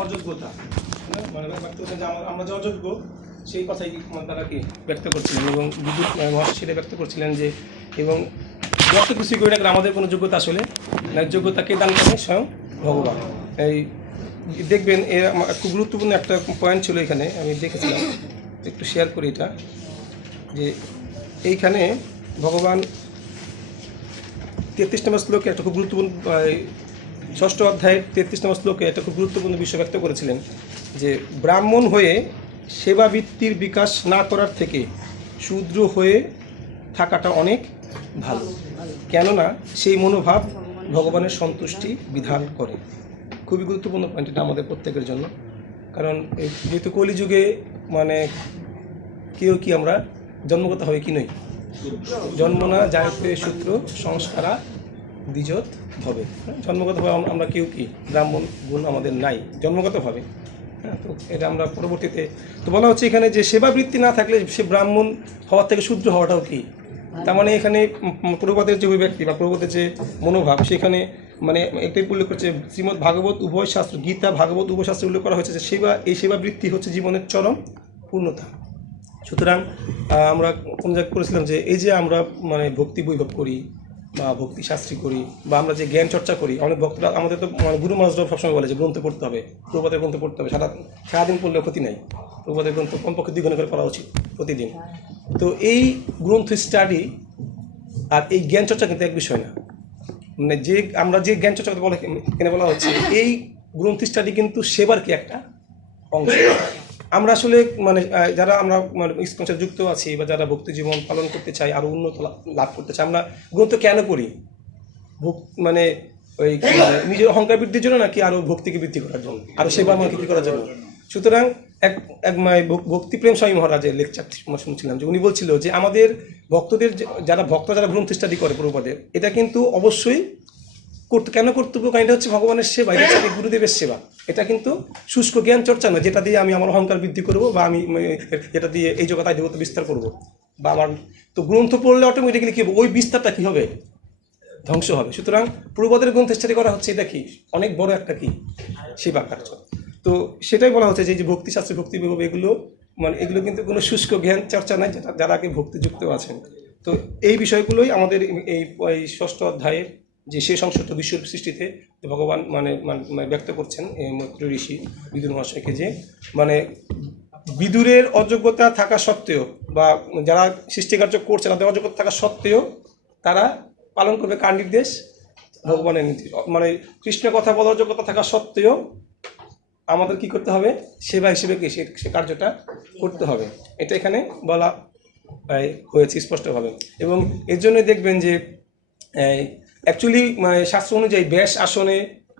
অযোগ্যতা, মানে ব্যক্ত করছেন যে আমরা যে অযোগ্য সেই কথাই তারা কি ব্যক্ত করছিলেন, এবং বিদ্যুৎ মহাশয় সেটা ব্যক্ত করছিলেন যে এবং যত কিছু করে রাখলে আমাদের কোনো যোগ্যতা আসলে না, যোগ্যতা কে দান করেন? স্বয়ং ভগবান। এই দেখবেন এর খুব গুরুত্বপূর্ণ একটা পয়েন্ট ছিল এখানে, আমি দেখেছিলাম, একটু শেয়ার করি এটা, যে এইখানে ভগবান 33 নম্বর শ্লোকে একটা খুব গুরুত্বপূর্ণ, 6ষ্ঠ অধ্যায়ের 33 নম্বর শ্লোকে একটা খুব গুরুত্বপূর্ণ বিষয় ব্যক্ত করেছিলেন, যে ব্রাহ্মণ হয়ে সেবাবৃত্তির বিকাশ না করার থেকে শূদ্র হয়ে থাকাটা অনেক ভালো, কেননা সেই মনোভাব ভগবানের সন্তুষ্টি বিধান করে। খুবই গুরুত্বপূর্ণ পয়েন্ট এটা আমাদের প্রত্যেকের জন্য, কারণ যেহেতু কলিযুগে মানে কেউ কি আমরা জন্মগত হবে কি নই, জন্ম না জায়তে সূত্র সংস্কারা দ্বিজত হবে। জন্মগতভাবে আমরা কেউ কি ব্রাহ্মণ গুণ আমাদের নাই জন্মগতভাবে। হ্যাঁ, তো এটা আমরা পরবর্তীতে তো বলা হচ্ছে এখানে যে সেবাবৃত্তি না থাকলে সে ব্রাহ্মণ হওয়ার থেকে শূদ্র হওয়াটাও কি, তার মানে এখানে প্রভুপাদের যে ব্যক্তি বা প্রভুপাদের যে মনোভাব, সেখানে মানে একটাই উল্লেখ করছে শ্রীমদ্ ভাগবত উভয় শাস্ত্র, গীতা ভাগবত উভয় শাস্ত্রে উল্লেখ করা হয়েছে যে এই সেবাবৃত্তি হচ্ছে জীবনের চরম পূর্ণতা। সুতরাং আমরা কোন জায়গায় করেছিলাম যে এই যে আমরা মানে ভক্তি বৈভব করি বা ভক্তি শাস্ত্রী করি বা আমরা যে জ্ঞান চর্চা করি, অনেক ভক্তরা আমাদের তো মানে গুরু মহারাজরা সবসময় বলে যে গ্রন্থ পড়তে হবে, প্রভুপাদের গ্রন্থ পড়তে হবে, সারাদিন পড়লেও ক্ষতি নাই, প্রভুপাদের গ্রন্থ কমপক্ষে 2 ঘন্টা করে পড়া উচিত প্রতিদিন। তো এই গ্রন্থ স্টাডি আর এই জ্ঞান চর্চা কিন্তু এক বিষয় না, মানে যে আমরা যে জ্ঞান চর্চা করতে বলা হচ্ছে এই গ্রন্থ স্টাডি কিন্তু সেবার কি একটা অংশ। আমরা আসলে মানে যারা আমরা মানে ইসকন সাথে যুক্ত আছি বা যারা ভক্তি জীবন পালন করতে চাই, আরও উন্নত লাভ করতে চাই, আমরা গ্রন্থ কেন করি? মানে ওই নিজের অহংকার বৃদ্ধির জন্য নাকি আরও ভক্তিকে বৃদ্ধি করার জন্য, আরও সেবার মানে বৃদ্ধি করার জন্য? সুতরাং এক ভক্তিপ্রেম স্বামী মহারাজের লেকচার শুনছিলাম যে উনি বলছিল যে আমাদের ভক্তদের যারা গ্রন্থ স্টাডি করে প্রভুপাদের, এটা কিন্তু অবশ্যই কেন কর্তব্য, কারণ এটা হচ্ছে ভগবানের সেবা, এটা হচ্ছে গুরুদেবের সেবা। এটা কিন্তু শুষ্ক জ্ঞান চর্চা নয় যেটা দিয়ে আমি আমার অহংকার বৃদ্ধি করবো বা আমি এটা দিয়ে এই জগতায় দেবতা বিস্তার করবো বা আমার তো গ্রন্থ পড়লে অটোমেটিক্যালি কী হবে, ওই বিস্তারটা কী হবে, ধ্বংস হবে। সুতরাং প্রভুপাদের গ্রন্থ স্টাডি করা হচ্ছে এটা কি অনেক বড় একটা কি সেবা কার্য। তো সেটাই বলা হচ্ছে যে ভক্তিশাস্ত্রী ভক্তি বিভাগ এগুলো মানে এগুলো কিন্তু কোনো শুষ্ক জ্ঞান চর্চা নাই, যারা আগে ভক্তিযুক্ত আছেন। তো এই বিষয়গুলোই আমাদের এই 6ষ্ঠ অধ্যায়ের যে শেষ অংশটা বিশ্ব সৃষ্টিতে ভগবান মানে ব্যক্ত করছেন মৈত্রেয় ঋষি বিদুর মহাশয়কে, যে মানে বিদুরের অযোগ্যতা থাকা সত্ত্বেও বা যারা সৃষ্টিকার্য করছে তাদের অযোগ্যতা থাকা সত্ত্বেও তারা পালন করবে কার নির্দেশ? ভগবানের নির্দেশ। মানে কৃষ্ণের কথা বলার যোগ্যতা থাকা সত্ত্বেও আমাদের কি করতে হবে? সেবা হিসেবে কি সে কার্যটা করতে হবে, এটা এখানে বলা হয়েছে স্পষ্টভাবে। এবং এর জন্য দেখবেন যে অ্যাকচুয়ালি শাস্ত্র অনুযায়ী ব্যাস আসনে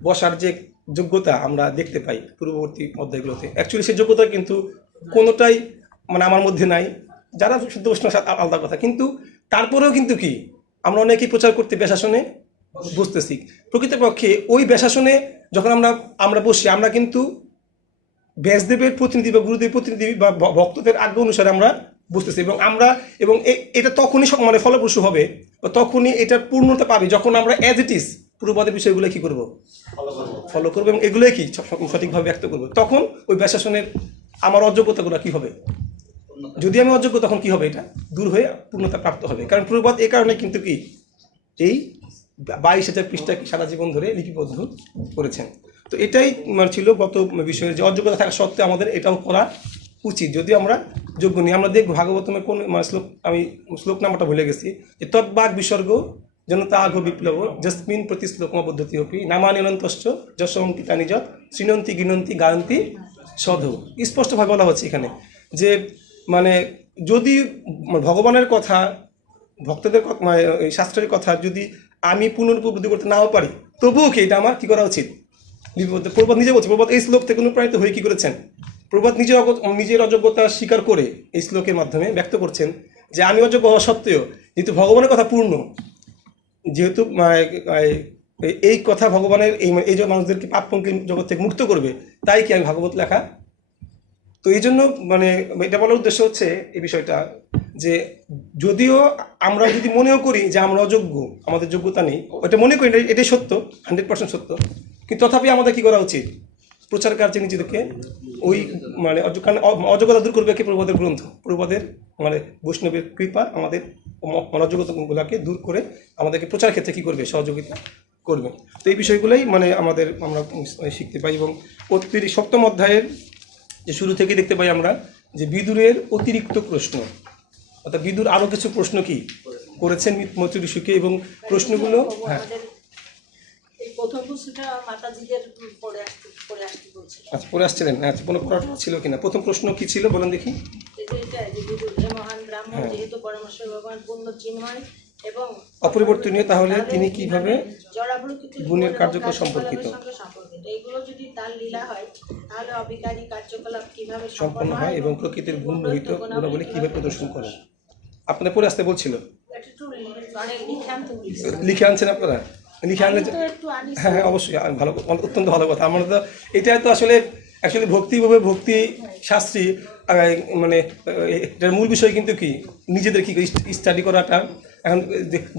বসার যে যোগ্যতা আমরা দেখতে পাই পূর্ববর্তী অধ্যায়গুলোতে, অ্যাকচুয়ালি সেই যোগ্যতা কিন্তু কোনোটাই মানে আমার মধ্যে নাই। যারা শুদ্ধ বৈষ্ণব আলাদা কথা, কিন্তু তারপরেও কিন্তু কি আমরা অনেকেই প্রচার করতে ব্যাসাসনে বসতেছি। প্রকৃতপক্ষে ওই ব্যাসাসনে যখন আমরা বসি, আমরা কিন্তু ব্যাসদেবের প্রতিনিধি বা গুরুদেবের প্রতিনিধি বা ভক্তদের আজ্ঞা অনুসারে আমরা বুঝতেছি, এবং এটা তখনই মানে ফলপ্রসূ হবে, তখনই এটার পূর্ণতা পাবে যখন আমরা অ্যাজ ইট ইজ পূর্ববাদের বিষয়গুলো কি করব, ফলো করবো, এবং এগুলোই কি সঠিকভাবে ব্যক্ত করবো। তখন ওই ব্যাসাসনের আমার অযোগ্যতাগুলো কি হবে, যদি আমি অযোগ্য তখন কি হবে, এটা দূর হয়ে পূর্ণতা প্রাপ্ত হবে। কারণ পূর্ববাদ এই কারণে কিন্তু কি এই 22,000 পৃষ্ঠা সারা জীবন ধরে লিপিবদ্ধ করেছেন। তো এটাই ছিল গত বিষয়ের, যে অযোগ্যতা থাকা সত্ত্বেও আমাদের এটাও করা উচিত যদি আমরা যোগ্য নিই। আমরা দেখব ভাগবতমের কোন শ্লোক, আমি শ্লোক নাম্বারটা ভুলে গেছি, যে তৎবাগ বিসর্গ জনতাঘ বিপ্লব যস্মিন প্রতি শ্লোকমবদ্ধতি অপি নামানি অনন্তশ্চ যশঙ্কিতা নিজ শৃণন্তি গৃণন্তি গায়ন্তি সধৌ। স্পষ্টভাবে বলা হচ্ছে এখানে যে মানে যদি ভগবানের কথা, ভক্তদের শাস্ত্রের কথা যদি আমি পুনরূপে উপলব্ধি করতে নাও পারি, তবুও কি এটা আমার কী করা উচিত? প্রভুপাদ নিজে বলছে, প্রভুপাদ এই শ্লোক থেকে অনুপ্রাণিত হয়ে কী করেছেন? প্রভুপাদ নিজের অযোগ্যতা স্বীকার করে এই শ্লোকের মাধ্যমে ব্যক্ত করছেন যে আমি অযোগ্য হওয়া সত্ত্বেও যেহেতু ভগবানের কথা পূর্ণ, যেহেতু এই কথা ভগবানের এই যে মানুষদেরকে পাপপঙ্কিল জগৎ থেকে মুক্ত করবে, তাই কি আমি ভাগবত লেখা। তো এই জন্য মানে এটা বলার উদ্দেশ্য হচ্ছে এই বিষয়টা, যে যদিও আমরা যদি মনেও করি যে আমরা অযোগ্য, আমাদের যোগ্যতা নেই, ওটা মনে করি এটাই সত্য, 100% সত্য, কিন্তু তথাপি আমাদের কী করা উচিত? প্রচার কার্যে নিজেদেরকে ওই মানে অযোগ্যতা দূর করবে কি প্রভুপাদের গ্রন্থ, প্রভুপাদের মানে বৈষ্ণবের কৃপা আমাদের অযোগ্যতাগুলোকে দূর করে আমাদেরকে প্রচার ক্ষেত্রে কী করবে, সহযোগিতা করবে। তো এই বিষয়গুলোই মানে আমরা শিখতে পাই। এবং সপ্তম অধ্যায়ের যে শুরু থেকে দেখতে পাই আমরা যে বিদুরের অতিরিক্ত প্রশ্ন, অর্থাৎ বিদুর আরও কিছু প্রশ্ন কি করেছেন মৈত্রী ঋষিকে, এবং প্রশ্নগুলো হ্যাঁ প্রথম প্রশ্নটা মাতাজিদের পড়ে আসতে বলছিল। আচ্ছা পড়ে আসছিলেন, আচ্ছা কোনো ছিল কিনা? প্রথম প্রশ্ন কি ছিল বলেন দেখি। মহান ব্রাহ্মণ যেহেতু পরমেশ্বর ভগবান পূর্ণ চিন্ময় এবং অপরিবর্তনীয়, তাহলে তিনি কিভাবে গুণের কার্যকলাপ সম্পর্কিত, এইগুলো যদি তার লীলা হয় তাহলে অবিকারী কার্যকলাপ কিভাবে সম্পন্ন হয় এবং প্রকৃতির গুণ রহিত গুণাবলী কিভাবে প্রদর্শন করে। আপনাদের পড়ে আসতে বলছিল, লিখে আনছেন আপনারা? লিখে আনলে হ্যাঁ হ্যাঁ অবশ্যই, ভালো, অত্যন্ত ভালো কথা। আমরা তো এটা তো আসলে ভক্তি শাস্ত্রী মানে এটার মূল বিষয় কিন্তু কি নিজেদের কি স্টাডি করাটা। এখন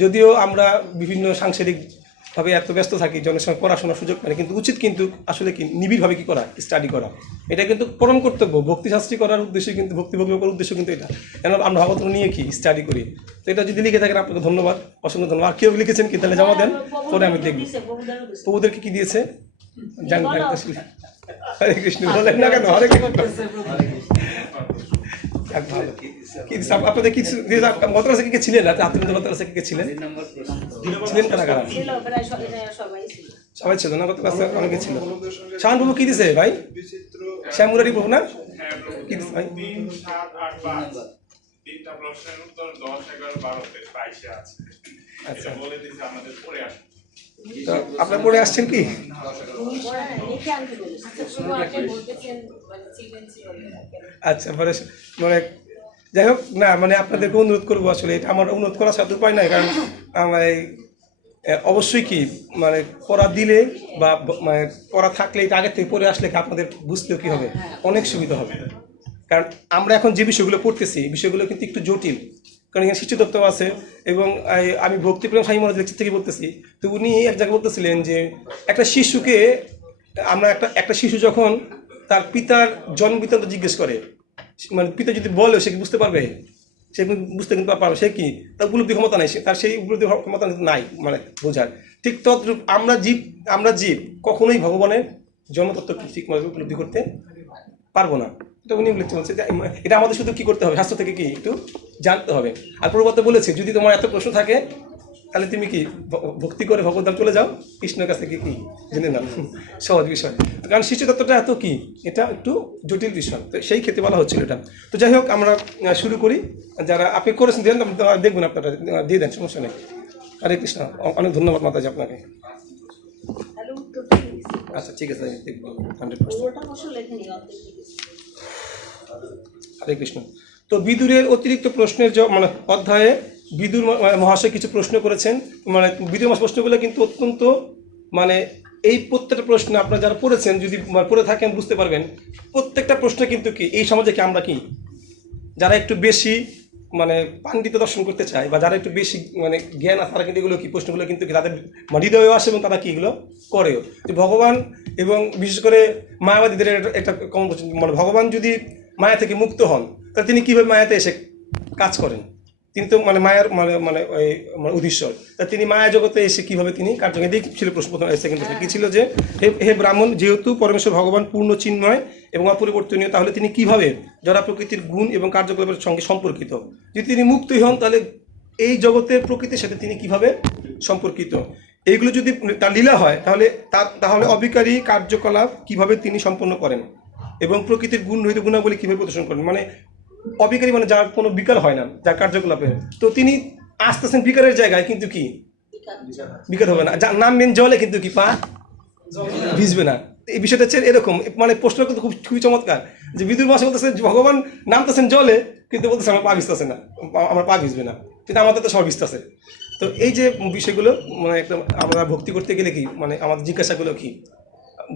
যদিও আমরা বিভিন্ন সাংসারিকভাবে এত ব্যস্ত থাকি, জনের সঙ্গে পড়াশোনার সুযোগ পাই, কিন্তু উচিত কিন্তু আসলে কি নিবিড়ভাবে কি করা, স্টাডি করা। এটা কিন্তু পরম কর্তব্য। ভক্তিশাস্ত্রী করার উদ্দেশ্য কিন্তু, ভক্তি করার উদ্দেশ্য কিন্তু এটা। কেন আমরা ভাগবত নিয়ে কি স্টাডি করি। তো এটা যদি লিখে থাকেন আপনাকে ধন্যবাদ, অসংখ্য ধন্যবাদ। আর কেউ লিখেছেন কি তাহলে জমা দেন, পরে আমি দেখব প্রভুদেরকে কি দিয়েছে জানি। হরে কৃষ্ণ বলেন না কেন, হরে কৃষ্ণ। আপনাদের কি মাদ্রাসা কে ছিলেন? আপনাদের মাদ্রাসা কে ছিলেন? ছিলেন কারা কারা? সবাই ছিল না? গত ক্লাসে অনেকে ছিল। শাহান বাবু কি দিছে ভাই? শ্যামুরারি প্রভু না কি দিছে ভাই? আচ্ছা আপনার পড়ে আসছেন কি? আচ্ছা মানে যাই হোক না, মানে আপনাদেরকে অনুরোধ করবো, আসলে এটা আমার অনুরোধ করার সাথে উপায় নাই, কারণ আমার অবশ্যই কি মানে পড়া দিলে বা মানে পড়া থাকলে এটা আগের থেকে পড়ে আসলে আপনাদের বুঝতেও কি হবে, অনেক সুবিধা হবে। কারণ আমরা এখন যে বিষয়গুলো পড়তেছি বিষয়গুলো কিন্তু একটু জটিল, কারণ এখানে শিশু তত্ত্ব আছে। এবং আমি ভক্তিপ্রেম স্বামী মহারাজ লেকচার থেকে বলতেছি, তো উনি এক জায়গায় বলতেছিলেন যে একটা শিশুকে আমরা একটা শিশু যখন তার পিতার জন্ম বৃত্তান্ত জিজ্ঞেস করে, মানে পিতা যদি বলে সে কি বুঝতে পারবে? সে বুঝতে কিন্তু পারবে, সে কি তার উপলব্ধি ক্ষমতা নাই, তার সেই উপলব্ধি ক্ষমতা নাই মানে বোঝার। ঠিক তদ্রূপ আমরা জীব কখনোই ভগবানের জন্মতত্ত্ব ঠিকভাবে উপলব্ধি করতে পারবো না। এটা উনি বলছে যে এটা আমাদের শুধু কি করতে হবে, শাস্ত্র থেকে কি একটু জানতে হবে। আর প্রভুপাদ বলেছে যদি তোমার এত প্রশ্ন থাকে তাহলে তুমি কি ভক্তি করে ভগবদ্ধাম চলে যাও, কৃষ্ণের কাছ থেকে কি জেনে নাও, সহজ বিষয়। কারণ শিশু তত্ত্বটা এত কি এটা একটু জটিল বিষয়, তো সেই ক্ষেত্রে বলা হচ্ছিল এটা। তো যাই হোক আমরা শুরু করি। যারা আপনি করেছেন দেন, দেখবেন আপনারা দিয়ে দেন, সমস্যা নেই। হরে কৃষ্ণ, অনেক ধন্যবাদ মাতাজি আপনাকে। আচ্ছা ঠিক আছে, দেখবো 100%। হরে কৃষ্ণ। তো বিদুরের অতিরিক্ত প্রশ্নের মানে অধ্যায়ে বিদুর মহাশয় কিছু প্রশ্ন করেছেন। মানে বিদুর মহাশয় প্রশ্নগুলো কিন্তু অত্যন্ত মানে এই প্রত্যেকটা প্রশ্ন আপনারা যারা পড়েছেন, যদি পড়ে থাকেন বুঝতে পারবেন প্রত্যেকটা প্রশ্ন কিন্তু কি এই সমাজে কি আমরা কি যারা একটু বেশি মানে পাণ্ডিত্য দর্শন করতে চায় বা যারা একটু বেশি মানে জ্ঞান আছে তারা কিন্তু এগুলো কি প্রশ্নগুলো কিন্তু তাদের হৃদয়েও আসে এবং তারা কি এগুলো করেও। যে ভগবান এবং বিশেষ করে মায়াবাদীদের একটা কম মানে ভগবান যদি মায়া থেকে মুক্ত হন তাহলে তিনি কীভাবে মায়াতে এসে কাজ করেন? তিনি তো মানে মায়ার মানে ওই মানে অধীশ্বর, তা তিনি মায়া জগতে এসে কীভাবে তিনি কার্যক্রম এদিকে ছিল প্রশ্ন। প্রথম সেকেন্ড প্রশ্ন কী ছিল যে হে ব্রাহ্মণ, যেহেতু পরমেশ্বর ভগবান পূর্ণ চিন্ময় এবং অপরিবর্তনীয়, তাহলে তিনি কীভাবে জড়া প্রকৃতির গুণ এবং কার্যকলাপের সঙ্গে সম্পর্কিত? যদি তিনি মুক্তই হন তাহলে এই জগতের প্রকৃতির সাথে তিনি কিভাবে সম্পর্কিত? এইগুলো যদি তার লীলা হয় তাহলে অবিকারী কার্যকলাপ কিভাবে তিনি সম্পন্ন করেন এবং প্রকৃতির গুণ রহিত গুণাবলী কীভাবে প্রদর্শন করেন? মানে অবিকারী মানে যার কোনো বিকার হয় না, যার কার্যকলাপে, তো তিনি আসতেছেন বিকারের জায়গায়, কিন্তু কি বিকার হবে না। যার নাম মেন জলে কিন্তু কি পা ভিজবে না। এই বিষয়টা হচ্ছে এরকম, মানে প্রশ্নটা কিন্তু খুবই চমৎকার যে বিদুর মহাশয় বলতেছে ভগবান নামতেছেন জলে কিন্তু বলতেছে আমার পা ভিজতেছে না, আমার পা ভিজবে না, কিন্তু আমাদের তো সব ভিজতেছে। তো এই যে বিষয়গুলো মানে একটা আমরা ভক্তি করতে গেলে কি মানে আমাদের জিজ্ঞাসাগুলো কি,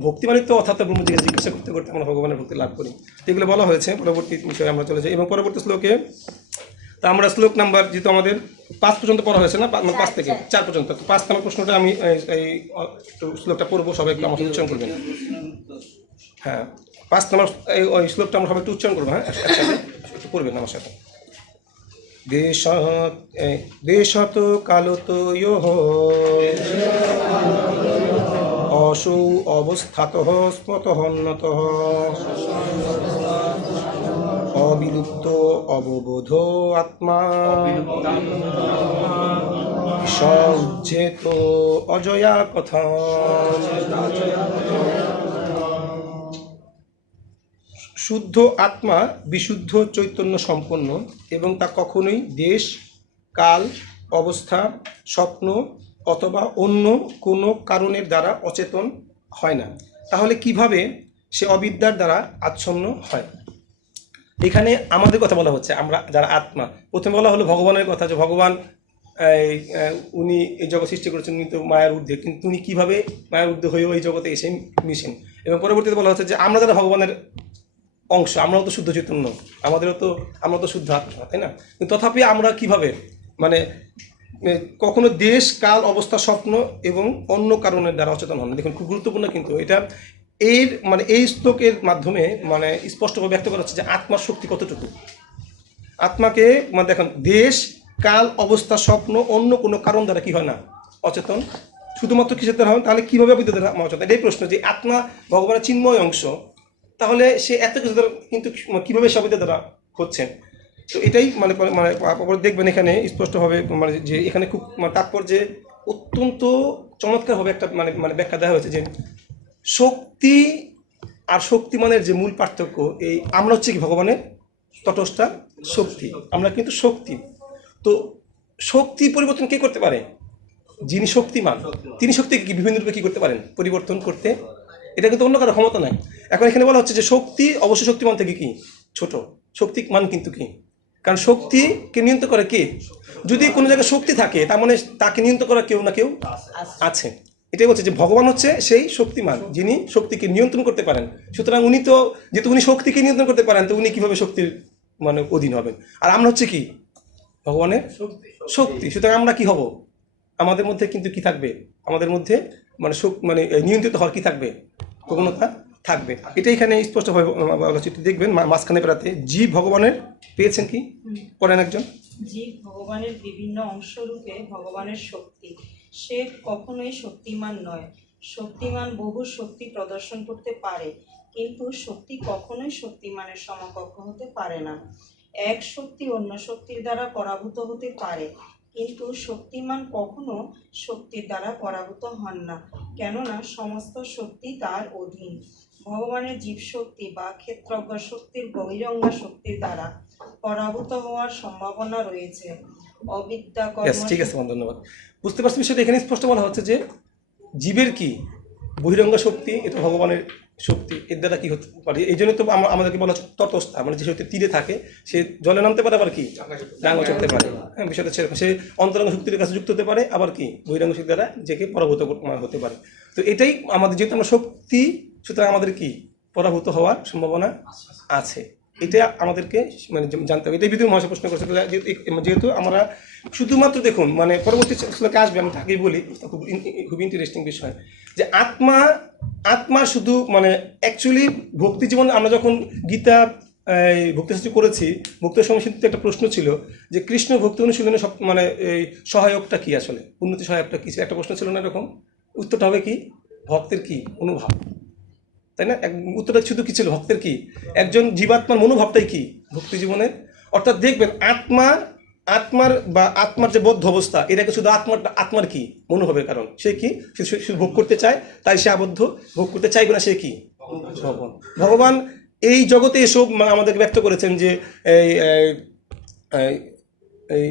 ভক্তি মানে তো অর্থাৎ ব্রহ্মজিকে জিজ্ঞাসা করতে করতে আমরা ভগবানের ভক্তি লাভ করি, এগুলো বলা হয়েছে। পরবর্তী বিষয়ে আমরা চলে যাই এবং পরবর্তী শ্লোকে তা আমরা শ্লোক নাম্বার যেহেতু আমাদের 5 পর্যন্ত পড়া হয়েছে না, 5 থেকে 4 পর্যন্ত, তো 5 নম্বর প্রশ্নটা আমি এই শ্লোকটা পড়বো, সবাই একটু আমার উচ্চারণ করবেন। হ্যাঁ, 5 নম্বর ওই শ্লোকটা আমরা সবাই একটু উচ্চারণ করবো। হ্যাঁ, একসাথে একটু করবেন আমার সাথে। দেশত কালত ইহ অসৌ অবস্থাত স্মতহন্নত অবিলুপ্ত অববোধ আত্মা সজ্জেত অজয়া কথা। শুদ্ধ আত্মা বিশুদ্ধ চৈতন্য সম্পন্ন এবং তা কখনোই দেশ, কাল, অবস্থা, স্বপ্ন অথবা অন্য কোনো কারণের দ্বারা অচেতন হয় না। তাহলে কিভাবে সে অবিদ্যার দ্বারা আচ্ছন্ন হয়? এখানে আমাদের কথা বলা হচ্ছে, আমরা যারা আত্মা। প্রথমে বলা হলো ভগবানের কথা, যে ভগবান উনি এই জগৎ সৃষ্টি করেছেন, উনি তো মায়ার ঊর্ধ্বে, কিন্তু উনি কীভাবে মায়ার ঊর্ধ্বে হয়েও এই জগতে এসে মিশেন। এবং পরবর্তীতে বলা হচ্ছে যে আমরা যারা ভগবানের অংশ, আমরাও তো শুদ্ধ চৈতন্য, আমরা তো শুদ্ধ আত্মা, তাই না? কিন্তু তথাপি আমরা কিভাবে মানে কখনো দেশ, কাল, অবস্থা, স্বপ্ন এবং অন্য কারণের দ্বারা অচেতন হন। দেখুন, খুব গুরুত্বপূর্ণ কিন্তু এটা। এর মানে এই শ্লোকের মাধ্যমে মানে স্পষ্টভাবে ব্যক্ত করা হচ্ছে যে আত্মার শক্তি কতটুকু। আত্মাকে মানে দেখুন, দেশ, কাল, অবস্থা, স্বপ্ন অন্য কোনো কারণ দ্বারা কি হয় না অচেতন, শুধুমাত্র কিসের দ্বারা হয়? তাহলে কীভাবে অবিদ্যা দ্বারা অচেতন? এটাই প্রশ্ন, যে আত্মা ভগবানের চিন্ময় অংশ, তাহলে সে এত কিছু দ্বারা কিন্তু কীভাবে সে অবিদ্যা দ্বারা হচ্ছেন? তো এটাই মানে মানে দেখবেন এখানে স্পষ্টভাবে মানে যে এখানে খুব তাৎপর্যে অত্যন্ত চমৎকারভাবে একটা মানে মানে ব্যাখ্যা দেওয়া হয়েছে যে শক্তি আর শক্তিমানের যে মূল পার্থক্য, এই আমরা হচ্ছে কি ভগবানের তটস্থা শক্তি, আমরা কিন্তু শক্তি। তো শক্তি পরিবর্তন কে করতে পারে? যিনি শক্তিমান, তিনি শক্তিকে কি বিভিন্ন রূপে কি করতে পারেন? পরিবর্তন করতে। এটা কিন্তু অন্য কারো ক্ষমতা নাই। এখন এখানে বলা হচ্ছে যে শক্তি অবশ্য শক্তিমান থেকে কি ছোট, শক্তিমান কিন্তু কি, কারণ শক্তিকে নিয়ন্ত্রণ করে কে? যদি কোনো জায়গায় শক্তি থাকে, তার মানে তাকে নিয়ন্ত্রণ করা কেউ না কেউ আছে। এটাই বলছে যে ভগবান হচ্ছে সেই শক্তিমান, যিনি শক্তিকে নিয়ন্ত্রণ করতে পারেন। সুতরাং উনি তো, যেহেতু উনি শক্তিকে নিয়ন্ত্রণ করতে পারেন, তো উনি কিভাবে শক্তির মানে অধীন হবেন? আর আমরা হচ্ছে কি ভগবানের শক্তি। সুতরাং আমরা কি হব? আমাদের মধ্যে কিন্তু কি থাকবে? আমাদের মধ্যে মানে মানে নিয়ন্ত্রিত হওয়ার কি থাকবে? প্রবণতা থাকবে। এটা এখানে স্পষ্টভাবে আলোচিত। দেখবেন মাঝখানে বেড়াতে জীব ভগবানের পেয়েছেন কি করেন একজন? জীব ভগবানের বিভিন্ন অংশরূপে ভগবানের শক্তি। সে কখনোই শক্তিমান নয়। শক্তিমান বহু শক্তি প্রদর্শন করতে পারে, কিন্তু শক্তি কখনোই শক্তিমানের সমকক্ষ হতে পারে না। এক শক্তি অন্য শক্তির দ্বারা পরাভূত হতে পারে, কিন্তু শক্তিমান কখনো শক্তির দ্বারা পরাভূত হন না, কেননা সমস্ত শক্তি তার অধীন। ভগবানের জীব শক্তি বা ক্ষেত্রজ্ঞ শক্তির বহিরঙ্গা শক্তির দ্বারা পরাভূত হওয়ার সম্ভাবনা রয়েছে। অবিদ্যা কর্ম। ঠিক আছে, ধন্যবাদ। বুঝতে পারছি বিষয়টা। এখানে স্পষ্ট বলা হচ্ছে যে জীবের কি বহিরঙ্গ শক্তি, এটা ভগবানের শক্তি, এর দ্বারা কি হতে পারে। এই জন্য তো আমাদেরকে বলা হচ্ছে তটস্থা, মানে যে শক্তি তীরে থাকে সে জলে নামতে পারে, আবার কি ডাঙ্গা চড়তে পারে। হ্যাঁ, বিষয়টা সেরকম। সে অন্তরঙ্গ শক্তির কাছে যুক্ত হতে পারে, আবার কি বহিরঙ্গ শক্তি দ্বারা যেকে পরাভূত হতে পারে। তো এটাই আমাদের, যেহেতু আমরা শক্তি, সুতরাং আমাদের কি পরাভূত হওয়ার সম্ভাবনা আছে। এটা আমাদেরকে মানে জানতে হবে। এটাই বিদ্যুৎ মহাশয় প্রশ্ন করছে। যেহেতু আমরা শুধুমাত্র দেখুন মানে পরবর্তী শ্লোকে আসবে, আমি তাকেই বলি, খুব ইন্টারেস্টিং বিষয় যে আত্মা শুধু মানে অ্যাকচুয়ালি ভক্তি জীবন। আমরা যখন গীতা ভক্তি শাস্ত্র করেছি, ভক্তি সংস্কৃতিতে একটা প্রশ্ন ছিল যে কৃষ্ণ ভক্তি অনুশীলনে সব মানে এই সহায়কটা কি, আসলে উন্নতি সহায়কটা কি, একটা প্রশ্ন ছিল না এরকম? উত্তরটা হবে কি? ভক্তের কি অনুভব, তাই না? উত্তরটা শুধু কি ছিল? ভক্তের কি, একজন জীবাত্মার মনোভাবটাই কি ভক্তি জীবনের। অর্থাৎ দেখবেন আত্মার বা আত্মার যে বদ্ধ অবস্থা, এটাকে শুধু আত্মার কি মনোভাবের কারণ। সে কি শুধু ভোগ করতে চায়, তাই সে আবদ্ধ। ভোগ করতে চাইবে না, সে কি ভগবান এই জগতে এসব আমাদেরকে ব্যক্ত করেছেন যে এই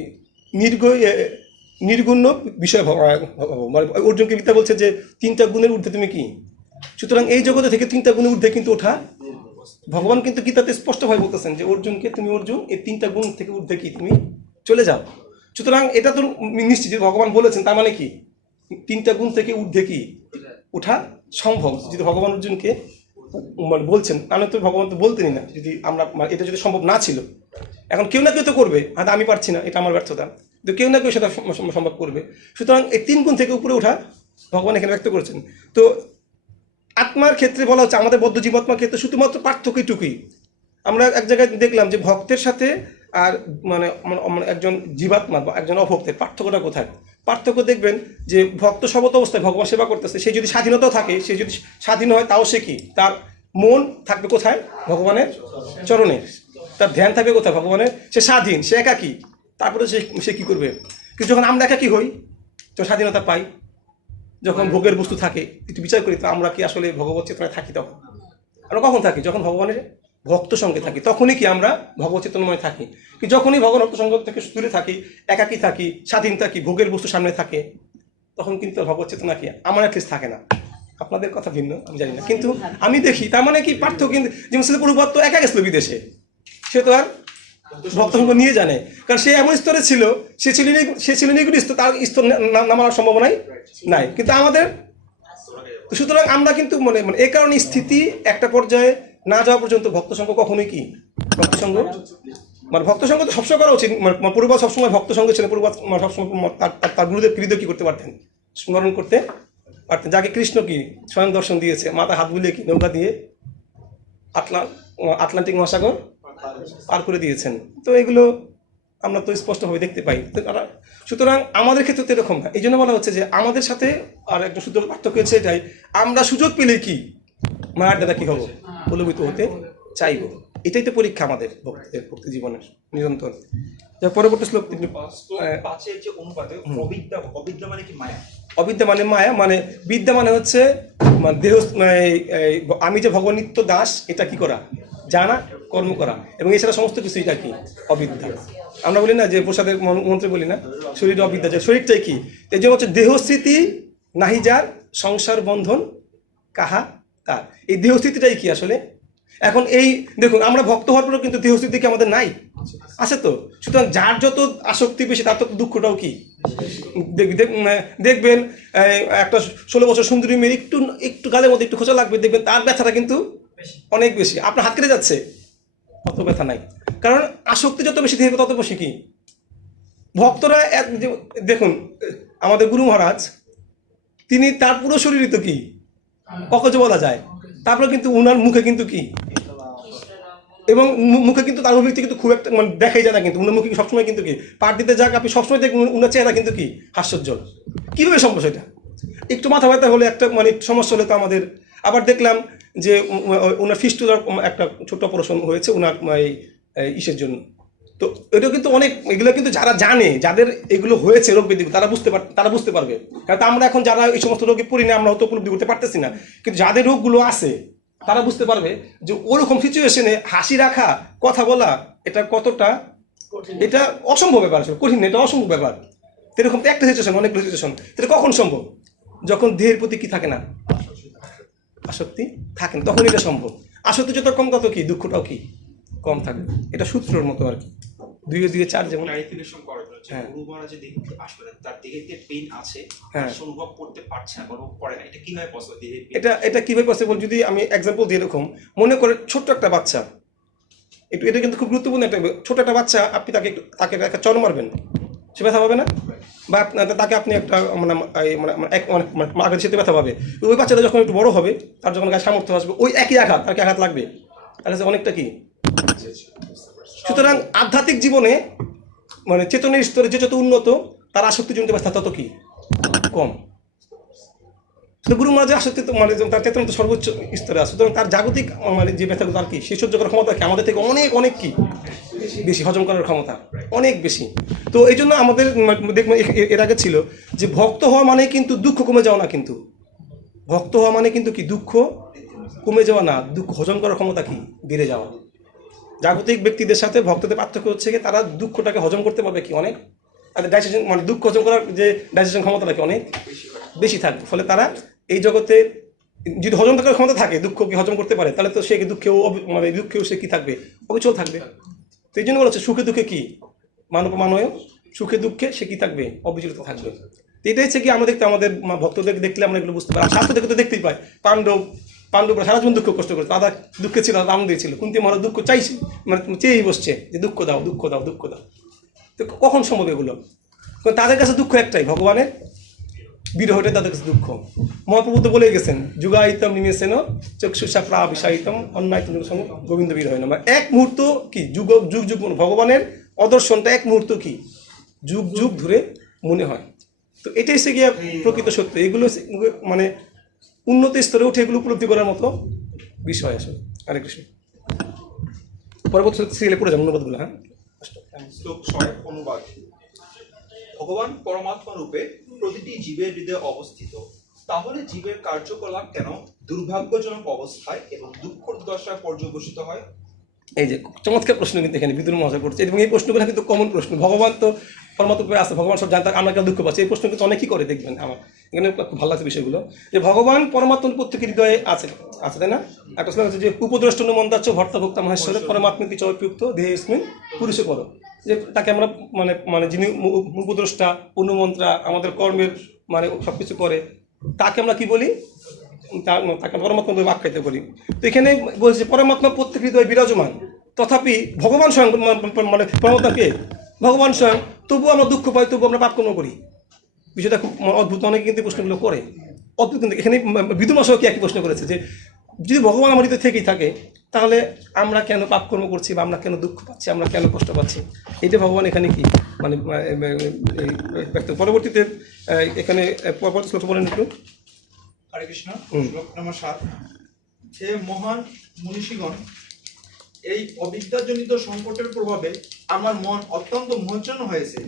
নির্গুণ্য বিষয় অর্জুনকে গীতা বলছে যে 3টা গুণের ঊর্ধ্বে তুমি কি। সুতরাং এই জগতে থেকে 3টা গুণের ঊর্ধ্বে কিন্তু ওঠা ভগবান কিন্তু গীতাতে স্পষ্টভাবে বলতেছেন যে অর্জুনকে, তুমি অর্জুন এই 3টা গুণ থেকে ঊর্ধ্বে কি তুমি চলে যাও। সুতরাং এটা তো নিশ্চিত যে ভগবান বলেছেন, তার মানে কি 3টা গুণ থেকে ঊর্ধ্বে কি ওঠা সম্ভব। যদি ভগবান অর্জুনকে মানে বলছেন, তাহলে তো ভগবান তো বলতেনই না যদি আমরা এটা যদি সম্ভব না ছিল। এখন কেউ না কেউ তো করবে, হয়তো আমি পারছি না, এটা আমার ব্যর্থতা, কিন্তু কেউ না কেউ সেটা সম্ভব করবে। সুতরাং এই 3 গুণ থেকে উপরে ওঠা ভগবান এখানে ব্যক্ত করেছেন। তো আত্মার ক্ষেত্রে বলা হচ্ছে, আমাদের বদ্ধ জীবাত্মার ক্ষেত্রে শুধুমাত্র পার্থক্যটুকুই। আমরা এক জায়গায় দেখলাম যে ভক্তের সাথে আর মানে মানে একজন জীবাত্মা বা একজন অভক্তের পার্থক্যটা কোথায়? পার্থক্য দেখবেন যে ভক্ত সবত অবস্থায় ভগবান সেবা করতেছে, সে যদি স্বাধীনতাও থাকে, সে যদি স্বাধীন হয়, তাও সে কি, তার মন থাকবে কোথায়? ভগবানের চরণে। তার ধ্যান থাকবে কোথায়? ভগবানের। সে স্বাধীন, সে একাকী। তারপরে সে সে কী করবে? কিন্তু যখন আমরা একাকী হই, যখন স্বাধীনতা পাই, যখন ভোগের বস্তু থাকে, একটু বিচার করি তো আমরা কি আসলে ভগবত চেতনায় থাকি? তখন আমরা কখন থাকি? যখন ভগবানের ভক্ত সঙ্গে থাকি, তখনই কি আমরা ভগবত চেতনাময় থাকি। কিন্তু যখনই ভগবান ভক্ত সঙ্গ থেকে দূরে থাকি, একাকী থাকি, স্বাধীন থাকি, ভোগের বস্তু সামনে থাকে, তখন কিন্তু ভগবত চেতনা কি আমার অ্যাটলিস্ট থাকে না। আপনাদের কথা ভিন্ন, আমি জানি না, কিন্তু আমি দেখি। তার মানে কি পার্থক্য? কিন্তু যেমন শিল প্রভুপাদ তো একা গেছিল বিদেশে, সে তো আর ভক্তসঙ্গ নিয়ে জানে, কারণ সে এমন স্তরে ছিল, সে ছিল নিগুণ স্তর, তার স্তর নামার সম্ভাবনাই নাই। কিন্তু আমাদের, সুতরাং আমরা কিন্তু মানে মানে এই কারণে স্থিতি একটা পর্যায়ে না যাওয়া পর্যন্ত ভক্তসঙ্গ কখনোই কি, ভক্তসঙ্গ মানে ভক্তসঙ্গ তো সবসময় করা উচিত। মানে পূর্বপাদ সবসময় ভক্তসঙ্গ ছিলেন। পূর্বপাদ সবসময় তার গুরুদেব হৃদয় কি করতে পারতেন? স্মরণ করতে পারতেন। যাকে কৃষ্ণ কি স্বয়ং দর্শন দিয়েছে, মাথা হাত বুলিয়ে কি নৌকা দিয়ে আটলান্টিক মহাসাগর পার করে দিয়েছেন। তো এগুলো আমরা তো স্পষ্টভাবে দেখতে পাই। সুতরাং আমাদের ক্ষেত্রে তো এরকম না। এই জন্য বলা হচ্ছে যে আমাদের সাথে আর একটা শুধু পার্থক্য হচ্ছে এটাই, আমরা সুযোগ পেলে কি মায়ের দাদা কি হবো, প্রলোভিত হতে চাইব। এটাই তো পরীক্ষা আমাদের ভক্তদের, ভক্তি জীবনের নিরন্তর। পরবর্তী শ্লোক। পাঁচের যে অনুপাতে অবিদ্যা, অবিদ্যা মানে কি? মায়া। অবিদ্যা মানে মায়া, মানে বিদ্যা মানে হচ্ছে দেহ, আমি যে ভগবান নিত্য দাস, এটা কি করা? জানা, কর্ম করা, এবং এছাড়া সমস্ত কিছু এটা কি? অবিদ্যা। আমরা বলি না যে প্রসাদের মন্ত্রে বলি না, শরীর অবিদ্যা, যে শরীরটাই কি? এই যে হচ্ছে দেহস্থিতি নাহি যার, সংসার বন্ধন কাহা তার। এই দেহস্থিতিটাই কি আসলে? এখন এই দেখুন, আমরা ভক্ত হওয়ার পরেও কিন্তু দেহস্থিতি কি আমাদের নাই? আছে তো। সুতরাং যার যত আসক্তি বেশি, তার তো দুঃখটাও কি দেখবেন। একটা 16 বছর সুন্দরী মেয়ে একটু একটু গালের মধ্যে একটু খোঁচা লাগবে, দেখবেন তার ব্যথাটা কিন্তু অনেক বেশি। আপনার হাত কেটে যাচ্ছে, অত ব্যথা নাই, কারণ আসক্তি যত বেশি দেখবে তত বেশি কি। ভক্তরা দেখুন, আমাদের গুরু মহারাজ, তিনি তার পুরো শরীরই তো কি ককজ বলা যায়, তারপরে কিন্তু উনার মুখে কিন্তু কি, এবং মুখে কিন্তু তার অভিব্যক্তি কিন্তু খুব একটা মানে দেখাই যায় না, কিন্তু উনার মুখে সবসময় কিন্তু কি পাট দিতে যাক, আপনি সবসময় দেখবেন উনার চেহারা কিন্তু কি হাস্যোজ্জ্বল। কীভাবে সম্ভব সেটা? একটু মাথা ব্যথা হলে, একটা মানে সমস্যা হলে তো আমাদের। আবার দেখলাম যে ওনার ফিস্টুলার একটা ছোট্ট অপারেশন হয়েছে ওনার ইসের জন্য। তো এটা কিন্তু অনেক, এগুলো কিন্তু যারা জানে, যাদের এগুলো হয়েছে রোগ ব্যাধি, তারা বুঝতে পারবে। কারণ আমরা এখন যারা এই সমস্ত রোগে পড়ি না, আমরা হয়তো উপলব্ধি করতে পারতেছি না, কিন্তু যাদের রোগগুলো আছে তারা বুঝতে পারবে যে ওরকম সিচুয়েশনে হাসি রাখা, কথা বলা, এটা কতটা, এটা অসম্ভব ব্যাপার, আসলে কঠিন, এটা অসম্ভব ব্যাপার। এরকম তো একটা সিচুয়েশন, অনেকগুলো সিচুয়েশন, এটা কখন সম্ভব? যখন দেহের প্রতি কি থাকে না, আসক্তি থাকে না, তখন এটা সম্ভব। আসক্তি যত কম, তত কি দুঃখটাও কি কম থাকবে। এটা সূত্রের মতো আর কি, 2 2 4 যেমন। ক্লারিফিকেশন করার জন্য, যে গুরু মহারাজ যে দেখতে আসলে তার দেহেতে পেইন আছে, সে অনুভব করতে পারছে না, অনুভব করে না, এটা কিভাবে পসিবল? এটা কিভাবে পসিবল? যদি আমি এক্সাম্পল দিই, এরকম মনে করে ছোট্ট একটা বাচ্চা, এটা কিন্তু খুব গুরুত্বপূর্ণ একটা, ছোট একটা বাচ্চা, আপনি তাকে একটা চড় মারবেন, সে ব্যথা পাবে না? বা তাকে আপনি একটা মানে আঘাত সেতে ব্যথা পাবে। ওই বাচ্চাটা যখন একটু বড় হবে, তার যখন গায়ে সামর্থ্য আসবে, ওই একই আঘাত তাকে আঘাত লাগবে, তাহলে অনেকটা কি। সুতরাং আধ্যাত্মিক জীবনে মানে চেতনের স্তরে যে যত উন্নত, তার আসক্তিজনিত ব্যবস্থা তত কি কম। গুরু মহারাজের আসক্তি তো মানে তার চেতনা তো সর্বোচ্চ স্তরে আছে, সুতরাং তার জাগতিক মানে যে ব্যথাগুলো তার কি, সে সহ্য করার ক্ষমতা কি আমাদের থেকে অনেক অনেক কি বেশি, হজম করার ক্ষমতা অনেক বেশি। তো এই জন্য আমাদের দেখবেন এর আগে ছিল যে ভক্ত হওয়া মানে কিন্তু দুঃখ কমে যাওয়া না, কিন্তু ভক্ত হওয়া মানে কিন্তু কি দুঃখ কমে যাওয়া না, দুঃখ হজম করার ক্ষমতা কি বেড়ে যাওয়া। জাগতিক ব্যক্তিদের সাথে ভক্তদের পার্থক্য হচ্ছে কি, তারা দুঃখটাকে হজম করতে পারবে কি অনেক, তাদের ডাইজেশন মানে দুঃখ হজম করার যে ডাইজেশন ক্ষমতাটা কি অনেক বেশি থাকবে। ফলে তারা এই জগতে যদি হজম করার ক্ষমতা থাকে, দুঃখকে হজম করতে পারে, তাহলে তো সে দুঃখেও মানে দুঃখেও সে কি থাকবে, অবিচল থাকবে। তো এই জন্য বলা হচ্ছে সুখে দুঃখে কি মানয়, সুখে দুঃখে সে কি থাকবে, অবিচলিত থাকবে। তো এটাই হচ্ছে কি আমরা দেখতে, আমাদের ভক্তদের দেখলে আমরা এগুলো বুঝতে পারি। আর শাস্ত্র দেখে তো দেখতেই পাই, পাণ্ডবরা সারা জীবন দুঃখ কষ্ট করেছে, দাদা দুঃখে ছিল, আনন্দে ছিল, কুন্তী মহারাজ দুঃখ চাইছে, মানে চেয়েই বসছে যে দুঃখ দাও দুঃখ দাও দুঃখ দাও। তো কখন সম্ভব এগুলো? কারণ তাদের কাছে দুঃখ একটাই, ভগবানের বিরহটা তাদের কাছে দুঃখ। মহাপ্রভু তো বলে গেছেন, যুগায়িতম নিমেষেন চক্ষুষা প্রাবিষায়িতম অন্যায়তম সঙ্গে গোবিন্দ বিরহ নাম। এক মুহূর্ত কি যুগ যুগ যুগ ভগবানের অদর্শনটা এক মুহূর্ত কি যুগ যুগ ধরে মনে হয়। তো এটাই সে গিয়ে প্রকৃত সত্য। এগুলো মানে উন্নত স্তরে উঠে এগুলো উপলব্ধি করার মতো বিষয় আসলে। হরে কৃষ্ণ। পরবর্তী সিরিয়ালে পড়ে যাবো অনুবাদগুলো। হ্যাঁ, শ্লোক 6 অনুবাদ। ভগবান পরমাত্মা রূপে প্রতিটি জীবের হৃদয়ে অবস্থিত, তাহলে জীবের কার্যকলাপ কেন দুর্ভাগ্যজনক অবস্থায় এবং দুঃখ দশায় পর্যবসিত হয়? এই যে চমৎকার প্রশ্ন কিন্তু এখানে বিদুর মহাশয় করছে, এবং এই প্রশ্নগুলো কিন্তু কমন প্রশ্ন। ভগবান তো পরমাত্মা আছে, ভগবান সব জানতে, আমরা কেন দুঃখ পাচ্ছি, এই প্রশ্ন কিন্তু অনেকেই করে। দেখবেন আমার এখানে খুব ভালো লাগছে বিষয়গুলো, যে ভগবান পরমাত্মার প্রত্যেকের হৃদয়ে আছে, আছে তাই না? একটা শ্লোক আছে যে উপদ্রষ্টন মন্দাচ্ছ ভর্তাভুক্তা মহেশ্বরে পরমাত্মিক চয়প্যুক্ত দেহেস্মিন পুরুষে পর, যে তাকে আমরা মানে মানে যিনি উপদ্রষ্টা অনুমন্ত্রা আমাদের কর্মের মানে সবকিছু করে, তাকে আমরা কি বলি, তাকে পরমাত্মা বলে আখ্যায়িত করি। তো এখানে বলছে পরমাত্মা প্রত্যেক হৃদয়ে বিরাজমান, তথাপি ভগবান স্বয়ং মানে পরমাত্মাকে ভগবান স্বয়ং, তবুও আমরা দুঃখ পাই, তবুও আমরা পাপকর্ম করি। বিষয়টা খুব অদ্ভুত। অনেকে কিন্তু প্রশ্নগুলো করে অদ্ভুত। কিন্তু এখানে বিদুর মহাশয় কি একই প্রশ্ন করেছে, যে যদি ভগবান আমার হৃদয় থেকেই থাকে, তাহলে আমরা কেন পাপকর্ম করছি, বা আমরা কেন দুঃখ পাচ্ছি, আমরা কেন কষ্ট পাচ্ছি, এটা ভগবান এখানে কি মানে ব্যক্ত। পরবর্তীতে এখানে পরবর্তী শ্লোক বলেন একটু। হরে কৃষ্ণ। শ্লোক নম্বর 7। হে মহান মনীষীগণ, এই অবিদ্যাজনিত সংকটের প্রভাবে আমার মন অত্যন্ত মোহচ্ছন্ন হয়েছে,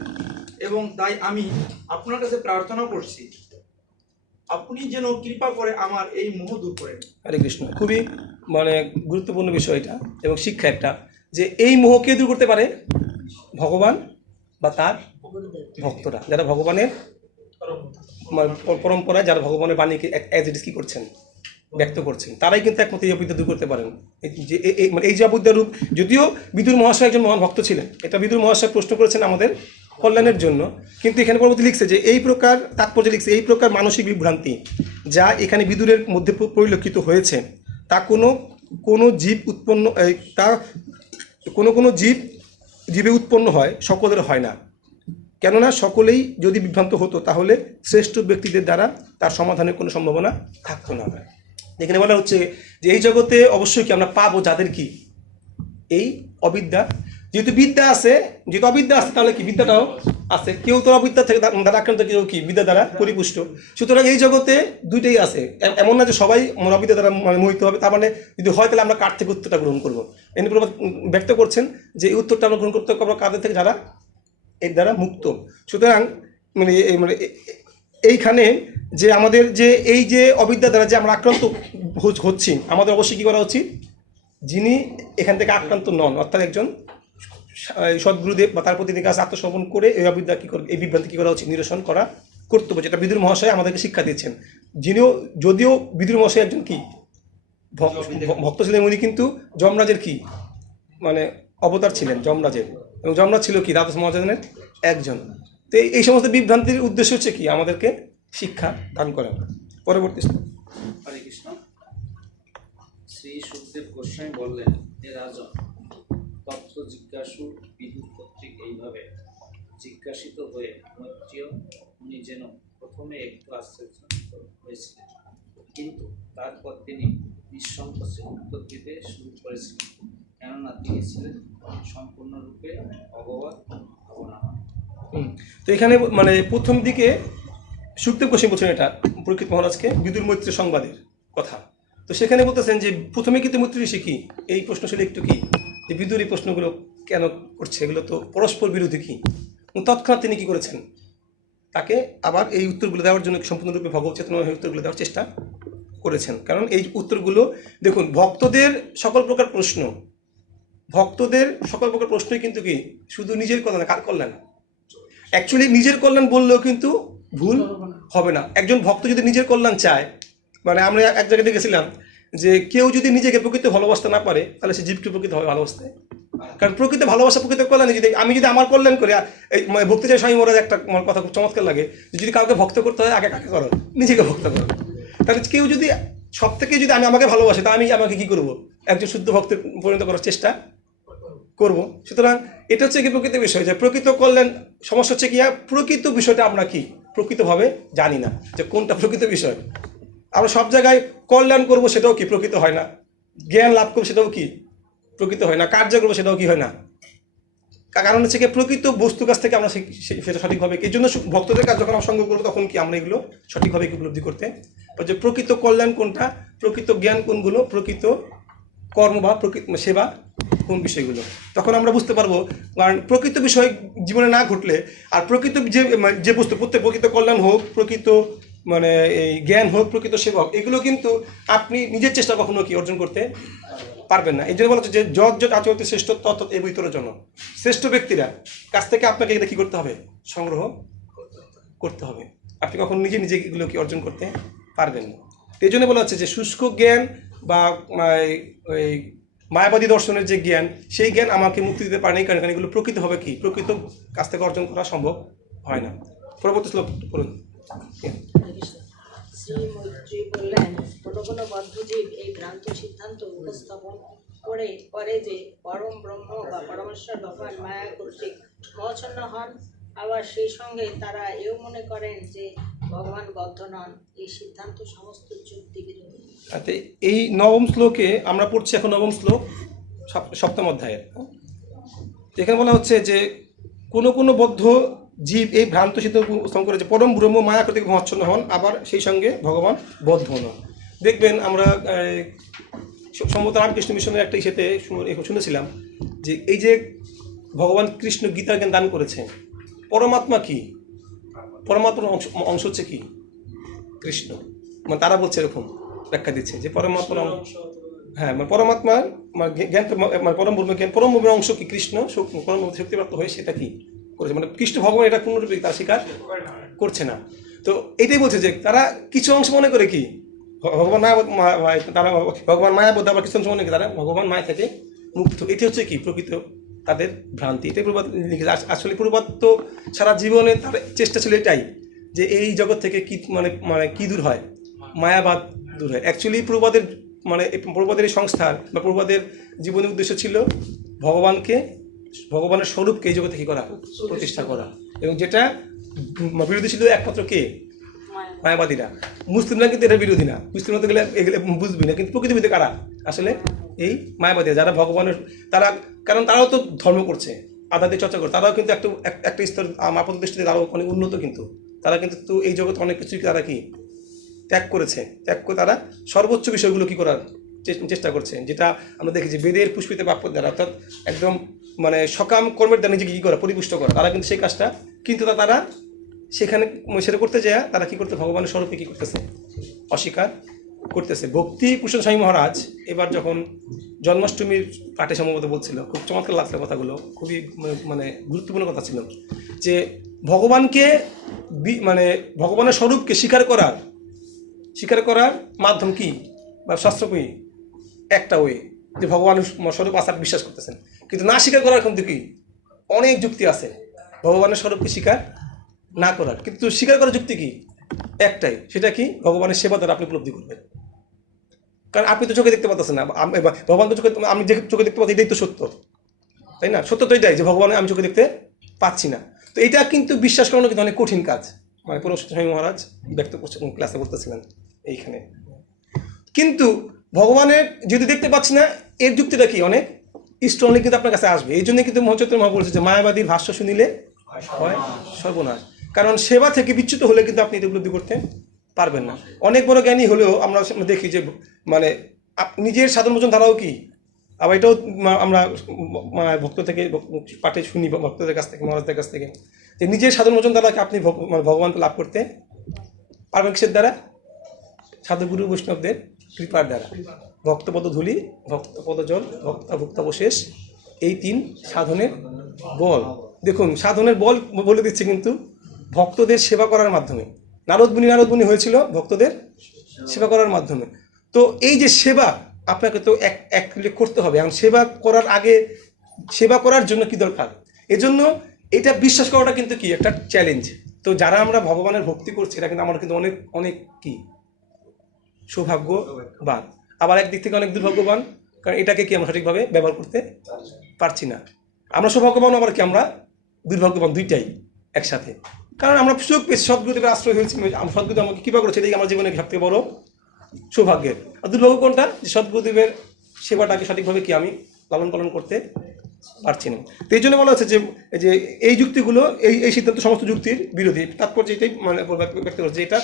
এবং তাই আমি আপনার কাছে প্রার্থনা করছি, আপনি যেন কৃপা করে আমার এই মোহ দূর করেন। হরে কৃষ্ণ। খুবই মানে গুরুত্বপূর্ণ বিষয় এটা, এবং শিক্ষা একটা, যে এই মোহ কে দূর করতে পারে? ভগবান বা তার ভক্তরা, যারা ভগবানের পরম্পরায়, যারা ভগবানের বাণীকে অ্যাজ ইট ইজ কি করছেন, ব্যক্ত করছেন, তারাই কিন্তু একমাত্র এই অবিদ্যা দূর করতে পারেন। এই যে অবিদ্যা রূপ, যদিও বিদুর মহাশয় একজন মহান ভক্ত ছিলেন, এটা বিদুর মহাশয় প্রশ্ন করেছেন আমাদের কল্যাণের জন্য, কিন্তু এখানে পরবর্তী লিখছে যে এই প্রকার তাৎপর্য লিখছে, এই প্রকার মানসিক বিভ্রান্তি যা এখানে বিদুরের মধ্যে পরিলক্ষিত হয়েছে, তা কোনো জীব উৎপন্ন, তা কোনো জীবে উৎপন্ন হয়, সকলের হয় না। কেননা সকলেই যদি বিভ্রান্ত হতো, তাহলে শ্রেষ্ঠ ব্যক্তিদের দ্বারা তার সমাধানের কোনো সম্ভাবনা থাকতো না। এখানে বলা হচ্ছে যে এই জগতে অবশ্যই কি আমরা পাবো যাদের কি এই অবিদ্যা, যেহেতু বিদ্যা আছে, যেহেতু অবিদ্যা আছে, তাহলে কি বিদ্যাটাও আছে। কেউ তো অবিদ্যা থেকে দ্বারা আক্রান্ত, কেউ কি বিদ্যা দ্বারা পরিপুষ্ট। সুতরাং এই জগতে দুইটাই আছে। এমন না যে সবাই অবিদ্যা দ্বারা মোহিত হবে, তার মানে যদি হয় তাহলে আমরা কার থেকে উত্তরটা গ্রহণ করবো। এনে প্রভাব ব্যক্ত করছেন যে এই উত্তরটা আমরা গ্রহণ করতে পারবো কাদের থেকে, যারা এর দ্বারা মুক্ত। সুতরাং মানে এইখানে যে আমাদের যে এই যে অবিদ্যা দ্বারা যে আমরা আক্রান্ত হচ্ছি, আমাদের অবশ্যই কী করা উচিত, যিনি এখান থেকে আক্রান্ত নন, অর্থাৎ একজন সদ্গুরুদেব বা তার প্রতিনিধির কাছে আত্মসমর্পণ করে এই অবিদ্যা কী করে, এই বিভ্রান্তি কী করা উচিত, নিরসন করা কর্তব্য, যেটা বিদুর মহাশয় আমাদেরকে শিক্ষা দিচ্ছেন। যিনিও, যদিও বিদুর মহাশয় একজন কি ভক্ত ছিলেন, উনি কিন্তু যমরাজের কি মানে অবতার ছিলেন, যমরাজের, এবং যমরাজ ছিল কি দ্বাদশ মহাজনের একজন। তো এই সমস্ত বিভ্রান্তির উদ্দেশ্য হচ্ছে কি আমাদেরকে শিক্ষা দান করা। পরবর্তী হরে কৃষ্ণ। শ্রী সুখদেব গোস্বামী বললেন, হে রাজন, তত্ত্ব জিজ্ঞাসু বিদুর কর্তৃক এইভাবে জিজ্ঞাসিত হয়ে মৈত্রীয় উনি যেন প্রথমে একটু আশ্চর্যজনিত হয়েছিলেন, কিন্তু তারপর তিনি নিঃসংকোচে উত্তর দিতে শুরু করেছিলেন, কেননা তিনি ছিলেন সম্পূর্ণরূপে ভগবৎ ভাবনাময়। তো এখানে মানে প্রথম দিকে সুখদেব গোস্বামী বলছেন এটা পরীক্ষিত মহারাজকে বিদুর মৈত্রী সংবাদের কথা। তো সেখানে বলতেছেন যে প্রথমে কিন্তু মৈত্রী ঋষি কি এই প্রশ্ন ছিল একটু কি, যে বিদুর এই প্রশ্নগুলো কেন করছে, এগুলো তো পরস্পর বিরোধী কি। তৎক্ষণাৎ তিনি কি করেছেন, তাকে আবার এই উত্তরগুলো দেওয়ার জন্য সম্পূর্ণরূপে ভগবত চেতনা এই উত্তরগুলো দেওয়ার চেষ্টা করেছেন। কারণ এই উত্তরগুলো দেখুন, ভক্তদের সকল প্রকার প্রশ্নই কিন্তু কি শুধু নিজের কল্যাণ, কার কল্যাণ, অ্যাকচুয়ালি নিজের কল্যাণ বললেও কিন্তু ভুল হবে না। একজন ভক্ত যদি নিজের কল্যাণ চায়, মানে আমরা এক জায়গায় দেখেছিলাম যে কেউ যদি নিজেকে প্রকৃত ভালোবাসতে না পারে, তাহলে সে জীবকে প্রকৃতভাবে ভালোবাসতে, কারণ প্রকৃত ভালোবাসা প্রকৃত কল্যাণ। যদি আমি যদি আমার কল্যাণ করি, এই ভক্তি চাই স্বামী মহারাজ একটা কথা খুব চমৎকার লাগে, যদি কাউকে ভক্ত করতে হয় আগে কাকে করো, নিজেকে ভক্ত করো। তাহলে কেউ যদি সব থেকে যদি আমাকে ভালোবাসে, তা আমি আমাকে কি করবো, একজন শুদ্ধ ভক্তের পরিণত করার চেষ্টা করব। সুতরাং এটা হচ্ছে কি প্রকৃত বিষয়, যে প্রকৃত কল্যাণ। সমস্যা হচ্ছে কি প্রকৃত বিষয়টা আমরা কি প্রকৃতভাবে জানি না যে কোনটা প্রকৃত বিষয়। আমরা সব জায়গায় কল্যাণ করব সেটাও কি প্রকৃত হয় না, জ্ঞান লাভ করবো সেটাও কি প্রকৃত হয় না, কার্য করবো সেটাও কি হয় না। কারণ হচ্ছে কি প্রকৃত বস্তু কাছ থেকে আমরা সেটা সঠিকভাবে, এই জন্য ভক্তদের কাজ যখন আমরা সঙ্গ করবো তখন কি আমরা এগুলো সঠিকভাবে উপলব্ধি করতে যে প্রকৃত কল্যাণ কোনটা, প্রকৃত জ্ঞান কোনগুলো, প্রকৃত কর্ম বা প্রকৃত সেবা কোন বিষয়গুলো, তখন আমরা বুঝতে পারবো। কারণ প্রকৃত বিষয় জীবনে না ঘটলে আর প্রকৃত যে বস্তু প্রকৃত কল্যাণ হোক, প্রকৃত মানে এই জ্ঞান হোক, প্রকৃত সেবা হোক, এগুলো কিন্তু আপনি নিজের চেষ্টা কখনো কি অর্জন করতে পারবেন না। এই জন্য বলা হচ্ছে যে যত যত আচরতে শ্রেষ্ঠ তত এই বৈতর জন্য, শ্রেষ্ঠ ব্যক্তিরা কাছ থেকে আপনাকে এটা কি করতে হবে, সংগ্রহ করতে হবে। আপনি কখন নিজে নিজে এগুলো কি অর্জন করতে পারবেন না। এই জন্য বলা হচ্ছে যে শুষ্ক জ্ঞান বা ওই মায়াবাদী দর্শনের যে জ্ঞান, সেই জ্ঞান আমাকে মুক্তি দিতে পারেনি, কারণ এগুলো প্রকৃত হবে কি প্রকৃত কাছ থেকে অর্জন করা সম্ভব হয় না। পরবর্তী শ্লোক করুন। শ্রী মৈত্রী বললেন, কোনো কোনো বদ্ধজীব এই ভ্রান্ত সিদ্ধান্ত উপস্থাপন করে যে পরম ব্রহ্ম বা পরমেশ্বর ভগবান মায়া কর্তৃক মোহাচ্ছন্ন হন, আবার সেই সঙ্গে তারা এও মনে করেন যে ভগবান বদ্ধ নন। এই সিদ্ধান্ত সমস্ত যুক্তি বিরোধী। আচ্ছা, এই নবম শ্লোকে আমরা পড়ছি এখন নবম শ্লোক সপ্তম অধ্যায়ের। এখানে বলা হচ্ছে যে কোনো কোনো বদ্ধ জীব এই ভ্রান্ত সিদ্ধান্ত উপস্থাপন করে যে পরম ব্রহ্ম মায়া কর্তৃক মোহাচ্ছন্ন হন, আবার সেই সঙ্গে ভগবান বদ্ধ নন। দেখবেন আমরা সম্ভবত রামকৃষ্ণ মিশনের একটা ইসেতে শুনেছিলাম যে এই যে ভগবান কৃষ্ণ গীতার জ্ঞান দান করেছেন, পরমাত্মা কি, পরমাত্মার অংশ হচ্ছে কি কৃষ্ণ। মানে তারা বলছে এরকম ব্যাখ্যা দিচ্ছে যে পরমাত্মার হ্যাঁ মানে পরমাত্মার জ্ঞান, মানে পরম ব্রহ্ম জ্ঞান, পরম ব্রহ্মের অংশ কি কৃষ্ণ, পরম শক্তিপ্রাপ্ত হয়ে সেটা কি করেছে, মানে কৃষ্ণ ভগবান এটা পূর্ণরূপে তার স্বীকার করছে না। তো এটাই বলছে যে তারা কিছু অংশ মনে করে কি ভগবান তারা ভগবান মায়াবদ্ধ, আবার কিছু অংশ মনে করে তারা ভগবান মায়া থেকে মুক্ত। এটি হচ্ছে কি প্রকৃত তাদের ভ্রান্তি। এটাই প্রবাদ লিখেছে। আসলে প্রবাদ তো সারা জীবনে তার চেষ্টা ছিল এটাই যে এই জগৎ থেকে কি মানে মানে কি দূর হয়, মায়াবাদ দূর হয়। অ্যাকচুয়ালি প্রবাদের মানে প্রবাদের এই সংস্থার বা প্রবাদের জীবনের উদ্দেশ্য ছিল ভগবানের স্বরূপকে এই জগতে কি করা, প্রতিষ্ঠা করা। এবং যেটা বিরোধী ছিল একমাত্র কে, মায়াবাদীরা। মুসলিমরা কিন্তু এটা বিরোধী না, মুসলিমরা তো গেলে এগুলো বুঝবি না, কিন্তু প্রকৃতিবিদে কারা আসলে এই মায়াবাদীরা, যারা ভগবানের তারা, কারণ তারাও তো ধর্ম করছে, আধ্যাত্মিক চর্চা করে, তারাও কিন্তু একটা স্তর আপাত দৃষ্টিতে তারাও অনেক উন্নত, কিন্তু তারা কিন্তু এই জগতে অনেক কিছুই তারা কি ত্যাগ করেছে, ত্যাগ করে তারা সর্বোচ্চ বিষয়গুলো কি করার চেষ্টা করছে, যেটা আমরা দেখি যে বেদের পুষ্পিত বাক্য দ্বারা, অর্থাৎ একদম মানে সকাম কর্মের দ্বারা নিজেকে কী করা, পরিপুষ্ট করা। তারা কিন্তু সেই কাজটা, কিন্তু তারা সেখানে সেটা করতে যায় তারা কি করতে, ভগবানের স্বরূপে কি করতেছে, অস্বীকার করতেছে। ভক্তি ভূষণ স্বামী মহারাজ এবার যখন জন্মাষ্টমীর পাঠে সম্ভবত বলছিল, খুব চমৎকার লাগছিল কথাগুলো, খুবই মানে গুরুত্বপূর্ণ কথা ছিল যে ভগবানকে মানে ভগবানের স্বরূপকে স্বীকার করার মাধ্যম কি বা শাস্ত্র কি, একটা ওয়ে যে ভগবানের স্বরূপ আসার বিশ্বাস করতেছেন, কিন্তু না স্বীকার করার কিন্তু কি অনেক যুক্তি আছে ভগবানের স্বরূপকে স্বীকার না করার। কিন্তু স্বীকার করার যুক্তি কি একটাই, সেটা কি ভগবানের সেবা দ্বারা আপনি উপলব্ধি করবেন। কারণ আপনি তো চোখে দেখতে পাচ্ছেন না, ভগবান তো চোখে, আমি যে চোখে দেখতে পাচ্ছি এটাই তো সত্য, তাই না? সত্য তো এটাই যে ভগবান আমি চোখে দেখতে পাচ্ছি না। তো এটা কিন্তু বিশ্বাস করানো কিন্তু অনেক কঠিন কাজ, মানে পুরো স্বামী মহারাজ ব্যক্ত করছেন, ক্লাসে বলতেছিলেন এইখানে। কিন্তু ভগবানের যদি দেখতে পাচ্ছি না, এর যুক্তিটা কি অনেক স্ট্রংলি কিন্তু আপনার কাছে আসবে। এই জন্য কিন্তু মহাচৈত্র মহা বলেছে যে মায়াবাদীর ভাষ্য শুনিলে হয় সর্বনাশ। কারণ সেবা থেকে বিচ্যুত হলে কিন্তু আপনি এটা উপলব্ধি করতে পারবেন না। অনেক বড় জ্ঞানী হলেও আমরা দেখি যে মানে নিজের সাধন ভোজন ধারাও কি, আবার এটাও আমরা ভক্ত থেকে পাঠে শুনি, ভক্তদের কাছ থেকে, মহারাজদের কাছ থেকে, যে নিজের সাধন ভোজন দ্বারাকে আপনি ভগবানকে লাভ করতে পারবেন কিসের দ্বারা, সাধুগুরু বৈষ্ণবদের কৃপার দ্বারা। ভক্তপদ ধূলি, ভক্তপদ জল, ভক্তাবশেষ, এই 3 সাধনের বল। দেখুন সাধনের বল বলে দিচ্ছে কিন্তু ভক্তদের সেবা করার মাধ্যমে। নারদ মুনি হয়েছিল ভক্তদের সেবা করার মাধ্যমে। তো এই যে সেবা আপনাকে তো এক করতে হবে। এখন সেবা করার আগে সেবা করার জন্য কি দরকার, এজন্য এটা বিশ্বাস করাটা কিন্তু কি একটা চ্যালেঞ্জ। তো যারা আমরা ভগবানের ভক্তি করছি এটা কিন্তু আমরা কিন্তু অনেক অনেক কি সৌভাগ্যবান, আবার একদিক থেকে অনেক দুর্ভাগ্যবান, কারণ এটাকে কি আমরা সঠিকভাবে ব্যবহার করতে পারছি না। আমরা সৌভাগ্যবান, আবার কি আমরা দুর্ভাগ্যবান, দুইটাই একসাথে। কারণ আমরা সুযোগ পেয়েছি, সদ্গুরুদেবের আশ্রয় হয়েছি, সদ্গুরু আমাকে কৃপা করেছে, এটাই আমার জীবনে সবথেকে বড় সৌভাগ্যের। আর দুর্ভাগ্য কোনটা, যে সদ্গুরুদেবের সেবাটাকে সঠিকভাবে কি আমি লালন পালন করতে পারছি না। তো এই জন্য বলা হচ্ছে যে এই যুক্তিগুলো এই সিদ্ধান্ত সমস্ত যুক্তির বিরোধী। তাৎপর্য এটাই মানে ব্যক্ত করছে, এটা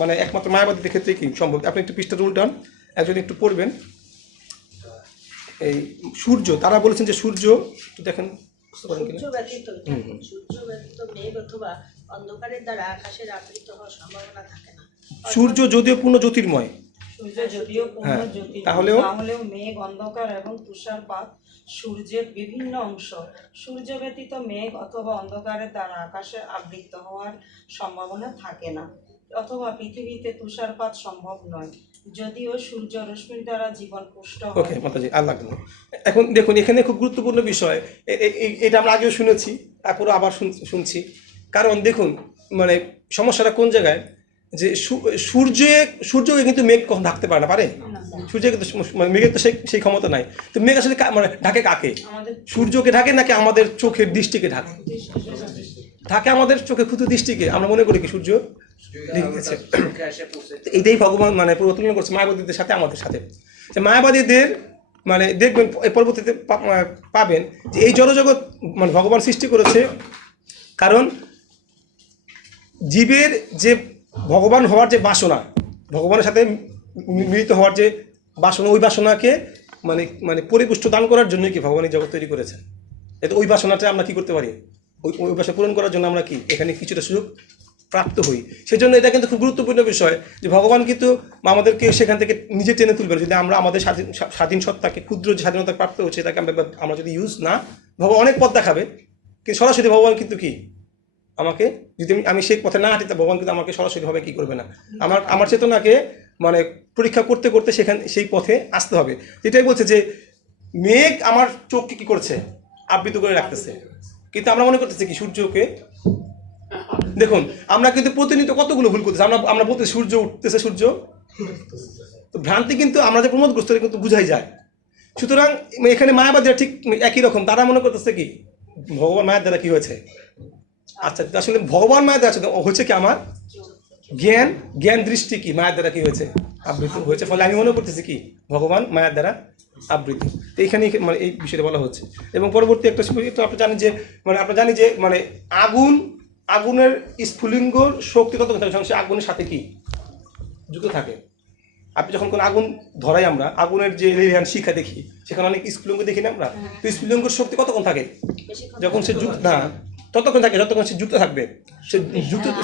মানে একমাত্র মায়াবাদীদের ক্ষেত্রে কি সম্ভব। আপনি একটু পৃষ্ঠাটা উল্টান, একজন একটু পড়বেন। এই সূর্য, তারা বলেছেন যে সূর্য, দেখেন বুঝতে পারেন কিনা? সূর্য ব্যতীত মেঘ অথবা অন্ধকারের দ্বারা আকাশের আবৃত হওয়ার সম্ভাবনা থাকে না। সূর্য যদিও পূর্ণ জ্যোতির্ময়, সূর্য যদিও পূর্ণ হ্যাঁ, জ্যোতি, তাহলেও মেঘ, অন্ধকার এবং তুষারপাত সূর্যের বিভিন্ন অংশ। সূর্য ব্যতীত মেঘ অথবা অন্ধকারের দ্বারা আকাশে আবৃত হওয়ার সম্ভাবনা থাকে না, অথবা পৃথিবীতে তুষারপাত সম্ভব নয়, যদিও সূর্য রশ্মির দ্বারা জীবন পুষ্ট হয়। ওকে মাতাজি, আর লাগবে না। এখন দেখুন এখানে খুব গুরুত্বপূর্ণ বিষয়, এটা আমরা আগেও শুনেছি, তারপরে আবার শুনছি। কারণ দেখুন মানে সমস্যাটা কোন জায়গায়, যে সূর্যকে কিন্তু মেঘ কখন ঢাকতে পারে না, পারে? সূর্য কিন্তু মানে মেঘের তো সেই ক্ষমতা নাই। তো মেঘ আসলে মানে ঢাকে কাকে? সূর্যকে ঢাকে নাকি আমাদের চোখের দৃষ্টিকে ঢাকে? ঢাকে আমাদের চোখে ক্ষুদ্র দৃষ্টিকে। আমরা মনে করি কি সূর্য ঢেকে গেছে। এইটাই ভগবান মানে তুলনা করছে মায়াবাদীদের সাথে আমাদের সাথে। যে মায়াবাদীদের মানে দেখবেন পরবর্তীতে পাবেন যে এই জড়জগৎ মানে ভগবান সৃষ্টি করেছে, কারণ জীবের যে ভগবান হওয়ার যে বাসনা, ভগবানের সাথে মিলিত হওয়ার যে বাসনা, ওই বাসনাকে মানে মানে পরিপুষ্ট দান করার জন্যই কি ভগবান এই জগৎ তৈরি করেছেন। এতে ওই বাসনাটা আমরা কি করতে পারি, ওই বাসনা পূরণ করার জন্য আমরা কি এখানে কিছুটা সুযোগ প্রাপ্ত হই। সেই জন্য এটা কিন্তু খুব গুরুত্বপূর্ণ বিষয় যে ভগবান কিন্তু আমাদেরকে সেখান থেকে নিজে টেনে তুলবেন যদি আমরা আমাদের স্বাধীন সত্তাকে, ক্ষুদ্র যে স্বাধীনতা প্রাপ্ত হচ্ছে এটাকে আমরা যদি ইউজ না, ভগবান অনেক পথ দেখাবে, কিন্তু সরাসরি ভগবান কিন্তু কি আমাকে যদি আমি সেই পথে না হাঁটি, তা ভগবান কিন্তু আমাকে সরাসরিভাবে কি করবে না, আমার চেতনাকে মানে পরীক্ষা করতে করতে সেই পথে আসতে হবে। এটাই বলছে যে মেঘ আমার চোখকে কি করছে, আবৃত করে রাখতেছে, কিন্তু আমরা মনে করতেছি কি সূর্যকে। দেখুন আমরা কিন্তু প্রতিনিয়ত কতগুলো ভুল করতেছি, আমরা বলতে সূর্য উঠতেছে, সূর্য তো ভ্রান্তি, কিন্তু আমরা যে প্রমাদগ্রস্ত কিন্তু বুঝাই যায়। সুতরাং এখানে মায়াবাদীরা ঠিক একই রকম, তারা মনে করতেছে কি ভগবান মায়ের দ্বারা কি হয়েছে। আচ্ছা আসলে ভগবান মায়ের দ্বারা হচ্ছে কি আমার জ্ঞান দৃষ্টি কি মায়ের দ্বারা কি হয়েছে, আবৃত হয়েছে, ফলে আমি মনে করতেছি কি ভগবান মায়ের দ্বারা আবৃত। তো এইখানে মানে এই বিষয়টা বলা হচ্ছে। এবং পরবর্তী একটা তো আপনি জানেন যে মানে আগুনের স্ফুলিঙ্গ শক্তি ততক্ষণ থাকে যখন সে আগুনের সাথে কি যুক্ত থাকে। আপনি যখন কোনো আগুন ধরাই, আমরা আগুনের যে রেলিয়ান শিখা দেখি, সেখানে অনেক স্ফুলিঙ্গ দেখি না আমরা। তো স্ফুলিঙ্গর শক্তি কতক্ষণ থাকে, যখন সে যুক্ত না ততক্ষণ থাকে, যতক্ষণ সে যুক্ত থাকবে।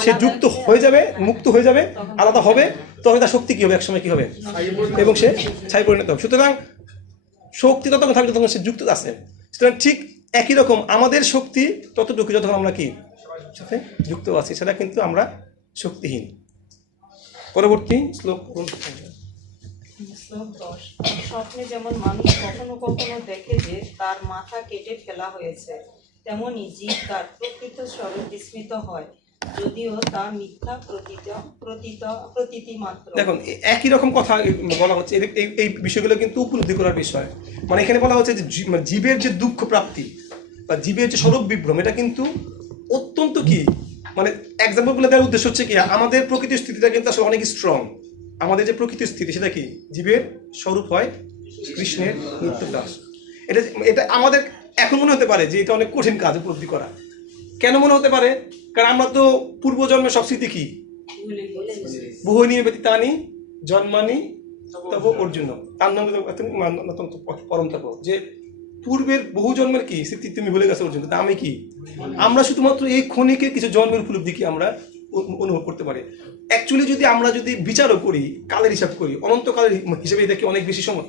সে যুক্ত হয়ে যাবে, মুক্ত হয়ে যাবে, আলাদা হবে, তখন তার শক্তি কি হবে, একসময় কি হবে, এবং সে ছাই পরিণত হবে। সুতরাং শক্তি ততক্ষণ থাকবে যতক্ষণ সে যুক্ত আছে। সুতরাং ঠিক একই রকম আমাদের শক্তি ততটুকু যতক্ষণ আমরা কি সাথে যুক্ত আছি, সেটা কিন্তু আমরা শক্তিহীন। পরবর্তী শ্লোক 10। স্বপ্নে যেমন মানুষ কখনো কখনো দেখে যে তার মাথা কেটে ফেলা হয়েছে, তেমনি জীব তার প্রকৃত স্বরূপ বিস্মৃত হয়, যদিও তা মিথ্যা প্রতীতি মাত্র। দেখুন একই রকম কথা বলা হচ্ছে, এই বিষয়গুলো কিন্তু উপলব্ধি করার বিষয়। মানে এখানে বলা হচ্ছে যে জীবের যে দুঃখ প্রাপ্তি বা জীবের যে স্বরূপ বিভ্রম, এটা কিন্তু অত্যন্ত কি মানে এক্সাম্পলগুলো দেওয়ার উদ্দেশ্য হচ্ছে কি আমাদের প্রকৃতির স্থিতিটা কিন্তু আসলে অনেক স্ট্রং। আমাদের যে প্রকৃতির স্থিতি সেটা কি জীবের স্বরূপ হয় কৃষ্ণের নিত্য দাস। এটা আমাদের এখন মনে হতে পারে যে এটা অনেক কঠিন কাজ উপলব্ধি করা। কেন মনে হতে পারে? কারণ আমরা তো পূর্বজন্মের সব স্মৃতি কি বহু ব্যতীতানি জন্মানি তব অর্জুন তার নাম পরম তপ, যে পূর্বের বহু জন্মের কি স্মৃতি তুমি ভুলে গেছো অর্জুন, তা আমি কি আমরা শুধুমাত্র এই ক্ষণিকের কিছু জন্মের উপলব্ধি কি আমরা অনুভব করতে পারি। অ্যাকচুয়ালি আমরা যদি বিচারও করি, কালের হিসাব করি, অনন্তকালের হিসেবে এটা কি অনেক বেশি সময়।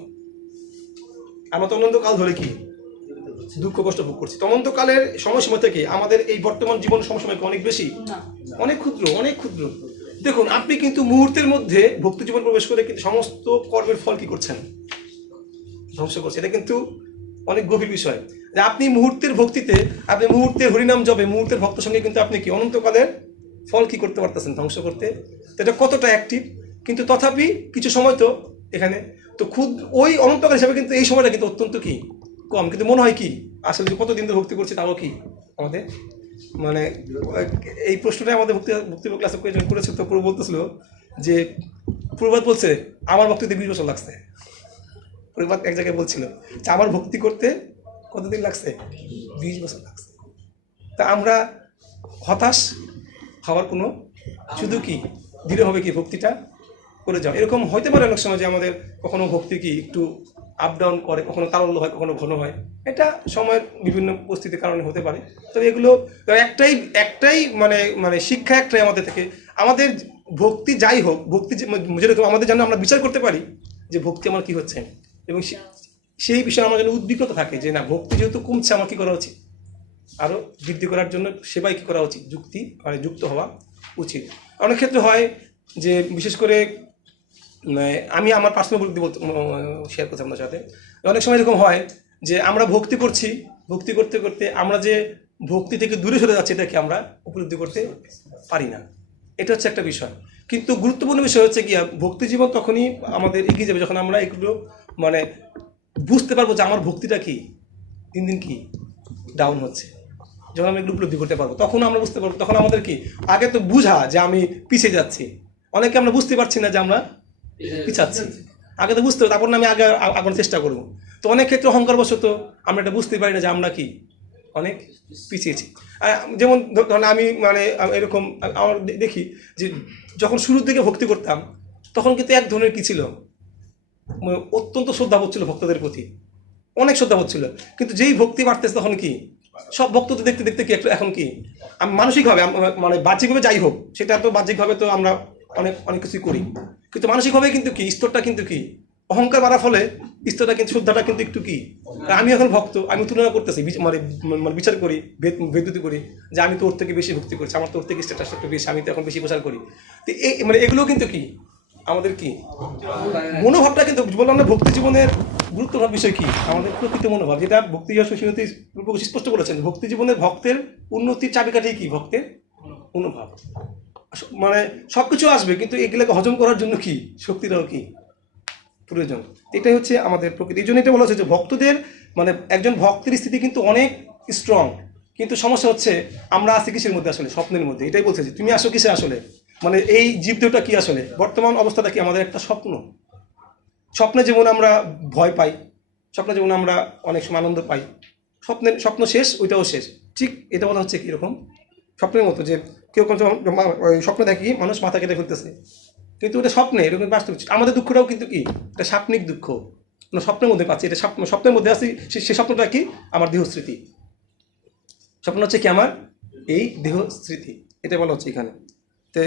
আমরা তো অনন্তকাল ধরে কি দুঃখ কষ্ট ভোগ করছি। অনন্তকালের সময়সীমা থেকে আমাদের এই বর্তমান জীবন সময়সীমা অনেক বেশি, অনেক ক্ষুদ্র, অনেক ক্ষুদ্র। দেখুন আপনি কিন্তু মুহূর্তের মধ্যে ভক্তি জীবন প্রবেশ করে কিন্তু সমস্ত কর্মের ফল কি করছেন, ধ্বংস করছে। এটা কিন্তু অনেক গভীর বিষয় যে আপনি মুহূর্তের ভক্তিতে, আপনি মুহূর্তের হরিনাম জপে, মুহূর্তের ভক্ত সঙ্গে কিন্তু আপনি কি অনন্তকালের ফল কি করতে পারতেছেন, ধ্বংস করতে। এটা কতটা অ্যাক্টিভ, কিন্তু তথাপি কিছু সময় তো এখানে তো ওই অনন্তকাল হিসাবে কিন্তু এই সময়টা কিন্তু অত্যন্ত কি কম, কিন্তু মনে হয় কি আসলে যে কতদিন ধরে ভক্তি করছি তাও কি আমাদের মানে এই প্রশ্নটা আমাদের ভক্তিব ক্লাসে প্রয়োজন করেছে, তো পুরো বলতেছিল যে প্রবাদ বলছে আমার ভক্তিতে 20 বছর লাগছে। প্রবাদ এক জায়গায় বলছিল যে আমার ভক্তি করতে কতদিন লাগছে, 20 বছর লাগছে। তা আমরা হতাশ হওয়ার কোনো, শুধু কি দৃঢ় হবে কি ভক্তিটা করে যাও। এরকম হইতে পারে অনেক সময় যে আমাদের কখনো ভক্তি কি একটু আপ ডাউন করে, কখনো তারল্য হয়, কখনো ঘন হয়, এটা সময়ের বিভিন্ন পরিস্থিতির কারণে হতে পারে। তবে এগুলো একটাই মানে মানে শিক্ষা একটাই আমাদের থেকে, আমাদের ভক্তি যাই হোক, ভক্তি যেরকম আমাদের জন্য আমরা বিচার করতে পারি যে ভক্তি আমার কি হচ্ছে, এবং সেই বিষয়ে আমার যেন উদ্বিগ্নতা থাকে যে না, ভক্তি যেহেতু কমছে আমার কি করা উচিত, আরও বৃদ্ধি করার জন্য সেবাই কী করা উচিত, যুক্ত হওয়া উচিত। অনেক ক্ষেত্রে হয় যে বিশেষ করে আমি আমার পার্সোনাল বলতে শেয়ার করছি আপনার সাথে, অনেক সময় এরকম হয় যে আমরা ভক্তি করছি, ভক্তি করতে করতে আমরা যে ভক্তি থেকে দূরে সরে যাচ্ছি এটাকে আমরা উপলব্ধি করতে পারি না। এটা হচ্ছে একটা বিষয়। কিন্তু গুরুত্বপূর্ণ বিষয় হচ্ছে কি, ভক্তি জীবন তখনই আমাদের এগিয়ে যাবে যখন আমরা এগুলো মানে বুঝতে পারবো যে আমার ভক্তিটা কি দিন দিন কি ডাউন হচ্ছে। যখন আমরা এগুলো উপলব্ধি করতে পারবো তখন আমরা বুঝতে পারবো, তখন আমাদের কি আগে তো বুঝা যে আমি পিছিয়ে যাচ্ছি, অনেকে আমরা বুঝতে পারছি না যে আমরা পিছাচ্ছি, আগে তো বুঝতে হবে, তারপর আমি আগে আগানোর চেষ্টা করবো। তো অনেক ক্ষেত্রে অহংকারবশত আমরা এটা বুঝতে পারি না যে আমরা কি অনেক পিছিয়েছি। যেমন ধরেন আমি মানে এরকম আমার দেখি যে যখন শুরুর দিকে ভক্তি করতাম তখন কিন্তু এক ধরনের কি ছিল, অত্যন্ত শ্রদ্ধাবোধ ছিল ভক্তদের প্রতি, অনেক শ্রদ্ধাবোধ ছিল। কিন্তু যেই ভক্তি বাড়তেছে তখন কি সব ভক্তদের দেখতে দেখতে কি একটু এখন কি আমি মানসিকভাবে মানে বাহ্যিকভাবে যাই হোক, সেটা তো বাহ্যিকভাবে তো আমরা অনেক কিছুই করি, কিন্তু মানসিকভাবে কিন্তু কি স্তরটা কিন্তু কি অহংকার বাড়ার ফলে স্তরটা কিন্তু শ্রদ্ধাটা কিন্তু একটু কি, আমি এখন ভক্ত, আমি তুলনা করতেছি মানে বিচার করি, ভেদুতি করি যে আমি তো ওর থেকে বেশি ভক্তি করছি, আমার তো ওর থেকে স্ট্যাটাস একটু বেশি, আমি তো এখন বেশি প্রচার করি। তো এই মানে এগুলো কিন্তু কি আমাদের কি মনোভাবটা, কিন্তু বললাম না ভক্তি জীবনের গুরুত্বপূর্ণ বিষয় কি আমাদের প্রকৃত মনোভাব, যেটা ভক্তি স্পষ্ট বলেছেন। ভক্তি জীবনের ভক্তের উন্নতির চাবিকাঠি কি, ভক্তের মনোভাব। মানে সবকিছু আসবে কিন্তু এগুলোকে হজম করার জন্য কি শক্তিটাও কি প্রয়োজন। এটাই হচ্ছে আমাদের প্রকৃতি। এই জন্য এটা বলা হচ্ছে যে ভক্তদের মানে একজন ভক্তের স্থিতি কিন্তু অনেক স্ট্রং, কিন্তু সমস্যা হচ্ছে আমরা আছি কিসের মধ্যে, আসলে স্বপ্নের মধ্যে। এটাই বলছে যে তুমি আসো কিসে, আসলে মানে এই জীবদেহটা কি, আসলে বর্তমান অবস্থাটা কি আমাদের একটা স্বপ্নে যেমন আমরা ভয় পাই, স্বপ্নে যেমন আমরা অনেক সময় আনন্দ পাই, স্বপ্ন শেষ ওইটাও শেষ, ঠিক এটা বলা হচ্ছে কীরকম স্বপ্নের মতো, যে কেউ কোনো স্বপ্ন দেখি মানুষ মাথা কেটে ফেলতেছে, কিন্তু ওটা স্বপ্নে, এরকম বাস্তব। আমাদের দুঃখটাও কিন্তু কি এটা সাপনিক দুঃখ, আমরা স্বপ্নের মধ্যে পাচ্ছি, এটা স্বপ্নের মধ্যে আছি। সে স্বপ্নটা কি আমার দেহ স্মৃতি, স্বপ্ন হচ্ছে কি আমার এই দেহ স্মৃতি, এটা বলা হচ্ছে এখানে। তো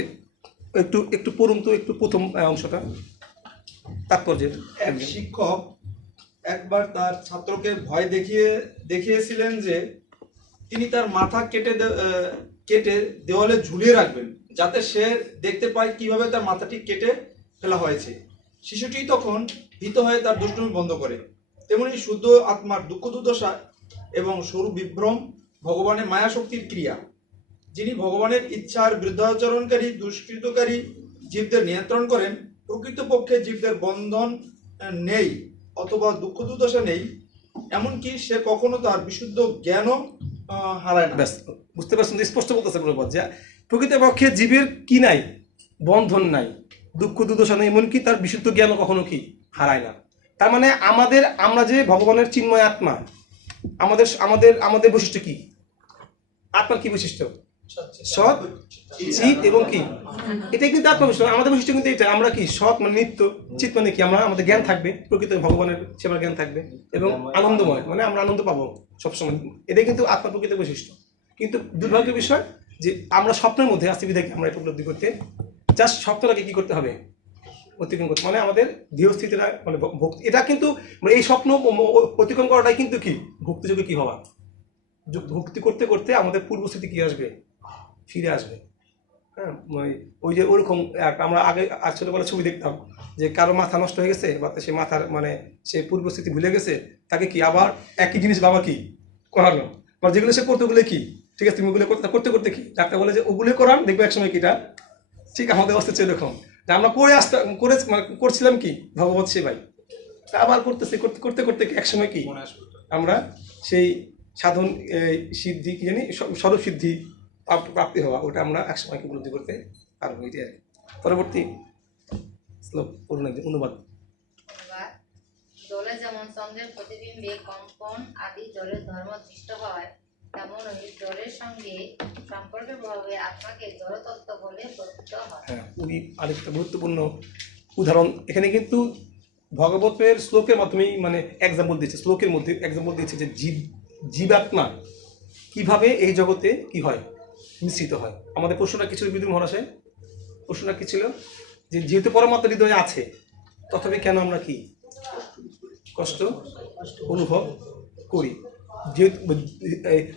একটু পড়ুন তো একটু প্রথম অংশটা তাৎপর্যের। এক শিক্ষক একবার তার ছাত্রকে ভয় দেখিয়েছিলেন যে তিনি তার মাথা কেটে দেওয়ালে ঝুলিয়ে রাখবেন, যাতে সে দেখতে পায় কিভাবে তার মাথাটি কেটে ফেলা হয়েছে। শিশুটি তখন ভীত হয়ে তার দুষ্টুমি বন্ধ করে। তেমনি শুদ্ধ আত্মার দুঃখ দুর্দশা এবং স্বরূপ বিভ্রম ভগবানের মায়া শক্তির ক্রিয়া। যিনি ভগবানের ইচ্ছার বিরুদ্ধাচরণকারী দুষ্কৃতকারী জীবদের নিয়ন্ত্রণ করেন, প্রকৃতপক্ষে জীবদের বন্ধন নেই অথবা দুঃখ দুর্দশা নেই, এমনকি সে কখনো তার বিশুদ্ধ জ্ঞানও হারায় না। বুঝতে পারছেন, স্পষ্ট বলতেছে প্রভুপাদ যে প্রকৃতপক্ষে জীবের কি নাই, বন্ধন নাই, দুঃখ দুর্দশা নেই, এমনকি তার বিশুদ্ধ জ্ঞানও কখনো কি হারায় না। তার মানে আমরা যে ভগবানের চিন্ময় আত্মা, আমাদের বৈশিষ্ট্য কি, আত্মার কি বৈশিষ্ট্য, সৎ চিত এবং কি, এটাই কিন্তু আত্মবিশ্বাস। আমাদের বৈশিষ্ট্য কিন্তু এটা, আমরা কি সৎ মানে নিত্য, চিত মানে কি আমাদের জ্ঞান থাকবে, প্রকৃত ভগবানের সেবার জ্ঞান থাকবে, এবং আনন্দময় মানে আমরা আনন্দ পাবো সবসময়, এটাই কিন্তু আত্মার প্রকৃত বৈশিষ্ট্য। কিন্তু দুর্ভাগ্যের বিষয় যে আমরা স্বপ্নের মধ্যে আসতে বিধায় আমরা এটা উপলব্ধি করতে জাস্ট স্বপ্নটাকে কি করতে হবে, অতিক্রম করতে, মানে আমাদের দেহস্থিতিটা মানে ভক্তি, এটা কিন্তু এই স্বপ্ন অতিক্রম করাটাই কিন্তু কি ভক্তিযোগে কি হওয়া, ভক্তি করতে করতে আমাদের পূর্বস্থিতি কি আসবে, ফিরে আসবে। হ্যাঁ, ওই যে ওরকম আমরা আগে ছোটবেলায় ছবি দেখতাম যে কারো মাথা নষ্ট হয়ে গেছে বা সে মাথার মানে সে পূর্বস্থিতি ভুলে গেছে, তাকে কি আবার একই জিনিস বাবা কি করানো, বা যেগুলো সে করতে ওগুলো কি ঠিক আছে তুমি ওগুলো করতে করতে কি ডাক্তার বলে যে ওগুলো করান, দেখবো একসময় কিটা ঠিক আমাদের অবস্থা হচ্ছে এরকম যে আমরা করছিলাম কি ভগবত সেবাই, আবার করতে করতে একসময় কি আমরা সেই সাধন সিদ্ধি কি জানি স্বরূপ সিদ্ধি প্রাপ্তি হওয়া, ওটা আমরা একসময় উপলব্ধি করতে পারবো। এটি আর কি। পরবর্তী শ্লোক পড়ুন, অনুবাদ। অনুবাদ। জলে যেমন চন্দ্রের প্রতিবিম্বে কম্পন আদি জলের ধর্ম দৃষ্ট হয়, তেমনই জলের সঙ্গে সম্পর্কের প্রভাবে আত্মাকে জড়তত্ত্ব বলে প্রতীত হয়। হ্যাঁ, উনি আরেকটা গুরুত্বপূর্ণ উদাহরণ এখানে কিন্তু ভগবতের শ্লোকের মাধ্যমেই মানে এক্সাম্পল দিচ্ছে, শ্লোকের মধ্যে এক্সাম্পল দিচ্ছে যে জীবাত্মা কিভাবে এই জগতে কি হয়, মিশ্রিত হয়। আমাদের প্রশ্নটা কিছু বিদ্যুৎ মহারাশে প্রশ্নটা কি ছিল যে যেহেতু পরমাত্মা হৃদয়ে আছে, তথাপি কেন আমরা কি কষ্ট অনুভব করি? যেহেতু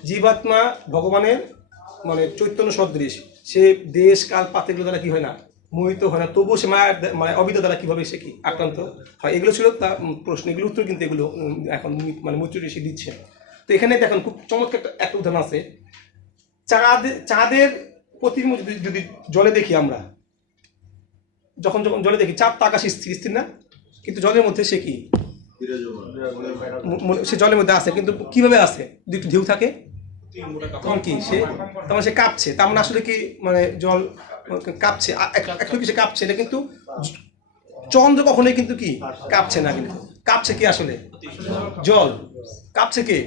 জীবাত্মা ভগবানের মানে চৈতন্য সদৃশ, সে দেশ কাল পাত্রগুলো দ্বারা কি হয় না, মোহিত হয় না, তবুও সে মায়ের মানে অবিদ্যা দ্বারা কিভাবে সে কি আক্রান্ত হয়। এগুলো ছিল তার প্রশ্ন, এগুলো উত্তর কিন্তু এগুলো এখন মানে মৈত্রী ঋষি দিচ্ছে। তো এখানে দেখেন খুব চমৎকার একটা উদাহরণ আছে। চাঁদের প্রতিবিম্ব যদি জলে দেখি আমরা, যখন যখন জলে দেখি, চাঁদ তো আকাশে স্থির স্থির না, কিন্তু জলের মধ্যে সে কি, সে জলের মধ্যে আছে, কিন্তু কিভাবে আছে, যদি একটু ঢেউ থাকে তখন কি সে, তখন সে কাঁপছে। তার মানে আসলে কি মানে জল কাঁপছে, একটু কি সে কাঁপছে, এটা কিন্তু চন্দ্র কখনোই কিন্তু কি কাঁপছে না, কিন্তু কাঁপছে কি আসলে জল, কাঁপছে কে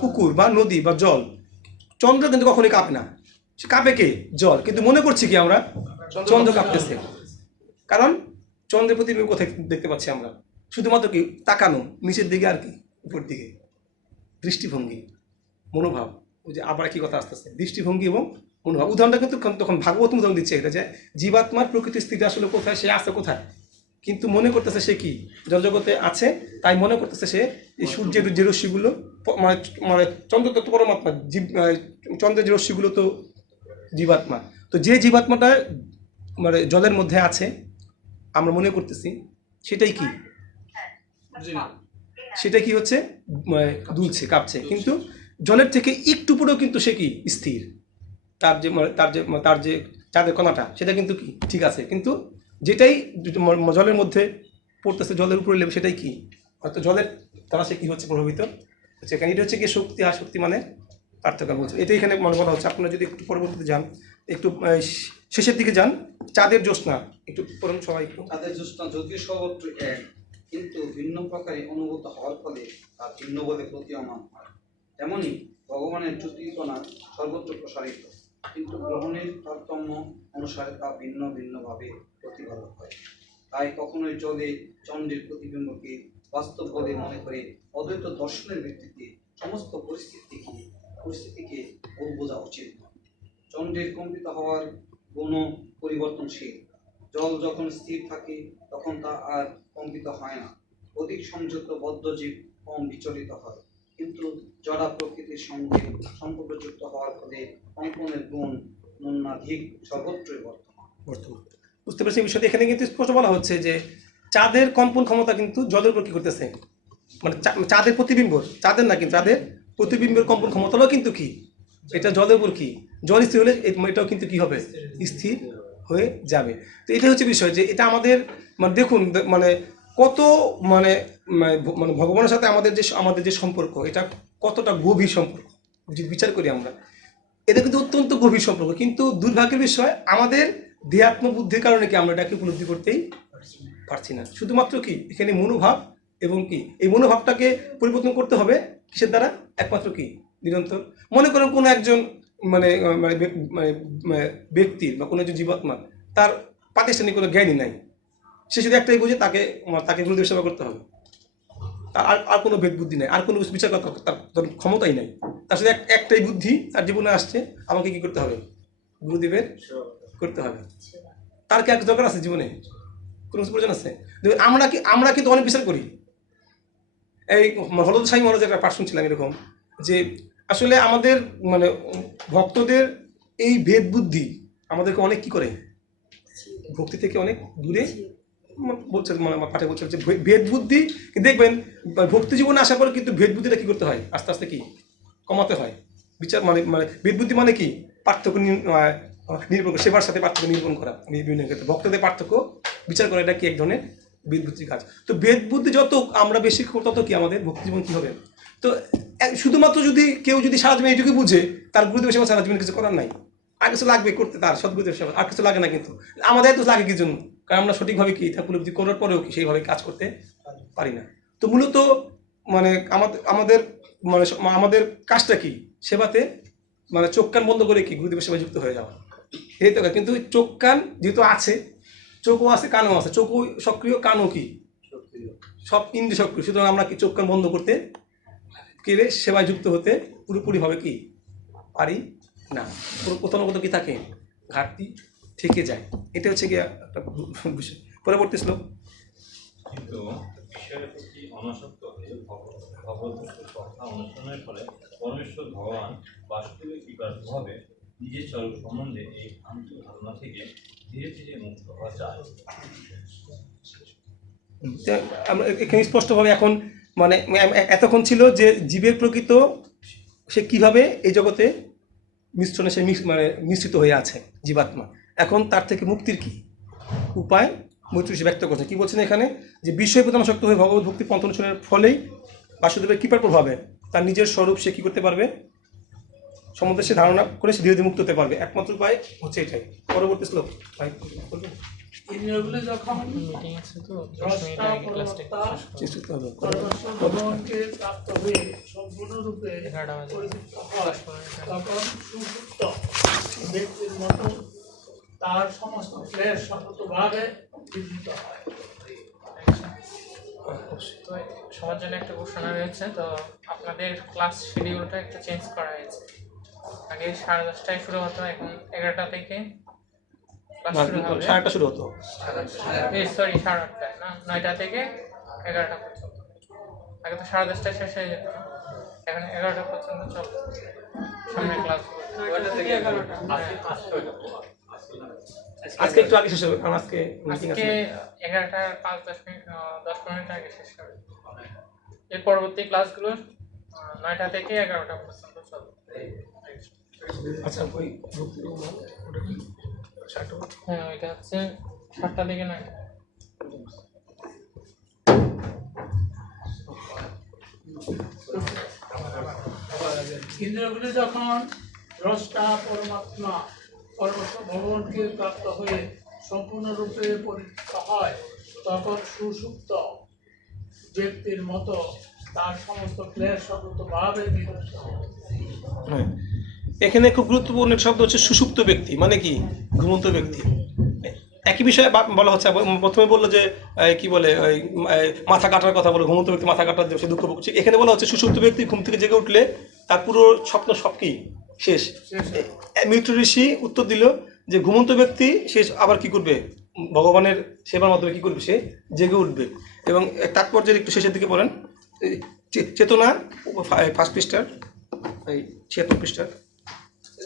পুকুর বা নদী বা জল, চন্দ্র কিন্তু কখনোই কাঁপে না, সে কাঁপে কে জল, কিন্তু মনে করছি কি আমরা চন্দ্র কাঁপতেছে, কারণ চন্দ্রের প্রতিবিম্ব কোথায় দেখতে পাচ্ছি আমরা, শুধুমাত্র কি তাকানো নিচের দিকে আর কি উপর দিকে, দৃষ্টিভঙ্গি মনোভাব, ওই যে আবার কি কথা আসতেছে, দৃষ্টিভঙ্গি এবং মনোভাব। উদাহরণটা কিন্তু তখন ভাগবত উদাহরণ দিচ্ছে, এটা যে জীবাত্মার প্রকৃতির স্থিতি আসলে কোথায়, সে আছে কোথায়, কিন্তু মনে করতেছে সে কি জলজগতে আছে, তাই মনে করতেছে সে এই সূর্যের যে রশ্মিগুলো মানে মানে চন্দ্র তো পরমাত্মা, চন্দ্রের যে রশ্মিগুলো তো জীবাত্মা, তো যে জীবাত্মাটা মানে জলের মধ্যে আছে আমরা মনে করতেছি সেটাই কি, সেটা কি হচ্ছে দুলছে কাঁপছে, কিন্তু জলের থেকে একটু পরেও কিন্তু সে কি স্থির, তার যে চাঁদের কণাটা সেটা কিন্তু কি ঠিক আছে, কিন্তু যেটাই জলের মধ্যে পড়তেছে, জলের উপরে লেবে, সেটাই কি হয়তো জলের দ্বারা সে কি হচ্ছে প্রভাবিত হচ্ছে। কারণ এটা হচ্ছে কি শক্তি আর শক্তি মানে পার্থক্য বলছে, এটাই এখানে মনে বলা হচ্ছে। আপনারা যদি একটু পরবর্তীতে যান, একটু শেষের দিকে যান, চাঁদের জ্যোৎস্না একটু পড়ুন সবাই একটু। তাদের জ্যোৎস্না যদিও সর্বত্র এক, কিন্তু ভিন্ন প্রকারে অনুভূত হওয়ার ফলে তা ভিন্ন বলে প্রতীয়মান হয়। তেমনি ভগবানের জ্যোতিকণা সর্বত্র প্রসারিত, কিন্তু গ্রহণের তারতম্য অনুসারে তা ভিন্ন ভিন্নভাবে প্রতিফলিত হয়। তাই কখনোই জলে চন্দ্রের প্রতিবিম্বকে বাস্তব বলে মনে করে অদ্বৈত দর্শনের ভিত্তিতে সমস্ত পরিস্থিতিকে বোঝা উচিত নয়। চন্দ্রের কম্পিত হওয়ার গুণ পরিবর্তনশীল, জল যখন স্থির থাকে তখন তা আর কম্পিত হয় না। অধিক সংযুক্ত বদ্ধজীব কম বিচলিত হয়, কিন্তু জড়া প্রকৃতির সঙ্গে সম্পর্কযুক্ত হওয়ার ফলে কম্পনের গুণ ন্যূনাধিক সর্বত্রই বর্তমান। বুঝতে পারছি বিষয়টা। এখানে কিন্তু স্পষ্ট বলা হচ্ছে যে চাঁদের কম্পন ক্ষমতা কিন্তু জলের উপর কি করতেছে, মানে চাঁদের প্রতিবিম্ব, চাঁদের না কিন্তু চাঁদের প্রতিবিম্বের কম্পন ক্ষমতাটাও কিন্তু কি এটা জলের উপর কি, জল স্থির হলে এটাও কিন্তু কি হবে, স্থির হয়ে যাবে। তো এটাই হচ্ছে বিষয় যে এটা আমাদের মানে দেখুন মানে কত মানে মানে ভগবানের সাথে আমাদের যে সম্পর্ক, এটা কতটা গভীর সম্পর্ক যদি বিচার করি আমরা, এটা কিন্তু অত্যন্ত গভীর সম্পর্ক। কিন্তু দুর্ভাগ্যের বিষয় আমাদের দেহাত্ম বুদ্ধির কারণে কি আমরা এটাকে উপলব্ধি করতেই পারছি না। শুধুমাত্র কি এখানে মনোভাব এবং কি এই মনোভাবটাকে পরিবর্তন করতে হবে কিসের দ্বারা, একমাত্র কি নিরন্তর। মনে করেন কোনো একজন মানে ব্যক্তির বা কোনো একজন জীবাত্মা, তার প্রাতিষ্ঠানিক কোনো জ্ঞানই নাই, সে শুধু একটাই বুঝে তাকে গুরুদেব সেবা করতে হবে, তার আর কোনো ভেদ বুদ্ধি নেই, আর কোনো বিচার করার তার ক্ষমতাই নাই, তার সাথে একটাই বুদ্ধি তার জীবনে আসছে, আমাকে কি করতে হবে, গুরুদেবের করতে হবে। তার কি এক দরকার আছে জীবনে, কোনো প্রয়োজন আছে? আমরা কিন্তু অনেক বিচার করি। এই হলদ সাই মহারাজ একটা পাঠ শুনছিলাম এরকম, যে আসলে আমাদের মানে ভক্তদের এই ভেদ বুদ্ধি আমাদেরকে অনেক কি করে, ভক্তি থেকে অনেক দূরে বলছে, মানে আমার পাঠে বলছে যে ভেদ বুদ্ধি দেখবেন ভক্তি জীবনে আসার পরে কিন্তু ভেদ বুদ্ধিটা কি করতে হয়, আস্তে আস্তে কি কমাতে হয়। বিচার মানে ভেদ বুদ্ধি মানে কি, পার্থক্য নির্ভর করা, সেবার সাথে পার্থক্য নির্ভর করা, বিভিন্ন ক্ষেত্রে ভক্তদের পার্থক্য বিচার করা, এটা কি এক ধরনের বেদ বুদ্ধির কাজ। তো বেদ বুদ্ধি যত আমরা বেশি তত কি আমাদের ভক্তি জীবন কি হবে। তো শুধুমাত্র যদি কেউ যদি সারা জীবন এইটুকু বুঝে, তার গুরুদেব সেবা সারা জীবন কিছু করার নাই, আর কিছু লাগবে করতে, তার সদ্গুরুদেব সেবা আর কিছু লাগে না। কিন্তু আমাদের তো লাগে কি জন্য? কারণ আমরা সঠিকভাবে কি ঠাকুর উপলব্ধি করার পরেও কি সেইভাবে কাজ করতে পারি না। তো মূলত মানে আমাদের মানে আমাদের কাজটা কি? সেবাতে মানে চোখ কান বন্ধ করে কি গুরুদেবের সেবায় যুক্ত হয়ে যাওয়া, এই তো। কিন্তু চোখ কান যেহেতু আছে, চোখও আছে কানও আছে, চোখও সক্রিয় কানও কি সব ইন্দ্রিয় সক্রিয়, সুতরাং আমরা কি চোখ কান বন্ধ করতে গেলে সেবায় যুক্ত হতে পুরোপুরিভাবে কি পারি না। কোথাও না কোথাও কি থাকে, ঘাটতি থেকে যায়। এটা হচ্ছে গিয়ে একটা বিষয়। পরবর্তী শ্লোক। কিন্তু ঈশ্বরের প্রতি অনাসক্ত হয়ে ভগবতের কথা অনুসরণের ফলে পরমেশ্বর ভগবান বাসুদেবের কৃপার প্রভাবে নিজের স্বরূপ সম্বন্ধে এই ভ্রান্ত ধারণা থেকে ধীরে ধীরে মুক্ত হওয়া যায়। আমরা এখানে স্পষ্টভাবে এখন মানে এতক্ষণ ছিল যে জীবের প্রকৃত সে কিভাবে এই জগতে মিশ্রণে সে মানে মিশ্রিত হয়ে আছে জীবাত্মা। এখন তার থেকে মুক্তির কি উপায় মৈত্রী ব্যক্ত করছে। কি বলছেন এখানে? যে বিষয় প্রতি আসক্ত হয়ে ভগবত ভক্তি পন্থ অনুসরণের ফলেই বাসুদেবের কৃপার প্রভাবে তার নিজের স্বরূপ সে কী করতে পারবে, সম্বন্ধে সে ধারণা করে সে ধীরে ধীরে মুক্ত হতে পারবে। একমাত্র উপায় হচ্ছে এটাই। পরবর্তী শ্লোক ভাই বলবেন? ইন্দ্রিয়গুলি যখন দ্রষ্টা পরমাত্মা ভগবানকে প্রাপ্ত হয়ে সম্পূর্ণরূপে পরিতৃপ্ত হয়, তখন সুযুক্ত ব্যক্তির মতো তার সমস্ত ক্লেশ সম্পূর্ণভাবে বিঘ্নিত হয়। তো সবার জন্য একটা ঘোষণা রয়েছে, তো আপনাদের ক্লাস শিডিউলটা একটু চেঞ্জ করা হয়েছে। আগে 10:30টায় শুরু হতো, এখন 11টা থেকে ক্লাস শুরু হবে। 8টা শুরু হতো, সরি 8:30টায় না, 9টা থেকে 11টা পর্যন্ত। আগে তো 10:30টায় শেষ হয়ে যেত, এখন 11টা পর্যন্ত চলবে সামনে ক্লাস। আজকে একটু আগে শেষ হবে, কারণ আজকে মিটিং আছে। 11টার 5-10 মিনিট আগে শেষ হবে। এর পরবর্তী ক্লাসগুলো 9টা থেকে 11টা পর্যন্ত চলবে। আচ্ছা ওই হ্যাঁ, এটা হচ্ছে 7টা থেকে 9টা। ইন্দ্রিয়গুলি যখন দ্রষ্টা পরমাত্মা পরমেশ্বর ভগবানকে প্রাপ্ত হয়ে সম্পূর্ণরূপে পরিতৃপ্ত হয়, তখন সুষুপ্ত ব্যক্তির মতো তার সমস্ত ক্লেশ সম্পূর্ণভাবে বিনষ্ট হয়। হ্যাঁ, এখানে খুব গুরুত্বপূর্ণ একটা শব্দ হচ্ছে সুষুপ্ত ব্যক্তি, মানে কি ঘুমন্ত ব্যক্তি। একই বিষয়ে বলা হচ্ছে। প্রথমে বললো যে কি বলে ওই মাথা কাটার কথা বলে, ঘুমন্ত ব্যক্তি মাথা কাটার সে দুঃখ ভুগছে। এখানে বলা হচ্ছে সুষুপ্ত ব্যক্তি ঘুম থেকে জেগে উঠলে তার পুরো স্বপ্ন সব কি শেষ। মৃত্যু ঋষি উত্তর দিল যে ঘুমন্ত ব্যক্তি সে আবার কি করবে, ভগবানের সেবার মাধ্যমে কি করবে, সে জেগে উঠবে। এবং তাৎপর্যের একটু শেষের দিকে বলেন, চেতনা 1 পৃষ্ঠার 76 পৃষ্ঠার।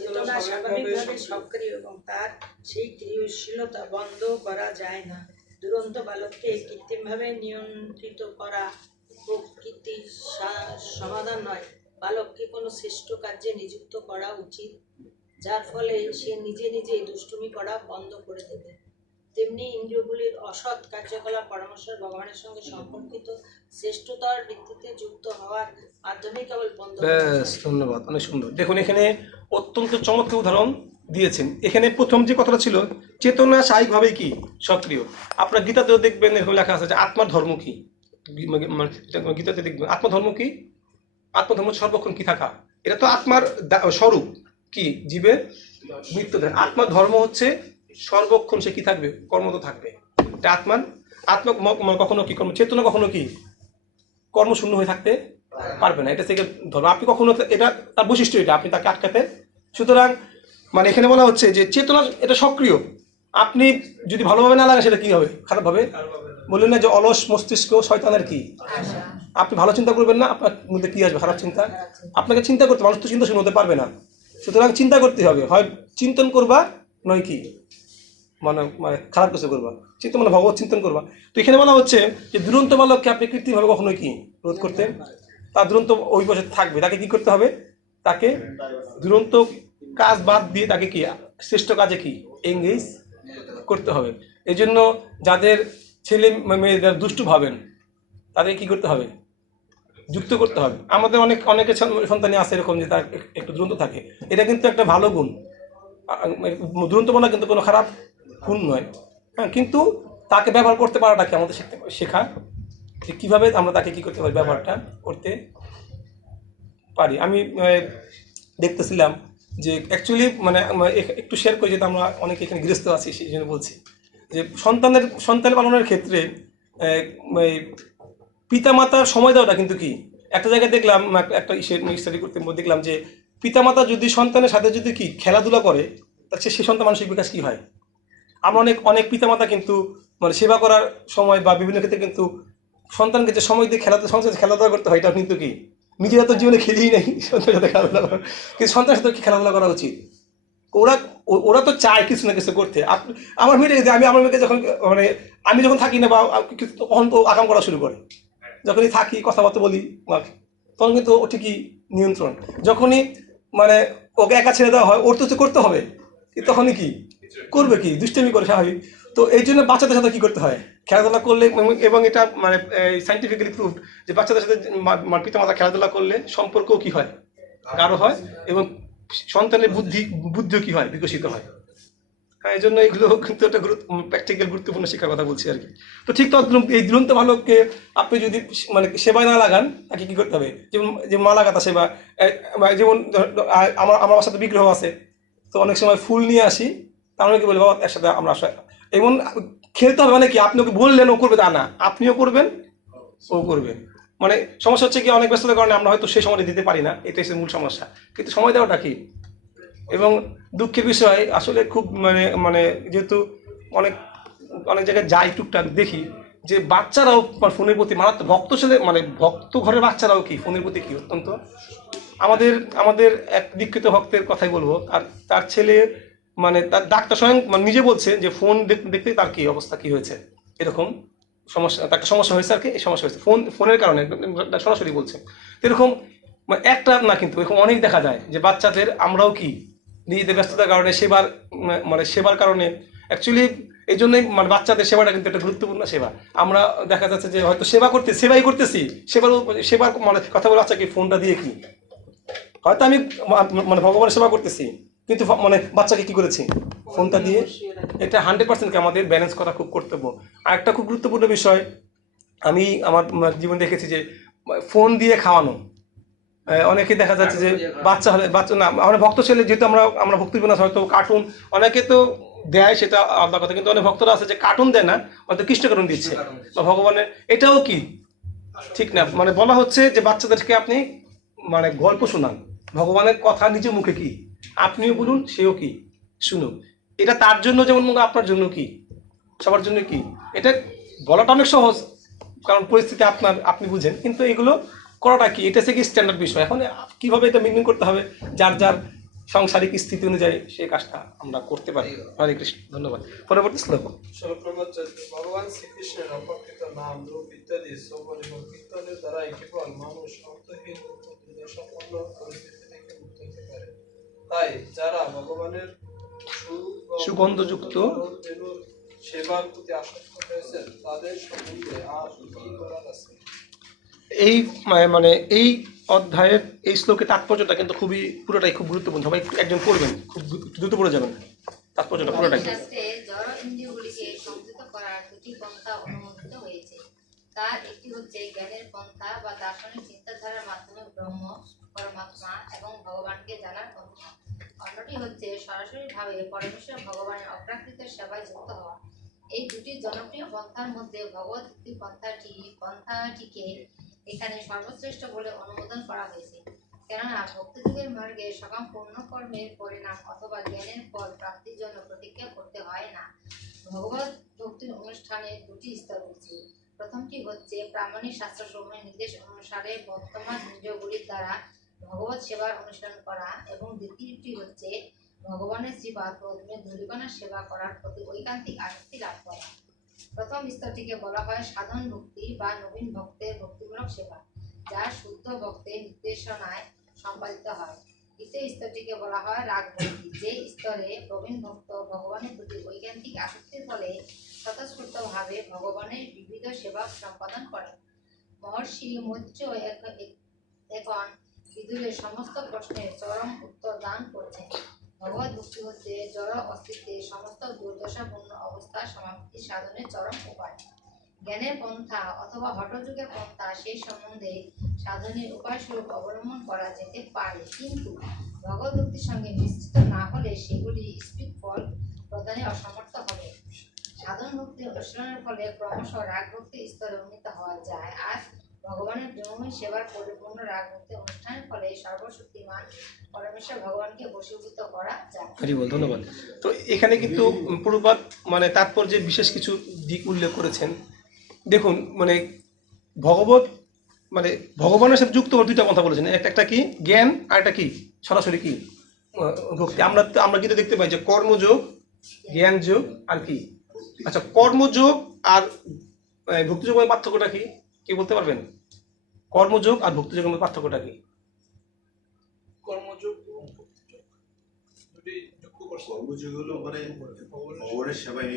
চেতনা স্বাভাবিকভাবে সক্রিয় এবং তার সেই ক্রিয়াশীলতা বন্ধ করা যায় না। দুরন্ত বালককে কৃত্রিমভাবে নিয়ন্ত্রিত করা প্রকৃতির সমাধান নয়। বালককে কোনো শ্রেষ্ঠ কার্যে নিযুক্ত করা উচিত, যার ফলে সে নিজে নিজেই দুষ্টুমি করা বন্ধ করে দেবে। তেমনি ইন্দ্রিয়গুলির অসৎ কার্যকলাপ পরমেশ্বর ভগবানের সঙ্গে সম্পর্কিত শ্রেষ্ঠতার ভিত্তিতে যুক্ত হওয়ার মাধ্যমে কেবল বন্ধ। বেশ, ধন্যবাদ, অনেক সুন্দর। দেখুন এখানে অত্যন্ত চমৎকার উদাহরণ দিয়েছেন। এখানে প্রথম যে কথাটা ছিল, চেতনা স্বাভাবিকভাবেই কি সক্রিয়। আপনার গীতাতেও দেখবেন এরকম লেখা আছে যে আত্মার ধর্ম কি, গীতাতে দেখবেন আত্মধর্ম কি, আত্মধর্ম সর্বক্ষণ কি থাকা। এটা তো আত্মার স্বরূপ কি, জীবের মৃত্যু দেন। আত্মার ধর্ম হচ্ছে সর্বক্ষণ সে কি থাকবে, কর্মত থাকবে। এটা আত্মা কখনো কি কর্ম, চেতনা কখনো কি কর্মশূন্য হয়ে থাকতে পারবে না। এটা থেকে ধর্ম আপনি কখনো, এটা তার বৈশিষ্ট্য, এটা আপনি তাকে আটকাতে। সুতরাং মানে এখানে বলা হচ্ছে যে চেতনা এটা সক্রিয়। আপনি যদি ভালোভাবে না লাগান সেটা কি হবে, খারাপভাবে। বললেন না যে অলস মস্তিষ্ক শয়তানের কি, আপনি ভালো চিন্তা করবেন না, আপনার মধ্যে কি আসবে, খারাপ চিন্তা। আপনাকে চিন্তা করতে, মানুষ তো চিন্তাশীল হতে পারবে না। সুতরাং চিন্তা করতে হবে, হয় চিন্তন করবা নয় কি মানে খারাপ কিছু করবা, চিন্তা মানে ভগবত চিন্তন করবা। তো এখানে বলা হচ্ছে যে দুরন্ত বালককে আপনি কৃত্রিমভাবে কখনোই কি রোধ করতে, তার দুরন্ত ওই বসে থাকবে, তাকে কি করতে হবে, তাকে দুরন্ত কাজ বাদ দিয়ে তাকে কি শ্রেষ্ঠ কাজে কি এঙ্গেজ করতে হবে। এই জন্য যাদের ছেলে মেয়েদের দুষ্টু ভাবেন তাদের কি করতে হবে, যুক্ত করতে হবে। আমাদের অনেকের সন্তানই আছে এরকম যে তার একটু দুরন্ত থাকে, এটা কিন্তু একটা ভালো গুণ। দুরন্তপনা কিন্তু কোনো খারাপ গুণ নয়, হ্যাঁ, কিন্তু তাকে ব্যবহার করতে পারাটা কি আমাদের শেখা, যে কীভাবে আমরা তাকে কী করতে পারি, ব্যবহারটা করতে পারি। আমি দেখতেছিলাম যে অ্যাকচুয়ালি মানে একটু শেয়ার করি, যেহেতু আমরা অনেকে এখানে গৃহস্থ আছি সেই জন্য বলছি যে সন্তান পালনের ক্ষেত্রে পিতামাতার সময় দেওয়াটা কিন্তু কি, একটা জায়গায় দেখলাম একটা স্টাডি করতে দেখলাম যে পিতামাতা যদি সন্তানের সাথে যদি কি খেলাধুলা করে, তাহলে সে সন্তান মানসিক বিকাশ কী হয়। আমরা অনেক পিতামাতা কিন্তু মানে সেবা করার সময় বা বিভিন্ন ক্ষেত্রে কিন্তু সন্তানকে যে সময় দিয়ে খেলাধুলা করতে হয়, এটা কিন্তু কি নিজেরা তো জীবনে খেলেই নেই, সন্তানের সাথে খেলাধুলা করা, কিন্তু সন্তানের সাথে কি খেলাধুলা করা উচিত। ওরা তো চায় কিছু না কিছু করতে। আমার মেয়েটা যে আমি আমার মেয়েকে যখন মানে আমি যখন থাকি না বা তখন তো আকাম করা শুরু করে, যখনই থাকি কথাবার্তা বলি তখন কিন্তু ও ঠিকই নিয়ন্ত্রণ। যখনই মানে ওকে একা ছেড়ে দেওয়া হয়, ওর তো করতে হবে, তখনই কি করবে, কি দুষ্টামি করে, স্বাভাবিক। তো এই জন্য বাচ্চাদের সাথে কি করতে হয়, খেলাধুলা করলে, এবং এটা মানে সাইন্টিফিক্যালি প্রুভড যে বাচ্চাদের সাথে পিতামাতা খেলাধুলা করলে সম্পর্কও কি হয়, গাঢ় হয়, এবং সন্তানের বুদ্ধিও কি হয়, বিকশিত হয়। হ্যাঁ, এই জন্য এগুলো কিন্তু একটা প্র্যাকটিক্যাল গুরুত্বপূর্ণ শিক্ষার কথা বলছি আর কি। তো ঠিক এই দুরন্ত বালককে আপনি যদি মানে সেবায় না লাগান, তাকে কি করতে হবে, যেমন মা লাগাতা সেবা, যেমন আমার বাসাতে বিগ্রহ আছে, তো অনেক সময় ফুল নিয়ে আসি, তাহলে কি বলি বাবা একসাথে আমরা আসা, এমন খেলতে হবে, মানে কি আপনি ওকে বললেন ও করবে তা না, আপনিও করবেন ও করবে। মানে সমস্যা হচ্ছে কি, অনেক ব্যস্ততার কারণে আমরা হয়তো সেই সময়টা দিতে পারি না, এটাই হচ্ছে মূল সমস্যা। কিন্তু সময় দেওয়াটা কি, এবং দুঃখের বিষয় আসলে খুব মানে মানে যেহেতু অনেক জায়গায় যাই টুকটাক দেখি যে বাচ্চারাও ফোনের প্রতি মারাত্মক ভক্ত ঘরের বাচ্চারাও কি ফোনের প্রতি কি অত্যন্ত। আমাদের এক দীক্ষিত ভক্তের কথাই বলবো, তার ছেলে মানে তার ডাক্তার স্বয়ং নিজে বলছে যে ফোন দেখতে তার কি অবস্থা কি হয়েছে, এরকম সমস্যা, তার একটা সমস্যা হয়েছে আর কি, এই সমস্যা হয়েছে ফোনের কারণে, সরাসরি বলছে। এরকম একটা না, কিন্তু এরকম অনেক দেখা যায় যে বাচ্চাদের আমরাও কি নিজেদের ব্যস্ততার কারণে সেবার কারণে অ্যাকচুয়ালি এই জন্যই বাচ্চাদের সেবাটা কিন্তু একটা গুরুত্বপূর্ণ সেবা। আমরা দেখা যাচ্ছে যে হয়তো সেবাই করতেছি, সেবার কথা বলে বাচ্চাকে ফোনটা দিয়ে কি, হয়তো আমি ভগবানের সেবা করতেছি, কিন্তু বাচ্চাকে কি করেছি, ফোনটা দিয়ে। এটা 100% আমাদের ব্যালেন্স করা খুব কর্তব্য। আর একটা খুব গুরুত্বপূর্ণ বিষয় আমি আমার জীবনে দেখেছি যে ফোন দিয়ে খাওয়ানো। অনেকে দেখা যাচ্ছে যে বাচ্চা না, আমরা ভক্ত ছেলে, যেহেতু আমরা ভক্তি না, হয়তো কার্টুন অনেকে তো দেয়, সেটা আলাদা কথা, কিন্তু অনেক ভক্তরা আছে যে কার্টুন দেয় না, হয়তো কৃষ্ণ কার্টুন দিচ্ছে বা ভগবানের, এটাও কি ঠিক না। বলা হচ্ছে যে বাচ্চাদেরকে আপনি গল্প শোনান, ভগবানের কথা নিজে মুখে কি আপনিও বলুন, সেও কি শুনুক। এটা তার জন্য যেমন আপনার জন্য কি, সবার জন্য কি, এটা বলাটা অনেক সহজ, কারণ পরিস্থিতি আপনি বুঝেন, কিন্তু এগুলো করাটা কি, এটা হচ্ছে কি স্ট্যান্ডার্ড বিষয়। এখন কিভাবে এটা মেনটেন করতে হবে, যার সাংসারিক স্থিতি অনুযায়ী সেই কাজটা আমরা করতে পারি। হরে কৃষ্ণ, ধন্যবাদ। পরবর্তী শ্লোক। ভগবান শ্রীকৃষ্ণের অপকৃত নাম রূপ ইত্যাদি শ্রবণ এবং কীর্তনের দ্বারাই কেবল মানুষ অন্তহীন সম্পন্ন পরিস্থিতি থেকে মুক্ত হতে পারে। তাই যারা ভগবানের সুগন্ধযুক্ত সেবার প্রতি আসক্ত হয়েছেন, তাদের সম্বন্ধে আর কি করার আছে। এই অধ্যায়ের এই শ্লোকের তাৎপর্যটা কিন্তু পুরোটাই খুব গুরুত্বপূর্ণ। সবাই একজন পড়বেন, খুব দ্রুত পড়ে যাবেন তাৎপর্যটা পুরোটাই। জড় ইন্দ্রিয়গুলিকে সংযত করার দুটি পন্থা অনুমোদিত হয়েছে। তার একটি হচ্ছে জ্ঞানের পন্থা বা দার্শনিক চিন্তাধারার মাধ্যমে ব্রহ্ম, পরমাত্মা এবং ভগবানকে জানার পন্থা। অন্যটি হচ্ছে সরাসরিভাবে পরমেশ্বর ভগবানের অপ্রাকৃত সেবায় যুক্ত হওয়া। এই দুটি জনপ্রিয় পন্থার মধ্যে ভগবত ভক্তি পন্থাটিকে এখানে সর্বশ্রেষ্ঠ বলে অনুমোদন করা হয়েছে, কেননা ভক্তিযোগের মার্গে সকাম পুণ্যকর্মের পরিণাম অথবা জ্ঞানের ফল প্রাপ্তির জন্য প্রতীক্ষা করতে হয় না। ভগবত ভক্তির অনুষ্ঠানে দুটি স্তর রয়েছে। প্রথমটি হচ্ছে প্রামাণিক শাস্ত্রসমূহের নির্দেশ অনুসারে বর্তমান ইন্দ্রিয়গুলির দ্বারা ভগবত সেবার অনুশীলন করা, এবং দ্বিতীয়টি হচ্ছে ভগবানের শ্রীপাদ পদ্মে ধূলিকণা সেবা করার প্রতি ঐকান্তিক আসক্তি লাভ করা। প্রথম স্তরটিকে বলা হয় সাধন ভক্তি বা নবীন ভক্তের ভক্তিমূলক সেবা, যা শুদ্ধ ভক্তের নির্দেশনায় সম্পাদিত হয়। দ্বিতীয় স্তরটিকে বলা হয় রাগ ভক্তি, যে স্তরে প্রবীণ ভক্ত ভগবানের প্রতি ঐকান্তিক আসক্তির ফলে স্বতঃস্ফূর্তভাবে ভগবানের বিবিধ সেবা সম্পাদন করেন। মহর্ষি মৈত্র এখন বিদুরের সমস্ত প্রশ্নের চরম উত্তর দান করছেন। ভগবত ভক্তি হচ্ছে জড় অস্তিত্বের সমস্ত দুর্দশাপূর্ণ অবস্থা সমাপ্তি সাধনের চরম উপায়। জ্ঞানের পন্থা অথবা হঠযোগের পন্থা সেই সম্বন্ধে সাধনের উপায় স্বরূপ অবলম্বন করা যেতে পারে, কিন্তু ভগবত ভক্তির সঙ্গে মিশ্রিত না হলে সেগুলি স্পিক ফল প্রদানে অসমর্থ হবে। সাধন ভক্তি অনুশীলনের ফলে ক্রমশ রাগ ভক্তির স্তরে উন্নীত হওয়া যায়, আর ভগবানের প্রেমময় সেবার পরিপূর্ণ রাগ ভক্তি অনুষ্ঠানের ফলে সর্বশক্তিমান পরমেশ্বর ভগবানকে বশীভূত করা যায়। হরি বল, ধন্যবাদ। তো এখানে কিন্তু প্রভুপাদ মানে তাৎপর্যের বিশেষ কিছু দিক উল্লেখ করেছেন। দেখুন, মানে ভগবত মানে ভগবানের সাথে যুক্ত হওয়ার দুইটা কথা বলেছেন, একটা কি জ্ঞান আর একটা কি সরাসরি কি ভক্তি। আমরা কিন্তু দেখতে পাই যে কর্মযোগ, জ্ঞান যোগ আর কি। আচ্ছা, কর্মযোগ আর ভক্তিযোগের পার্থক্যটা কি, কি বলতে পারবেন? কর্মযোগ আর ভক্তিযোগের মধ্যে পার্থক্যটা কি? কর্মযোগ এবং ভক্তিযোগ দুটি যুক্ত করছে। কর্মযোগ হলো মানে ভগবানের সেবায়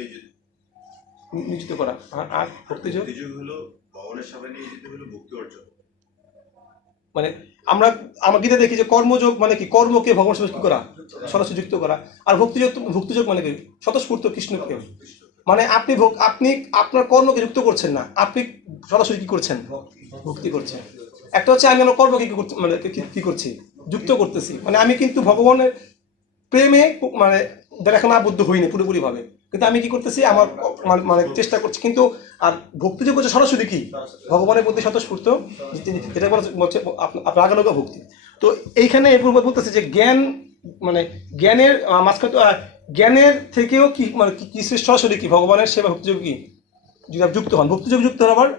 নিয়োজিত করা, আর ভক্তিযোগ হলো ভগবানের সেবায় নিয়োজিত হলো ভক্তি অর্জন। মানে আমরা গীতা দেখি যে কর্মযোগ মানে কি, কর্মকে ভগবানের সাথে কি করা, সরাসরি যুক্ত করা। আর ভক্তিযোগ মানে কি, স্বতঃস্ফূর্ত কৃষ্ণকে। মানে আপনি আপনার কর্মকে যুক্ত করছেন না, আপনি সরাসরি কি করছেন, ভক্তি করছেন। একটা হচ্ছে আমি আমার কর্মকে মানে কি করছি, যুক্ত করতেছি। মানে আমি কিন্তু ভগবানের প্রেমে মানে এখন আবদ্ধ হইনি পুরোপুরি ভাবে, কিন্তু আমি কি করতেছি, আমার মানে চেষ্টা করছি। কিন্তু আর ভক্তিযোগ হচ্ছে সরাসরি কি, ভগবানের প্রতি স্বতঃস্ফূর্ত, যেটা বলছে আপনার রাগানুগা ভক্তি। তো এইখানে বলতেছে যে জ্ঞান মানে জ্ঞানের জ্ঞানের থেকেও কি মানে কি সরাসরি কি ভগবানের সেবা ভক্তিযোগ কি যেটা যুক্ত হন। ভক্তিযোগ যুক্ত হওয়ার আবার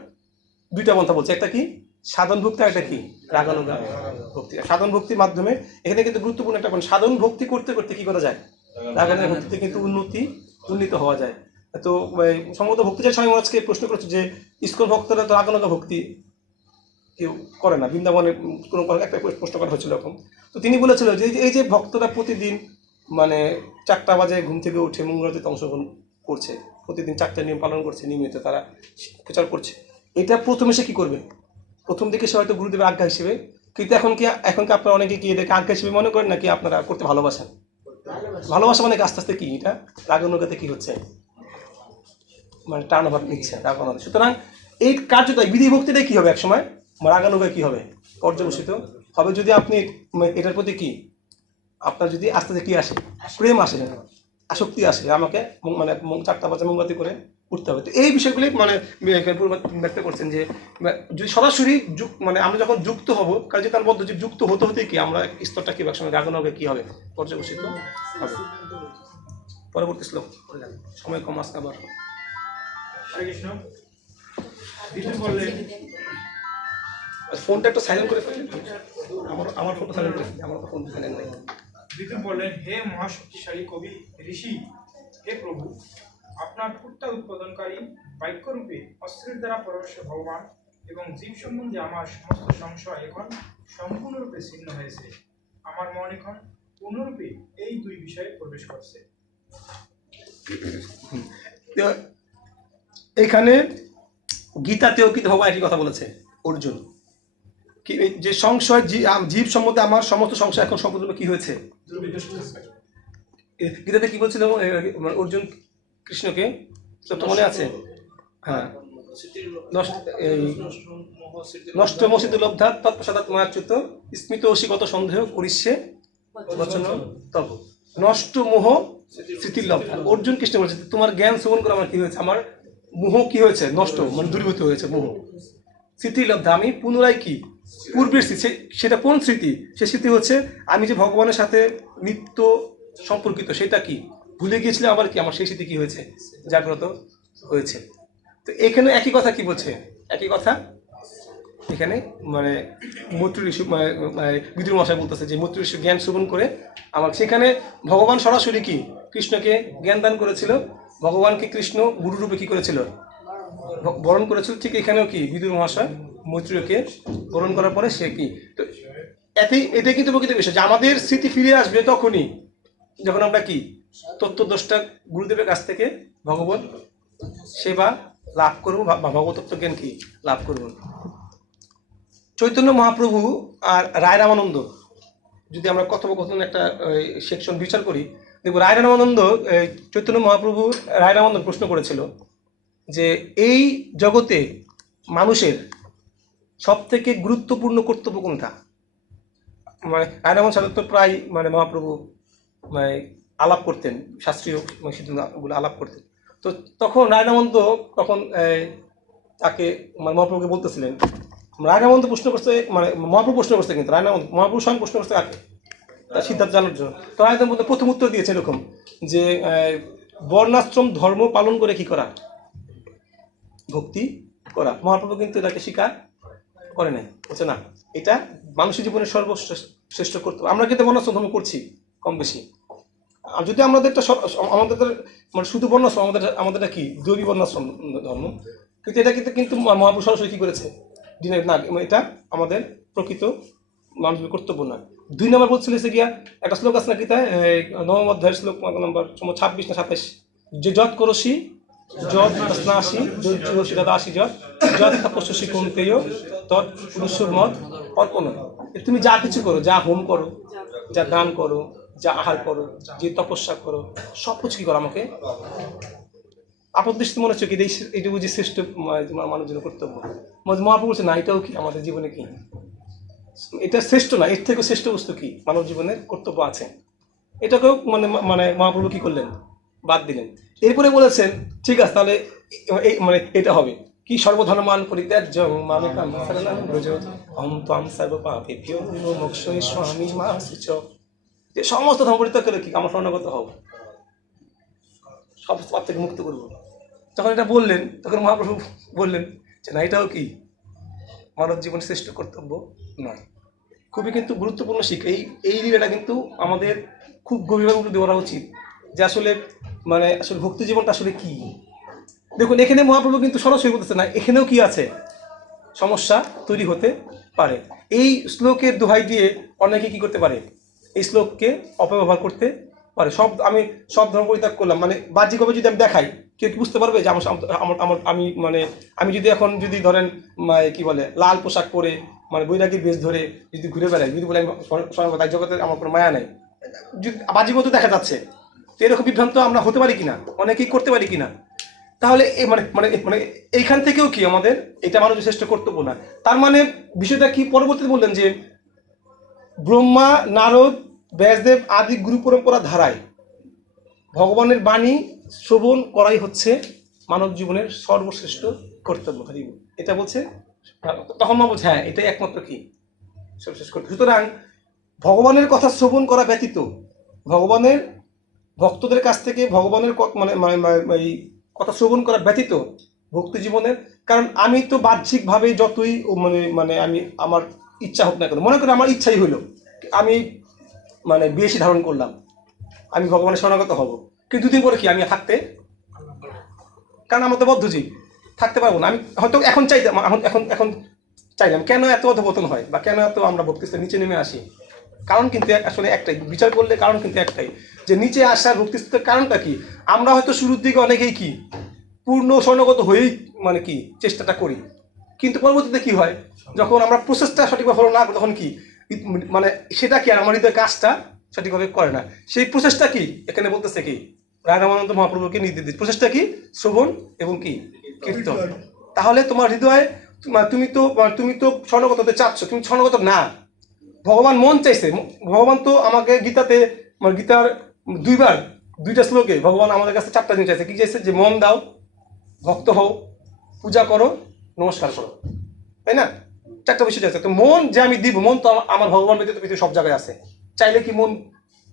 দুইটা পন্থা বলছে, একটা কি সাধন ভক্তি আর একটা কি রাগানুগা ভক্তি। সাধন ভক্তির মাধ্যমে এখানে কিন্তু গুরুত্বপূর্ণ একটা সাধন ভক্তি করতে করতে কি করা যায়, রাগানুগা ভক্তিতে কিন্তু উন্নীত হওয়া যায়। তো সম্ভবত ভক্তিচার স্বামী মহারাজকে প্রশ্ন করছে যে ইসকন ভক্তরা তো রাগানুগা ভক্তি কেউ করে না, বৃন্দাবনে কোনো একটা প্রশ্ন করা হয়েছিল এরকম। তো তিনি বলেছিল যে এই যে ভক্তরা প্রতিদিন মানে 4টা বাজে ঘুম থেকে উঠে মঙ্গলারতিতে অংশগ্রহণ করছে, প্রতিদিন 4টা নিয়ম পালন করছে, নিয়মিত তারা প্রচার করছে, এটা প্রথমে সে কি করবে, প্রথম দিকে সে হয়তো গুরুদেবের আজ্ঞা হিসেবে, কিন্তু এখন কি আপনারা অনেকে কি এটাকে আজ্ঞা হিসেবে মনে করেন নাকি আপনারা করতে ভালোবাসেন? ভালোবাসা মানে আস্তে আস্তে কি এটা রাগানুগাতে কি হচ্ছে, মানে টান ভাব নিচ্ছে রাগানুগা। সুতরাং এই কার্যটাই বিধি ভক্তিটাই কি হবে, একসময় রাগানুগা কি হবে, পর্যবসিত হবে। যদি আপনি এটার প্রতি কি আপনার যদি আস্তে আস্তে কি আসে, প্রেম আসে, আসক্তি আসে, আমাকে মানে 4টা বাজে মোমবাতি করে উঠতে হবে। তো এই বিষয়গুলি মানে ব্যক্ত করছেন যে যদি সরাসরি মানে আমরা যখন যুক্ত হব, কাজে তার মধ্যে যুক্ত হতে হতে কি আমরা স্তরটা কি একসময় রাগানুগা কি হবে, পর্যবসিত হবে। পরবর্তী শ্লোক সময় কম আসতে আবার। হরে কৃষ্ণ। বিষ্ণু বললেন, ফোনটা একটু সাইলেন্ট করে ফেলেন, আমার ফোনটা সাইলেন্ট করে ফেলেন, আমার ফোন সাইলেন্ট নাই। বিষ্ণু বললেন, হে মহাশক্তিশালী কবি ঋষি, হে প্রভু, আপনার পুত্র উৎপাদনকারী বাক্যরূপে অস্ত্রের দ্বারা পরমেশ্বর ভগবান এবং জীব সম্বন্ধে আমার সমস্ত সংশয় এখন সম্পূর্ণরূপে ছিন্ন হয়েছে। আমার মন এখন পূর্ণরূপে এই দুই বিষয়ে প্রবেশ করছে। এখানে গীতাতেও কিন্তু ভগবান একই কথা বলেছে অর্জুন, কি যে সংশয় জীব সম্বন্ধে আমার সমস্ত সংশয় এখন সম্পূর্ণ কি হয়েছে। গীতাতে কি বলছিল অর্জুন কৃষ্ণকে, তো মনে আছে? হ্যাঁ, নষ্ট মসিত লব্ধা তৎপ্রসাদাৎ মায়াচ্যুত স্মিত অসিগত সন্দেহ করিষ্যে বচন তব। নষ্ট মোহ স্মৃতির লব্ধা। অর্জুন কৃষ্ণ বলছে তোমার জ্ঞান শ্রবণ করে আমার কি হয়েছে, আমার মোহ কি হয়েছে, নষ্ট মানে দূরীভূত হয়েছে মোহ। স্মৃতির লব্ধা, আমি পুনরায় কি পূর্বের স্মৃতি, সেটা কোন স্মৃতি, সে স্মৃতি হচ্ছে আমি যে ভগবানের সাথে নিত্য সম্পর্কিত, সেটা কি ভুলে গিয়েছিলাম, আবার কি আমার সেই স্মৃতি কি হয়েছে, জাগ্রত হয়েছে। তো এখানে একই কথা কি বলছে, একই কথা এখানে মানে মৈত্র ঋষি বিদুর মশাই বলতেছে যে মৈত্র ঋষি জ্ঞান শ্রবণ করে আমার, সেখানে ভগবান সরাসরি কি কৃষ্ণকে জ্ঞান দান করেছিল, ভগবানকে কৃষ্ণ গুরুরূপে কি করেছিল, বরণ করেছিল। ঠিক এখানেও কি বিদুর মহাশয় মৈত্রীয়কে বরণ করার পরে সে কি, তো এটাই কিন্তু প্রকৃত বিষয় যে আমাদের স্মৃতি ফিরে আসবে তখনই যখন আমরা কি তত্ত্বদ্রষ্টা গুরুদেবের কাছ থেকে ভগবত সেবা লাভ করবো বা ভগবতত্ত্ব জ্ঞান কি লাভ করবো। চৈতন্য মহাপ্রভু আর রায় রামানন্দ, যদি আমরা কথোপকথন একটা সেকশন বিচার করি, দেখব রায় রামানন্দ, চৈতন্য মহাপ্রভু রায় রামানন্দ প্রশ্ন করেছিল যে এই জগতে মানুষের সব থেকে গুরুত্বপূর্ণ কর্তব্য কোনটা। মানে রায় রামানন্দ সাধারণত প্রায় মানে মহাপ্রভু মানে আলাপ করতেন, শাস্ত্রীয় সিদ্ধান্তগুলো আলাপ করতেন। তো তখন রায় রামানন্দ তখন তাকে মানে মহাপ্রভুকে বলতেছিলেন, রায় রামানন্দ প্রশ্ন করছে, মানে মহাপ্রভু প্রশ্ন করছে, কিন্তু রায় রামানন্দ মহাপ্রভু স্বয়ং প্রশ্ন করছে কাকে, তার সিদ্ধান্ত জানার জন্য। তো রায় রামানন্দ প্রথম উত্তর দিয়েছে এরকম যে বর্ণাশ্রম ধর্ম পালন করে কি করা, ভক্তি করা। মহাপ্রভু কিন্তু এটাকে স্বীকার করে নাই, বলছে না এটা মানুষের জীবনের সর্বশ্রেষ্ঠ কর্তব্য। আমরা কিন্তু বর্ণাশ্রম ধর্ম করছি কম বেশি, যদি আমাদেরটা আমাদের মানে শুধু বর্ণাশ্রম, আমাদেরটা কি দৈবী বর্ণাশ্রম ধর্ম, কিন্তু এটা কিন্তু মহাপুরুষ সরাসরি কি করেছে দিনের না, এটা আমাদের প্রকৃত মানুষের কর্তব্য না। 2 নম্বর বলছিল সে গিয়া একটা শ্লোক আছে না গীতায়, 9ম অধ্যায়ের শ্লোক নম্বর 26 না 27, যে যত করসি যত স্নাসি যশি দাদাসি যত তপস্যসি কুন্তেয় তৎ পুরুষের মত অর্পণ। তুমি যা কিছু করো, যা হোম করো, যা দান করো, যা আহার করো, যে তপস্যা করো, সব কিছু কি করো আমাকে আপদৃষ্টি মনে হচ্ছে কি এইটা বুঝি শ্রেষ্ঠ মানুষের জন্য কর্তব্য। মহাপ্রভু বলছে না এটাও কি আমাদের জীবনে কি, এটা শ্রেষ্ঠ না, এর থেকে শ্রেষ্ঠ বস্তু কি মানব জীবনের কর্তব্য আছে, এটাকেও মানে মানে মহাপ্রভু কি করলেন, বাদ দিলেন। এরপরে বলেছেন ঠিক আছে তাহলে এই মানে এটা হবে কি, সর্বধর্মান পরিত্যাজ্য মামেকাম শরণং ব্রজ অহং ত্বং সর্বপাপেভ্যো মোক্ষয়ে স্বামী মা শুচ। যে সমস্ত ধর্ম পরিত্যাগ করে কি আমার শরণাগত হব, সব পাপ থেকে মুক্ত করবো। যখন এটা বললেন তখন মহাপ্রভু বললেন যে না এটাও কি মানব জীবনের শ্রেষ্ঠ কর্তব্য নয়। খুবই কিন্তু গুরুত্বপূর্ণ শিক্ষা এই লীলাটা কিন্তু আমাদের খুব গভীরভাবে উপলব্ধি করা উচিত যে আসলে মানে আসলে ভক্তি জীবনটা আসলে কি। দেখুন এখানে মহাপ্রভু কিন্তু সরাসরি বলতেছে না, এখানেও কি আছে সমস্যা তৈরি হতে পারে। এই শ্লোকের দোহাই দিয়ে অনেকে কি করতে পারে, এই শ্লোককে অপব্যবহার করতে পারে। আমি সব ধর্ম পরিত্যাগ করলাম মানে বাহ্যিকভাবে যদি আমি দেখাই, কেউ কি বুঝতে পারবে যে আমি মানে আমি যদি এখন যদি ধরেন কি বলে লাল পোশাক পরে মানে বৈরাগীর বেশ ধরে যদি ঘুরে বেড়াই, যদি বলে আমি তাই জগতের আমার কোনো মায়া নাই, যদি বাহ্যিকভাবে দেখা যাচ্ছে, তো এরকম বিভ্রান্ত আমরা হতে পারি কিনা, অনেকেই করতে পারি কিনা। তাহলে মানে মানে মানে এইখান থেকেও কি আমাদের এটা মানুষের শ্রেষ্ঠ কর্তব্য না। তার মানে বিষয়টা কি পরবর্তীতে বললেন যে ব্রহ্মা নারদ ব্যাসদেব আদি গুরু পরম্পরা ধারায় ভগবানের বাণী শ্রবণ করাই হচ্ছে মানব জীবনের সর্বশ্রেষ্ঠ কর্তব্য। এটা বলছে, তখন মা বলছে হ্যাঁ এটাই একমাত্র কি সর্বশ্রেষ্ঠ কর্তব্য। সুতরাং ভগবানের কথা শ্রবণ করা ব্যতীত, ভগবানের ভক্তদের কাছ থেকে ভগবানের মানে কথা শ্রবণ করা ব্যতীত ভক্তি জীবনের, কারণ আমি তো বাহ্যিকভাবে যতই মানে মানে আমি আমার ইচ্ছা হোক না কেন, মনে করি আমার ইচ্ছাই হইলো আমি মানে বেশি ধারণ করলাম, আমি ভগবানের শরণাগত হব, কিন্তু 2 দিন পরে কি আমি থাকতে, কারণ আমার তো বদ্ধজীব, থাকতে পারবো না। আমি হয়তো এখন চাইতাম, এখন চাইলাম, কেন এত অধপতন হয় বা কেন এত আমরা ভক্তিস্তর নিচে নেমে আসি? কারণ কিন্তু আসলে একটাই, বিচার করলে কারণ কিন্তু একটাই, যে নিচে আসার ভক্তিস্তরের কারণটা কি, আমরা হয়তো শুরুর দিকে অনেকেই কি পূর্ণ শরণাগত হয়েই মানে কি চেষ্টাটা করি, কিন্তু পরবর্তীতে কি হয় যখন আমরা প্রসেসটা সঠিকভাবে ফলো না করি তখন কি মানে সেটা কি আর আমার হৃদয় কাজটা সঠিকভাবে করে না। সেই প্রসেসটা কি এখানে বলতেছে কি রায় রামানন্দ মহাপ্রভুকে নির্দেশ দিচ্ছে, প্রসেসটা কি শ্রবণ এবং কি কীর্তন। তাহলে তোমার হৃদয়ে তুমি তো শরণাগত হতে চাচ্ছ, তুমি শরণাগত না, ভগবান মন চাইছে। ভগবান তো আমাকে গীতাতে গীতার 2টা শ্লোকে ভগবান আমাদের কাছে 4টা জিনিস চাইছে। কি চাইছে? যে মন দাও, ভক্ত হও, পূজা করো, নমস্কার করো, তাই না? 4টা বিষয় চাইছে। তো মন যে আমি দিব, মন তো আমার ভগবান ব্যতীত পৃথিবীর সব জায়গায় আছে, চাইলে কি মন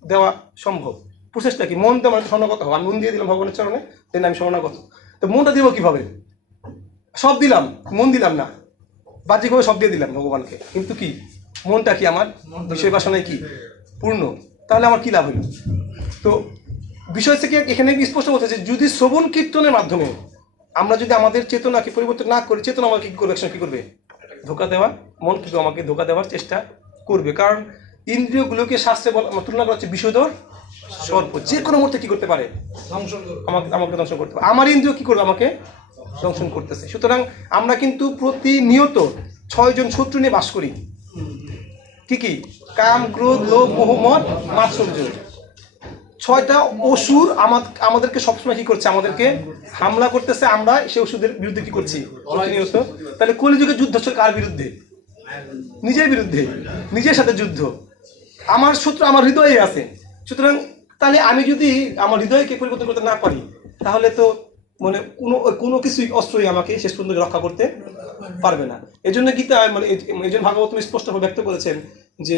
দেওয়া সম্ভব? প্রসেসটা কি? মন দেওয়া মানে শরণাগত হও। আমি মন দিয়ে দিলাম ভগবানের চরণে, দেন আমি শরণাগত। তো মনটা দিব কিভাবে? সব দিলাম, মন দিলাম না, বাহ্যিকভাবে সব দিয়ে দিলাম ভগবানকে, কিন্তু কি মনটা কি আমার বিষয় বাসনায় কি পূর্ণ, তাহলে আমার কি লাভ হইল? তো বিষয় থেকে এখানে স্পষ্ট বলতে যে যদি শ্রবণ কীর্তনের মাধ্যমে আমরা যদি আমাদের চেতনাকে পরিবর্তন না করি, চেতনা আমাকে কি করবে, কি করবে? ধোকা দেওয়া, মন কিন্তু আমাকে ধোকা দেওয়ার চেষ্টা করবে। কারণ ইন্দ্রিয়গুলোকে শাস্ত্রে তুলনা করা হচ্ছে বিষধর সর্প, যে কোনো মুহূর্তে কি করতে পারে? আমাকে দংশন করতে পারে। আমার ইন্দ্রিয় কি করবে? আমাকে দংশন করতেছে। সুতরাং আমরা কিন্তু প্রতিনিয়ত 6 জন শত্রু নিয়ে বাস করি। কি কি? কাম, ক্রোধ, লোভ, মোহ, মদ, মাৎসর্য। 6টা অসুর আমাদেরকে সবসময় কি করছে? আমাদেরকে হামলা করতেছে। আমরা সেই ওষুধের বিরুদ্ধে কি করছি? প্রতিনিয়ত। তাহলে কলিযুগের যুদ্ধ হচ্ছে কার বিরুদ্ধে? নিজের বিরুদ্ধে, নিজের সাথে যুদ্ধ। আমার শত্রু আমার হৃদয়ে আছে। সুতরাং তাহলে আমি যদি আমার হৃদয়কে পরিবর্তন করতে না পারি, তাহলে তো মানে কোনো কিছুই অস্ত্রই আমাকে শেষ পর্যন্ত রক্ষা করতে পারবে না। এই জন্য গীতা মানে এই জন্য ভাগবত স্পষ্টভাবে ব্যক্ত করেছেন যে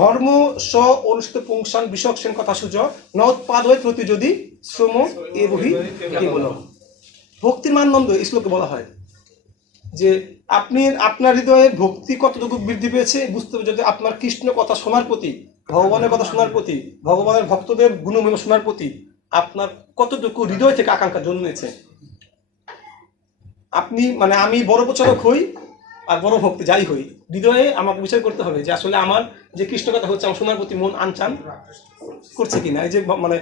ধর্ম স অনুষ্ঠিত পুংসান বিষক সেন কথা সূচ নৎপাদ হয়ে প্রতি যদি শ্রম এ বহি কেবল। ভক্তির মানদণ্ড এই শ্লোকে বলা হয় যে আপনি আপনার হৃদয়ে ভক্তি কতটুকু বৃদ্ধি পেয়েছে বুঝতে হবে যদি আপনার কৃষ্ণ কথা শোনার প্রতি, ভগবানের কথা শোনার প্রতি, ভগবানের ভক্তদের গুণমহিমা শোনার প্রতি আপনার কতটুকু হৃদয় থেকে আকাঙ্ক্ষা জন্মেছে। আপনি মানে আমি বড় প্রচারক হই আর বড় ভক্তি যাই হই, হৃদয়ে আমাকে বিচার করতে হবে যে আসলে আমার যে কৃষ্ণ কথা হচ্ছে আমার শোনার প্রতি মন আনচান করছে কিনা। এই যে মানে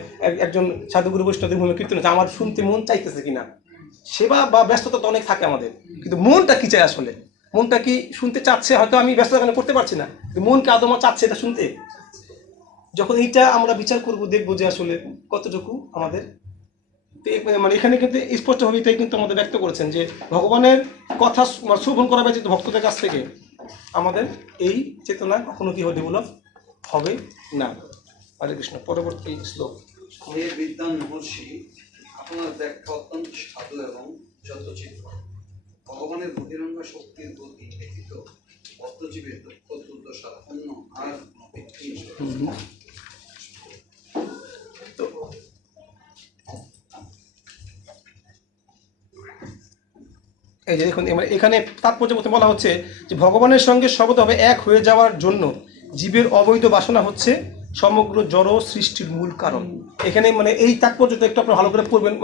একজন সাধুগুরু বৈষ্ণবের ভূমি কীর্তন হচ্ছে, আমার শুনতে মন চাইতেছে কিনা। সেবা বা ব্যস্ততা তো অনেক থাকে আমাদের, কিন্তু মনটা কি চায় আসলে? মনটা কি শুনতে চাচ্ছে? হয়তো আমি ব্যস্ততা কারণে করতে পারছি না, কিন্তু মন কি আদৌ চাচ্ছে এটা শুনতে? যখন এইটা আমরা বিচার করব দেখবো যে আসলে কতটুকু আমাদের মানে এখানে কিন্তু স্পষ্টভাবে এটাই কিন্তু আমাদের ব্যক্ত করেছেন যে ভগবানের কথা শ্রবণ করা ব্যতীত ভক্তদের কাছ থেকে আমাদের এই চেতনা কখনো কি হবে ডেভেলপ হবে না। হরে কৃষ্ণ। পরবর্তী শ্লোক। হে বিদ্বান মহর্ষি, আপনার ব্যাখ্যা অত্যন্ত সাধু এবং যথোচিত। ভগবানের বহিরঙ্গ শক্তির গতি ব্যতীত বদ্ধজীবের দুঃখ দুর্দশা অন্য আর কোনো ব্যক্তি এই যে দেখুন এখানে তাৎপর্য মতো বলা হচ্ছে যে ভগবানের সঙ্গে সর্বতভাবে এক হয়ে যাওয়ার জন্য জীবের অবৈধ বাসনা হচ্ছে সমগ্র জড় সৃষ্টির মূল কারণ। এখানে মানে এই তাৎপর্যটা একটু আপনারা ভালো করে পড়বেন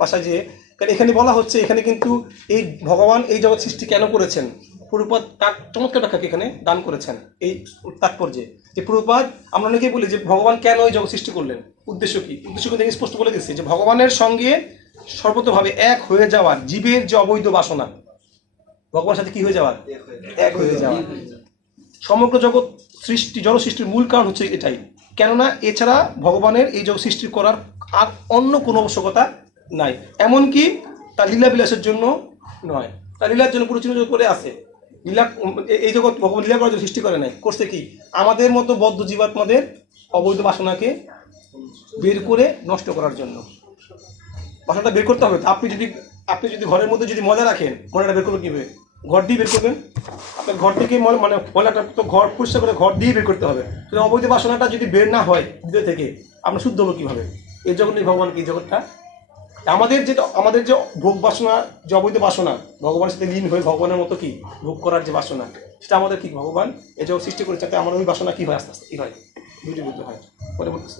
বাসায় যেয়ে, কারণ এখানে বলা হচ্ছে এখানে কিন্তু এই ভগবান এই জগৎ সৃষ্টি কেন করেছেন, প্রভুপাদ তার চমৎকার ব্যাখ্যা এখানে দান করেছেন এই তাৎপর্যে। যে প্রভুপাদ আমরা অনেকেই বলি যে ভগবান কেন এই জগৎ সৃষ্টি করলেন, উদ্দেশ্য কি? উদ্দেশ্য কিন্তু স্পষ্ট বলে দিচ্ছে যে ভগবানের সঙ্গে সর্বতভাবে এক হয়ে যাওয়ার জীবের যে অবৈধ বাসনা, ভগবানের সাথে কি হয়ে যাওয়ার? এক হয়ে যাওয়া। সমগ্র জগৎ সৃষ্টি জড় সৃষ্টির মূল কারণ হচ্ছে এটাই। কেননা এছাড়া ভগবানের এই জগৎ সৃষ্টি করার আর অন্য কোনো আবশ্যকতা নাই। এমনকি তার লীলা বিলাসের জন্য নয়, তার লীলার জন্য পুরো চিরজগৎ করে আছে। লীলা এই জগৎ ভগবান লীলা করার জন্য সৃষ্টি করে নাই, করছে কি? আমাদের মতো বদ্ধ জীবাত্মাদের অবৈধ বাসনাকে বের করে নষ্ট করার জন্য। বাসনাটা বের করতে হবে। আপনি যদি ঘরের মধ্যে যদি মজা রাখেন, মজাটা বের করবেন কীভাবে? ঘর দিয়ে বের করবেন। আপনার ঘর থেকে মানে ময়লাটা তো ঘর পরিষ্কার করে ঘর দিয়ে বের করতে হবে। কিন্তু অবৈধ বাসনাটা যদি বের না হয় হৃদয় থেকে, আমরা শুদ্ধ হবো কীভাবে? এই জগৎ নেই ভগবান কি জগৎটা? আমাদের যে ভোগ বাসনা, যে অবৈধ বাসনা, ভগবানের সাথে লীন হয়ে ভগবানের মতো কি ভোগ করার যে বাসনা, সেটা আমাদের কি ভগবান এই জগৎ সৃষ্টি করেছে, যাতে আমার ওই বাসনা কি হয় আস্তে আস্তে কি হয় দূরীভূত হয়। পরবর্তী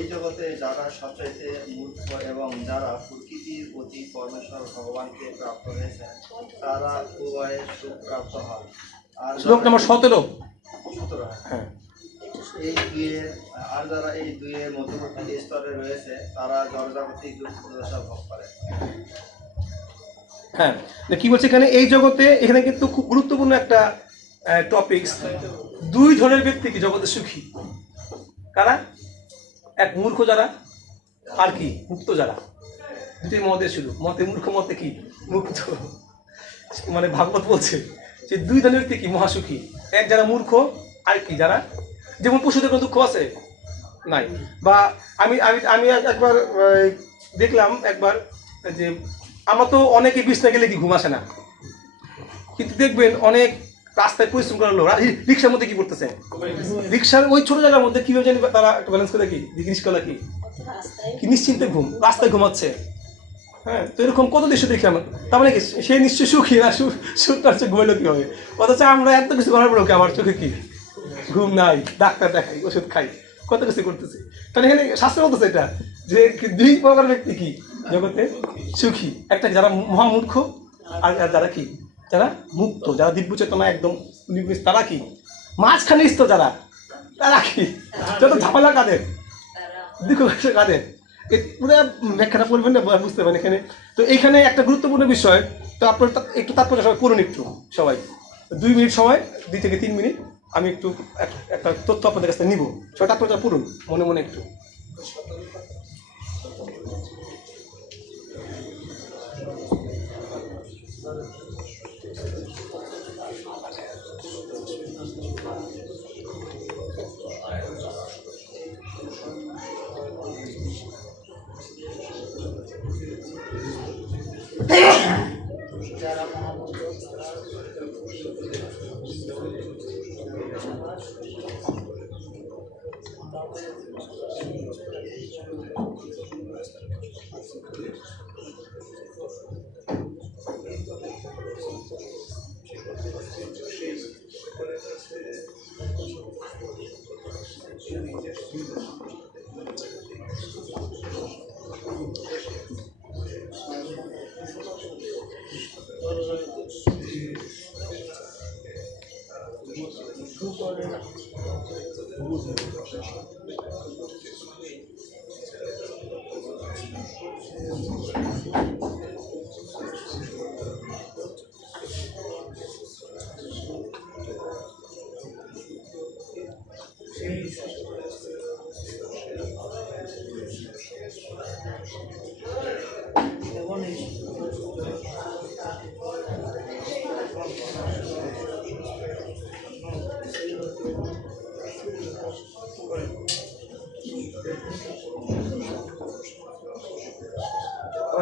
এই জগতে যারা সবচাইতে মূর্খ এবং যারা প্রকৃতির প্রতি পরমেশ্বর ভগবানকে প্রাপ্ত হয়েছে তারা উভয়ে সুখ প্রাপ্ত হয়। আর শ্লোক নম্বর 17। হ্যাঁ, এই দুইয়ের আর যারা এই দুইয়ের মধ্যবর্তী স্তরে রয়েছে তারা জড়জাগতিক দুঃখ দুর্দশা ভোগ করে। হ্যাঁ, কি বলছে এখানে? এই জগতে এখানে কিন্তু খুব গুরুত্বপূর্ণ একটা টপিক। দুই ধরনের ব্যক্তি কি জগতে সুখী? কারা? এক মূর্খ যারা, আর কি মুক্ত যারা। দুটি মতে শুধু মতে মূর্খ, মতে কি মুক্ত। মানে ভাগবত বলছে যে দুই ধরনের ব্যক্তি কি মহাসুখী। এক যারা মূর্খ, আর কি যারা যেমন পশুদের কোনো দুঃখ আছে নাই। বা আমি আমি আমি একবার দেখলাম একবার যে আমরা তো অনেকে বিছনা গেলে কি ঘুম আসে না, কিন্তু দেখবেন অনেক রাস্তায় পরিশ্রম করার লোক রিক্সার মধ্যে কি করতেছে, রিক্সার ওই ছোট জায়গার মধ্যে কিভাবে জানি তারা একটা ব্যালেন্স করে কি রিক্সা কি নিশ্চিন্তে ঘুম, রাস্তায় ঘুমাচ্ছে। হ্যাঁ, তো এরকম কত দৃশ্য দেখি আমরা। তার মানে কি সে নিশ্চয়ই সুখী না? সুখ হচ্ছে ঘুমাইলো কি হবে? অথচ আমরা এত কিছু করার পরেও কি আমার চোখে কি ঘুম নাই, ডাক্তার দেখাই, ওষুধ খাই, কত কিছু করতেছে। তাহলে এখানে শাস্ত্র বলতেছে এটা যে দুই প্রকার ব্যক্তি কি জগতে সুখী। একটা যারা মহামূর্খ, আর যারা কি যারা মুক্ত, যারা দিব্য চেতনা একদম তারা কি মাঝখানে স্তর যারা, তারা কি যত ঝামেলা কাদের, দুঃখ কাদের, পুরো ব্যাখ্যাটা বলবেন না বুঝতে পারেন এখানে। তো এইখানে একটা গুরুত্বপূর্ণ বিষয়, তো তো আপনার একটু তাৎপর্য সবাই পড়ুন, একটু সবাই 2 মিনিট সময়, 2 থেকে 3 মিনিট আমি একটু একটা তথ্য আপনাদের কাছে নিব। সবাই তাৎপর্য পড়ুন মনে মনে একটু।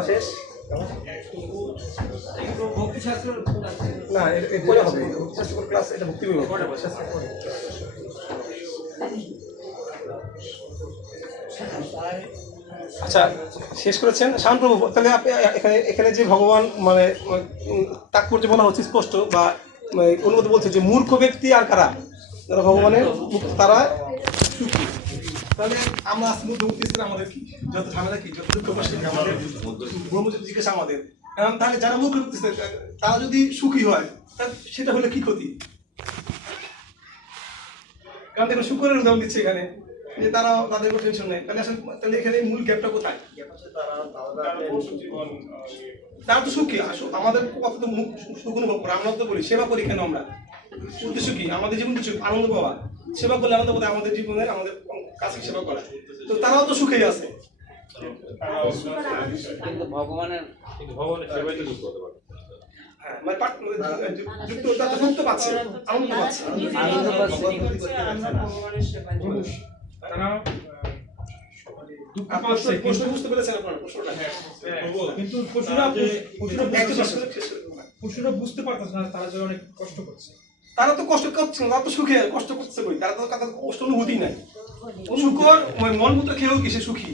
শেষ না, এরপরে হবে ক্লাস, এটা ভক্তি বিভাগ। আচ্ছা, শেষ করেছেন শান্তপ্রভু। তাহলে আপনি এখানে যে ভগবান মানে তাৎপর্য বলা হচ্ছে স্পষ্ট, বা অনুমতি বলছে যে মূর্খ ব্যক্তি আর কারা, যারা ভগবানের তারা সুখী। তাহলে আমরা আজকে মধ্যবর্তী ছিলাম, আমাদের কি যত ঝামেলা, কি যত দুঃখ কষ্ট আমাদের ব্রহ্মজ্যোতি জিজ্ঞাসা আমাদের। তাহলে যারা মূর্খ ব্যক্তি তারা যদি সুখী হয়, সেটা হলে কি ক্ষতি? কারণ দেখো শুকরের উদাহরণ দিচ্ছে এখানে, যে তারা তাদের কোনো টেনশন নেই। তাহলে আসলে তাহলে এখানে মূল গ্যাপটা কোথায়? তারা তো সুখী। আমাদের কত তো মুখ সুখ অনুভব করে, আমরা তো বলি সেবা করি কেন? আমরা উদ্দেশ্য কি? আমাদের জীবন কিছু আনন্দ পাওয়া। সেবা করলে আনন্দ পাওয়া, আমাদের জীবনের আমাদের কাছে সেবা করা। তো তারাও তো সুখেই আছে। কিন্তু ভগবানের সেবাই তো যুক্ত হতে পারে। হ্যাঁ, মানে যুক্ত পাচ্ছে, আনন্দ পাচ্ছে। প্রশ্ন বুঝতে পেরেছেন আপনার প্রশ্নটা? কিন্তু পশুরা বুঝতে পারতেছে না, তারা যে অনেক কষ্ট করছে। তারা তো কষ্ট করছে না, তারা তো সুখে কষ্ট করছে কই? তারা তো কষ্ট অনুভূতি নাই। শুকর মন মতো খেয়েও কি সে সুখী?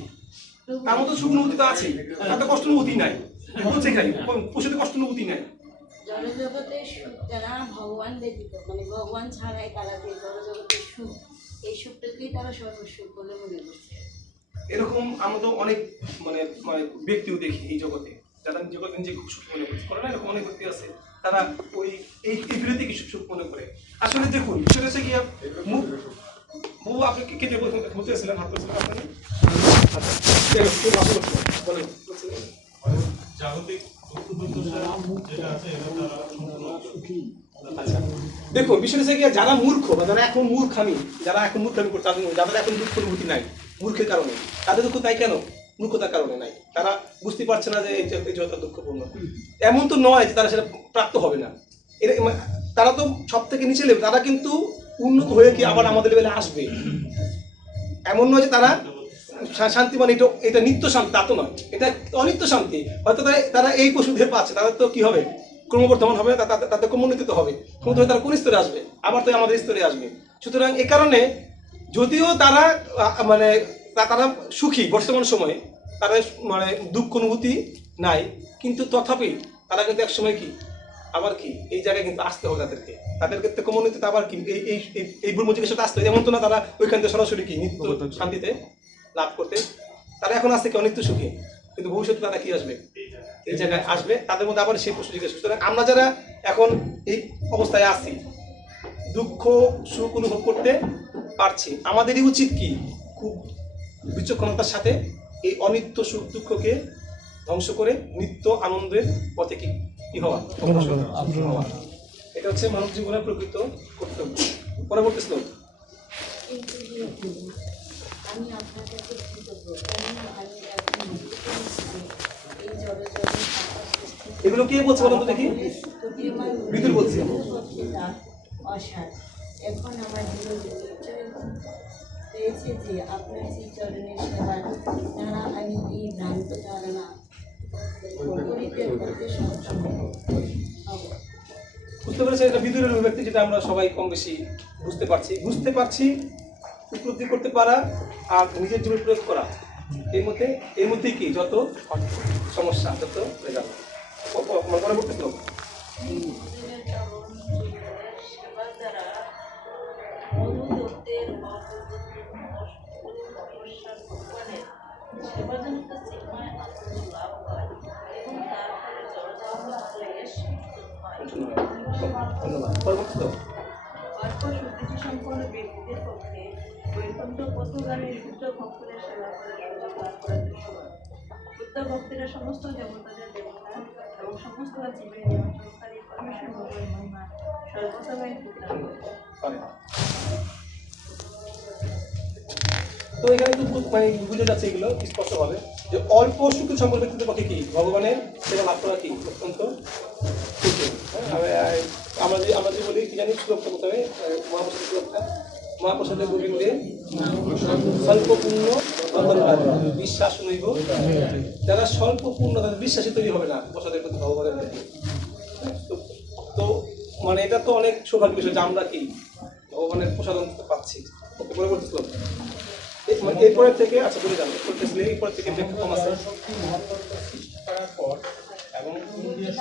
তার মতো সুখ অনুভূতি তো আছেই, তার তো কষ্ট অনুভূতি নাই। বলছে এখানে পশুতে কষ্ট অনুভূতি নাই। জড়জগতের সুখ যারা ভগবান ব্যতীত, মানে ভগবান ছাড়াই তারা যে জড়জগতের সুখ, এই সুখটাকেই তারা সর্বসুখ বলে মনে করছে। এরকম আমরা তো অনেক মানে মানে ব্যক্তিও দেখি এই জগতে, যারা জগৎ নিজে খুব সুখ মনে করে না, এরকম অনেক ব্যক্তি আছে তারা ওই এই বিরোধী কিছু সুখ মনে করে। আসলে দেখুন সেটা হচ্ছে কি, মুখ বহু আপনি কে যে বলতেছিলেন, হাত বলছিলেন আপনাকে বলেন। জাগতিক যেটা আছে এটা তারা আচ্ছা দেখুন, বিষয় হচ্ছে গিয়ে যারা মূর্খ বা যারা এখন মূর্খামি, যারা এখন মূর্খামি করছে, যাদের এখন দুঃখ অনুভূতি নাই মূর্খের কারণে, তাদের দুঃখ তাই কেন? মূর্খতার কারণে নাই। তারা বুঝতে পারছে না যে এই যত দুঃখপূর্ণ। এমন তো নয় যে তারা সেটা প্রাপ্ত হবে না। তারা তো সব থেকে নিচে লেভেল, তারা কিন্তু উন্নত হয়ে কি আবার আমাদের লেভেলে আসবে। এমন নয় যে তারা শান্তি মানে এটা নিত্য শান্তি, তা তো নয়, এটা অনিত্য শান্তি। হয়তো তারা এই পশুদের পাচ্ছে, তাদের তো কি হবে, ক্রমবর্ধমান হবে, তাদের ক্রমোন্নতিত হবে, ক্রমত তারা কোন স্তরে আসবে, আবার তো আমাদের স্তরে আসবে। সুতরাং এ কারণে যদিও তারা মানে তারা সুখী বর্তমান সময়ে, তারা মানে দুঃখ অনুভূতি নাই, কিন্তু তথাপি তারা কিন্তু এক সময় কি আবার কি এই জায়গায় কিন্তু আসতে হবে তাদেরকে, তাদের ক্ষেত্রে ক্রমোন্নতিতে আবার কি এই ব্রহ্মযোগের সাথে আসতে হবে। এমন তো না তারা ওইখান থেকে সরাসরি কি নিত্য শান্তিতে লাভ করতে। তারা এখন আসছে কি অনিত্য সুখী, কিন্তু ভবিষ্যতে তারা কি আসবে, এই জায়গায় আসবে, তাদের মধ্যে আবার সেই প্রশ্ন জিজ্ঞেস। সুতরাং আমরা যারা এখন এই অবস্থায় আছি, দুঃখ সুখ অনুভব করতে পারছি, আমাদেরই উচিত কি খুব বিচক্ষণতার সাথে এই অনিত্য সুখ দুঃখকে ধ্বংস করে নিত্য আনন্দের পথে কি কি হওয়া? হওয়া। এটা হচ্ছে মানব জীবনের প্রকৃত কর্তব্য। পরবর্তী শ্লোক। কিন্তু আমি আপনার কাছে কৃতজ্ঞ, কেননা আমি এখন বুঝতে পেরেছি যে এই জড়জগৎ এগুলো কে বলছে বলুন তো দেখি? বিদুর বলছে। অসার এখন আমার জীবন নিশ্চয় পেয়েছে যে আপনার সেই চরণের সেবা দ্বারা আমি এই ভ্রান্ত ধারণা পরিত্যাগ করতে সক্ষম হব। বুঝতে পেরেছি, এটা বিদুরের অভিব্যক্তি, যেটা আমরা সবাই কম বেশি বুঝতে পারছি, উপলব্ধি করতে পারা আর নিজের জীবনে প্রয়োগ করা, এর মধ্যেই কি যত সমস্যা, যত রেজাল্ট। পরবর্তী শ্লোক। সেবার দ্বারা অনুদত্তের সেবাজনিত চিন্ময় আনন্দ লাভ হয় এবং তার ফলে জড়জগৎ ক্লেশ ধন্যবাদ। পরবর্তী শ্লোক। অল্প সুদৃষ্টি সম্পন্ন ব্যক্তিদের পক্ষে বৈকুণ্ঠ পথগামী শুদ্ধ ভক্তদের সেবা করার সুযোগ লাভ করা দুষ্কর। শুদ্ধ ভক্তেরা সমস্ত দেবতাদের দেবতা এবং সমস্ত জীবের নিয়ন্ত্রণকারী পরমেশ্বর ভগবান মহিমা সর্বসময় লাভ করে। তো এখানে তো বুঝে যাচ্ছে এগুলো স্পষ্টভাবে যে অল্প সুখ সম্পন্ন ব্যক্তিদের পক্ষে কি ভগবানের সেবা লাভ করা কি অত্যন্ত কঠিন। আমরা যে বলি কি জানি শ্লোকটা প্রথমে মহাপ্রসাদ শ্লোকটা, মহাপ্রসাদের গোবিন্দে স্বল্প পূর্ণ বিশ্বাস নইব, যারা স্বল্প পূর্ণ তাদের বিশ্বাসী তৈরি হবে না প্রসাদের প্রতি, ভগবানের প্রতি। তো মানে এটা তো অনেক সৌভাগ্য বিষয় যে আমরা কি ভগবানের প্রসাদন পাচ্ছি। পরবর্তী শ্লোক। এরপরের থেকে আচ্ছা বলে যান, এরপর থেকে একটু কম আছে। করার পর এবং ইন্দ্রিয়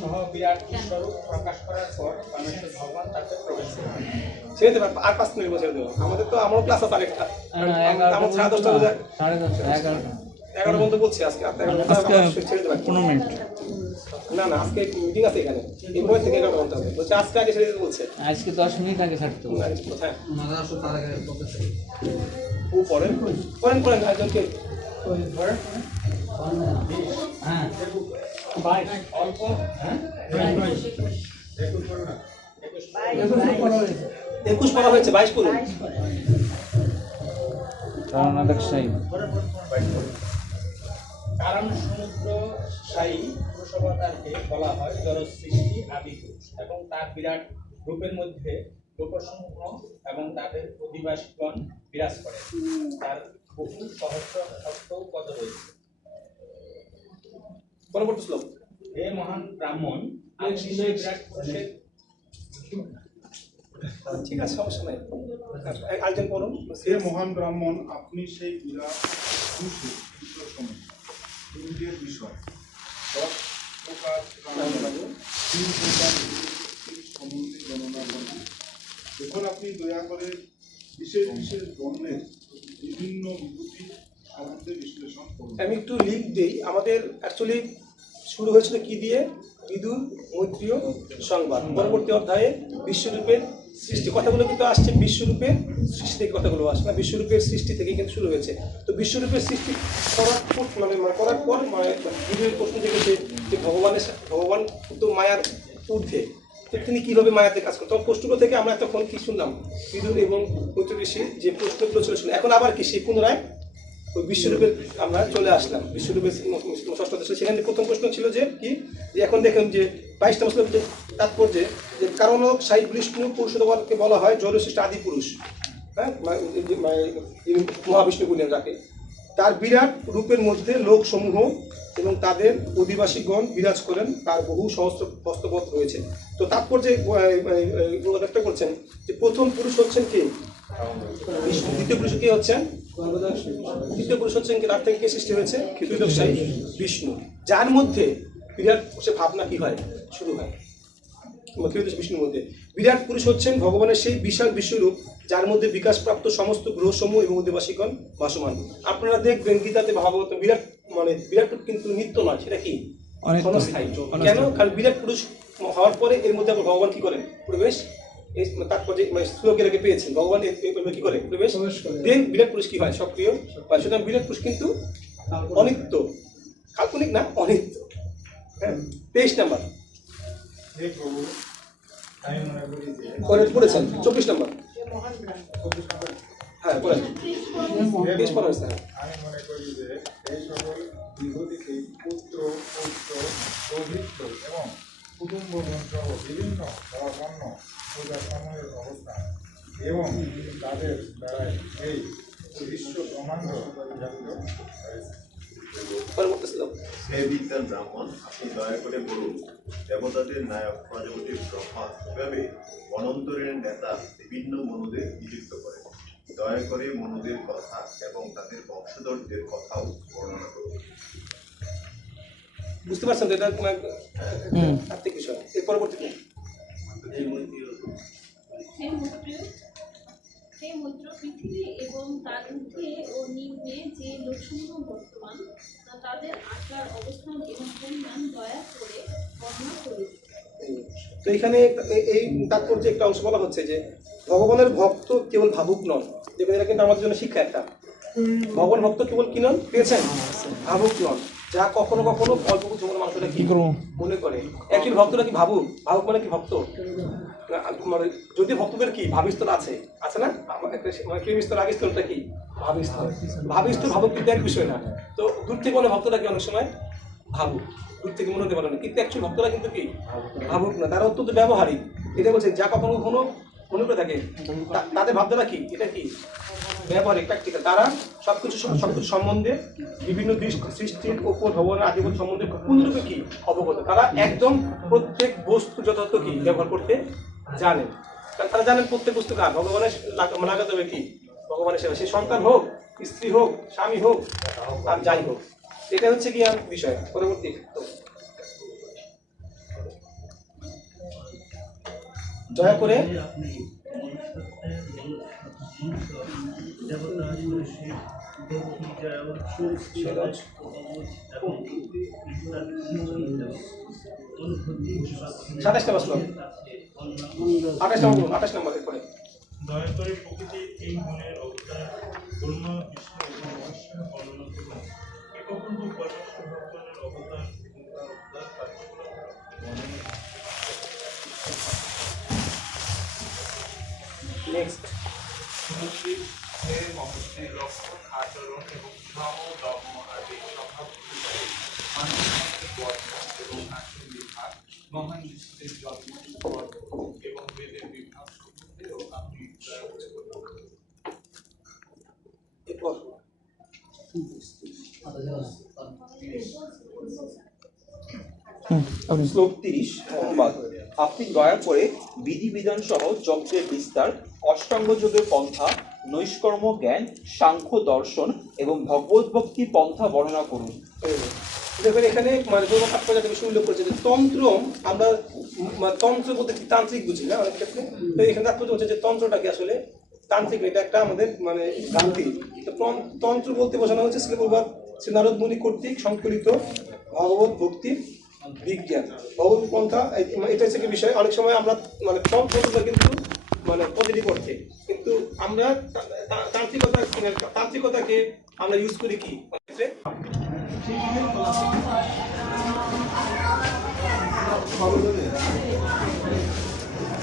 সহ বিরাট স্বরূপ প্রকাশ করার পর পরমেশ্বর ভগবান তাকে প্রবেশ করেন। ছেড়ে দেবেন আর 5 মিনিট বসে দেবো। আমারও ক্লাস আছে আরেকটা, আমার 10:30 বাজে 11 পর্যন্ত বলছি আজকে। ছেড়ে দেবেন 15 মিনিট। না আজকে মিটিং আছে এখানে, এরপর থেকে 11 ঘন্টা হবে বলছে। আজকে আগে ছেড়ে দিতে বলছে, আজকে 10 মিনিট আগে ছাড়তে হবে। কোথায় তার আগে ও পড়েন একজনকে হ্যাঁ 22 অল্প, হ্যাঁ 21 পড়া হয়েছে, 22 পড়ুন। কারণ আদর্শাই কারণ সমুদ্র সাই পুরুষবতারকে বলা হয় জড় সৃষ্টি আদি পুরুষ এবং তার বিরাট রূপের মধ্যে লোকসমূহ এবং তাদের অধিবাসীগণ বিরাজ করে। তার বহু সহস্র সত্য পদ রয়েছে। পরবর্তী শ্লোক। হে মহান ব্রাহ্মণ, আপনি সেই বিরাট পুরুষের ঠিক আছে, সমস্যা নাই। আরেকজন পড়ুন। হে মহান ব্রাহ্মণ, আপনি সেই বিরাট পুরুষের সময় ইন্দ্রিয়ের বিষয় 10 প্রকার সম্বন্ধে গণনা করেন। এখন আপনি দয়া করে বিশেষ বিশেষ বর্ণের বিভিন্ন বিভূতি সম্বন্ধে বিশ্লেষণ করুন। আমি একটু লিঙ্ক দিই। আমাদের অ্যাকচুয়ালি শুরু হয়েছিল কি দিয়ে? বিদুর মৈত্রীয় সংবাদ। পরবর্তী অধ্যায়ে বিশ্বরূপের সৃষ্টি কথাগুলো কিন্তু আসছে, বিশ্বরূপের সৃষ্টি থেকে কথাগুলো আসছে না, বিশ্বরূপের সৃষ্টি থেকে কিন্তু শুরু হয়েছে। তো বিশ্বরূপের সৃষ্টি করার পর বিদুরের প্রশ্ন জেগেছে যে ভগবান তো মায়ার ঊর্ধ্বে, তো তিনি কীভাবে মায়াতে কাজ করেন। তখন প্রশ্নগুলো থেকে আমরা এতক্ষণ কি শুনলাম? বিদুর এবং মৈত্রী ঋষি যে প্রশ্নগুলো চলেছিল, এখন আবার কি সেই পুনরায় ওই বিশ্বরূপের আমরা চলে আসলাম। বিশ্বরূপের ষষ্ঠ অধ্যায়, সেখানে প্রথম প্রশ্ন ছিল যে কি, যে এখন দেখেন যে 22 শ্লোক তাৎপর্যে যে কারণ সাই বিষ্ণু পুরুষোত্তমকে বলা হয় জৈরশ্রেষ্ঠ আদি পুরুষ, হ্যাঁ, মহাবিষ্ণু বলেন যাকে। তার বিরাট রূপের মধ্যে লোকসমূহ এবং তাদের অধিবাসীগণ বিরাজ করেন, তার বহু সহস্র হস্তপথ রয়েছে। তো তাৎপর্যে একটা করছেন যে প্রথম পুরুষ হচ্ছেন কে? বিষ্ণু। দ্বিতীয় পুরুষ কে হচ্ছেন? তৃতীয় পুরুষ হচ্ছেন কি? তার থেকে কে সৃষ্টি হয়েছে? ত্রিলোকশায়ী বিষ্ণু, যার মধ্যে বিরাট পুরুষের ভাবনা কি হয়, শুরু হয় বিষ্ণুর মধ্যে। বিরাট পুরুষ হচ্ছেন ভগবানের সেই বিশাল বিশ্বরূপ, যার মধ্যে বিকাশপ্রাপ্ত সমস্ত গ্রহসমূহ এবং অধিবাসীগণ বাসমান। আপনারা দেখবেন গীতাতে ভাগবত বিরাট কিন্তু নিত্য নয়, সেটা কি ক্ষণস্থায়ী। কেন? কারণ বিরাট পুরুষ হওয়ার পরে এর মধ্যে আবার ভগবান কি করেন? প্রবেশ। তাৎপর্য শ্লোকের আগে পেয়েছেন ভগবান কি করে? প্রবেশ। দেন বিরাট পুরুষ কি হয়? সক্রিয় হয়। সুতরাং বিরাট পুরুষ কিন্তু অনিত্য, কাল্পনিক না, অনিত্য। হ্যাঁ 23 নাম্বার হে প্রভু, আমি মনে করি যে পড়েছেন 24 নাম্বার। হ্যাঁ বলেন। আমি মনে করি যে এই সকল বিভূতিকে পুত্র পৌত্র পৌত্র এবং কুটুম্বগণ সহ বিভিন্ন ধর্মান্য পূজাসমূহের অবস্থান এবং তাদের দ্বারাই এই বিশ্ব ব্রহ্মাণ্ড জাগ্রত হয়েছে। হে বিদ্যান ব্রাহ্মণ, আপনি দয়া করে বলুন, দেবতাদের নায়ক প্রজাপতি ব্রহ্মা কিভাবে অনন্তরের নেতা বিভিন্ন মনুদের নিযুক্ত করেন? দয়া করে মনুদের কথা এবং তাদের বংশধরদের কথাও বর্ণনা করুন। বুঝতে পারছেন তো? এটা আর্থিক বিষয়। এর পরবর্তীতে হে মৈত্র, পৃথিবী এবং তার ঊর্ধ্বে ও নিম্নে যে লোকসমূহ বর্তমান, তাদের আকার, অবস্থান এবং পরিমাণ দয়া করে বর্ণনা করুন। তো এখানে এই তাৎপর্যে একটা অংশ বলা হচ্ছে যে ভগবানের ভক্ত কেবল ভাবুক নন। দেখবেন এটা কিন্তু আমাদের জন্য শিক্ষা একটা। ভগবান ভক্ত কেবল কি নন পেয়েছেন? ভাবুক নন, যা কখনো কখনো অল্প কিছু মানুষরা কি মনে করে একজন ভক্তরা কি ভাবুক? ভাবুক মানে কি ভক্ত? মানে যদি ভক্তদের কি ভাবিস্তর আছে না, প্রেমস্তর আগে স্তরটা কি ভাবিস্তর। ভাবিস্তর ভাবুক কিন্তু এক বিষয় না। তো দূর থেকে বলে ভক্তরা কি অনেক সময় ভাবুক, দূর থেকে মনে হতে পারে না, কিন্তু অ্যাকচুয়ালি ভক্তরা কিন্তু কি ভাবুক না, তারা অত্যন্ত ব্যবহারিক। এটা বলছে যা কখনো কখনো মনে করে থাকে, তাদের ভাবনাটা কি এটা কি ব্যবহারিক, প্র্যাকটিক্যাল। তারা সবকিছু সম্বন্ধে বিভিন্ন সৃষ্টির ওপর ভগবানের আধিপত্য সম্বন্ধে পূর্ণরূপে কি অবগত। তারা একদম প্রত্যেক বস্তু যথার্থ কি ব্যবহার করতে জানেন। কারণ তারা জানেন প্রত্যেক বস্তু কার ভগবানের লাগাতে হবে কি ভগবানের সেবা, সে সন্তান হোক, স্ত্রী হোক, স্বামী হোক, আর যাই হোক। এটা হচ্ছে কি আর বিষয়। পরবর্তী দয়া করে সাতাশটা বাস 28 নম্বর এরপরে দয়া করে প্রকৃতির এই মনের অবদান ব্রহ্মা বিষ্ণু এবং মহেশ্বর বর্ণনা করুন। এ পর্যন্ত পরমেশ্বর ভগবানের অবদান এবং তার উদ্ধার কার্যকলাপ নেক্সট হে মহর্ষি, লক্ষণ, আচরণ এবং ধর্ম দম্ভ আদি স্বভাব অনুযায়ী মানুষের বর্ণ এবং আচরণ বিভাগ, মহান বিশ্বের জন্ম এবং বেদের বিভাগ সম্বন্ধেও আপনি দয়া করে বলুন। এরপর শ্লোক 30 অনুবাদ। আপনি দয়া করে বিধিবিধান সহ যজ্ঞের বিস্তার, অষ্টাঙ্গ যোগের পন্থা, নৈষ্কর্ম জ্ঞান, সাংখ্য দর্শন এবং ভগবত ভক্তি পন্থা বর্ণনা করুন। দেখবেন এখানে মানে বিষয় উল্লেখ করেছে যে তন্ত্র, আমরা তন্ত্র বলতে কি তান্ত্রিক বুঝি না অনেক ক্ষেত্রে। তো এখানে তাৎপর্য হচ্ছে যে তন্ত্রটাকে আসলে তান্ত্রিক, এটা একটা আমাদের মানে ভ্রান্তি। তন্ত্র বলতে বোঝানো হচ্ছে শ্রী নারদ মুনি কর্তৃক সংকলিত ভগবত ভক্তির বিজ্ঞান, ভগবত পন্থা। এটা হচ্ছে কি বিষয়। অনেক সময় আমরা মানে তন্ত্রটা কিন্তু মানে পজিটিভ অর্থে, কিন্তু আমরা তান্ত্রিকতাকে আমরা ইউজ করি কি ক্ষেত্রে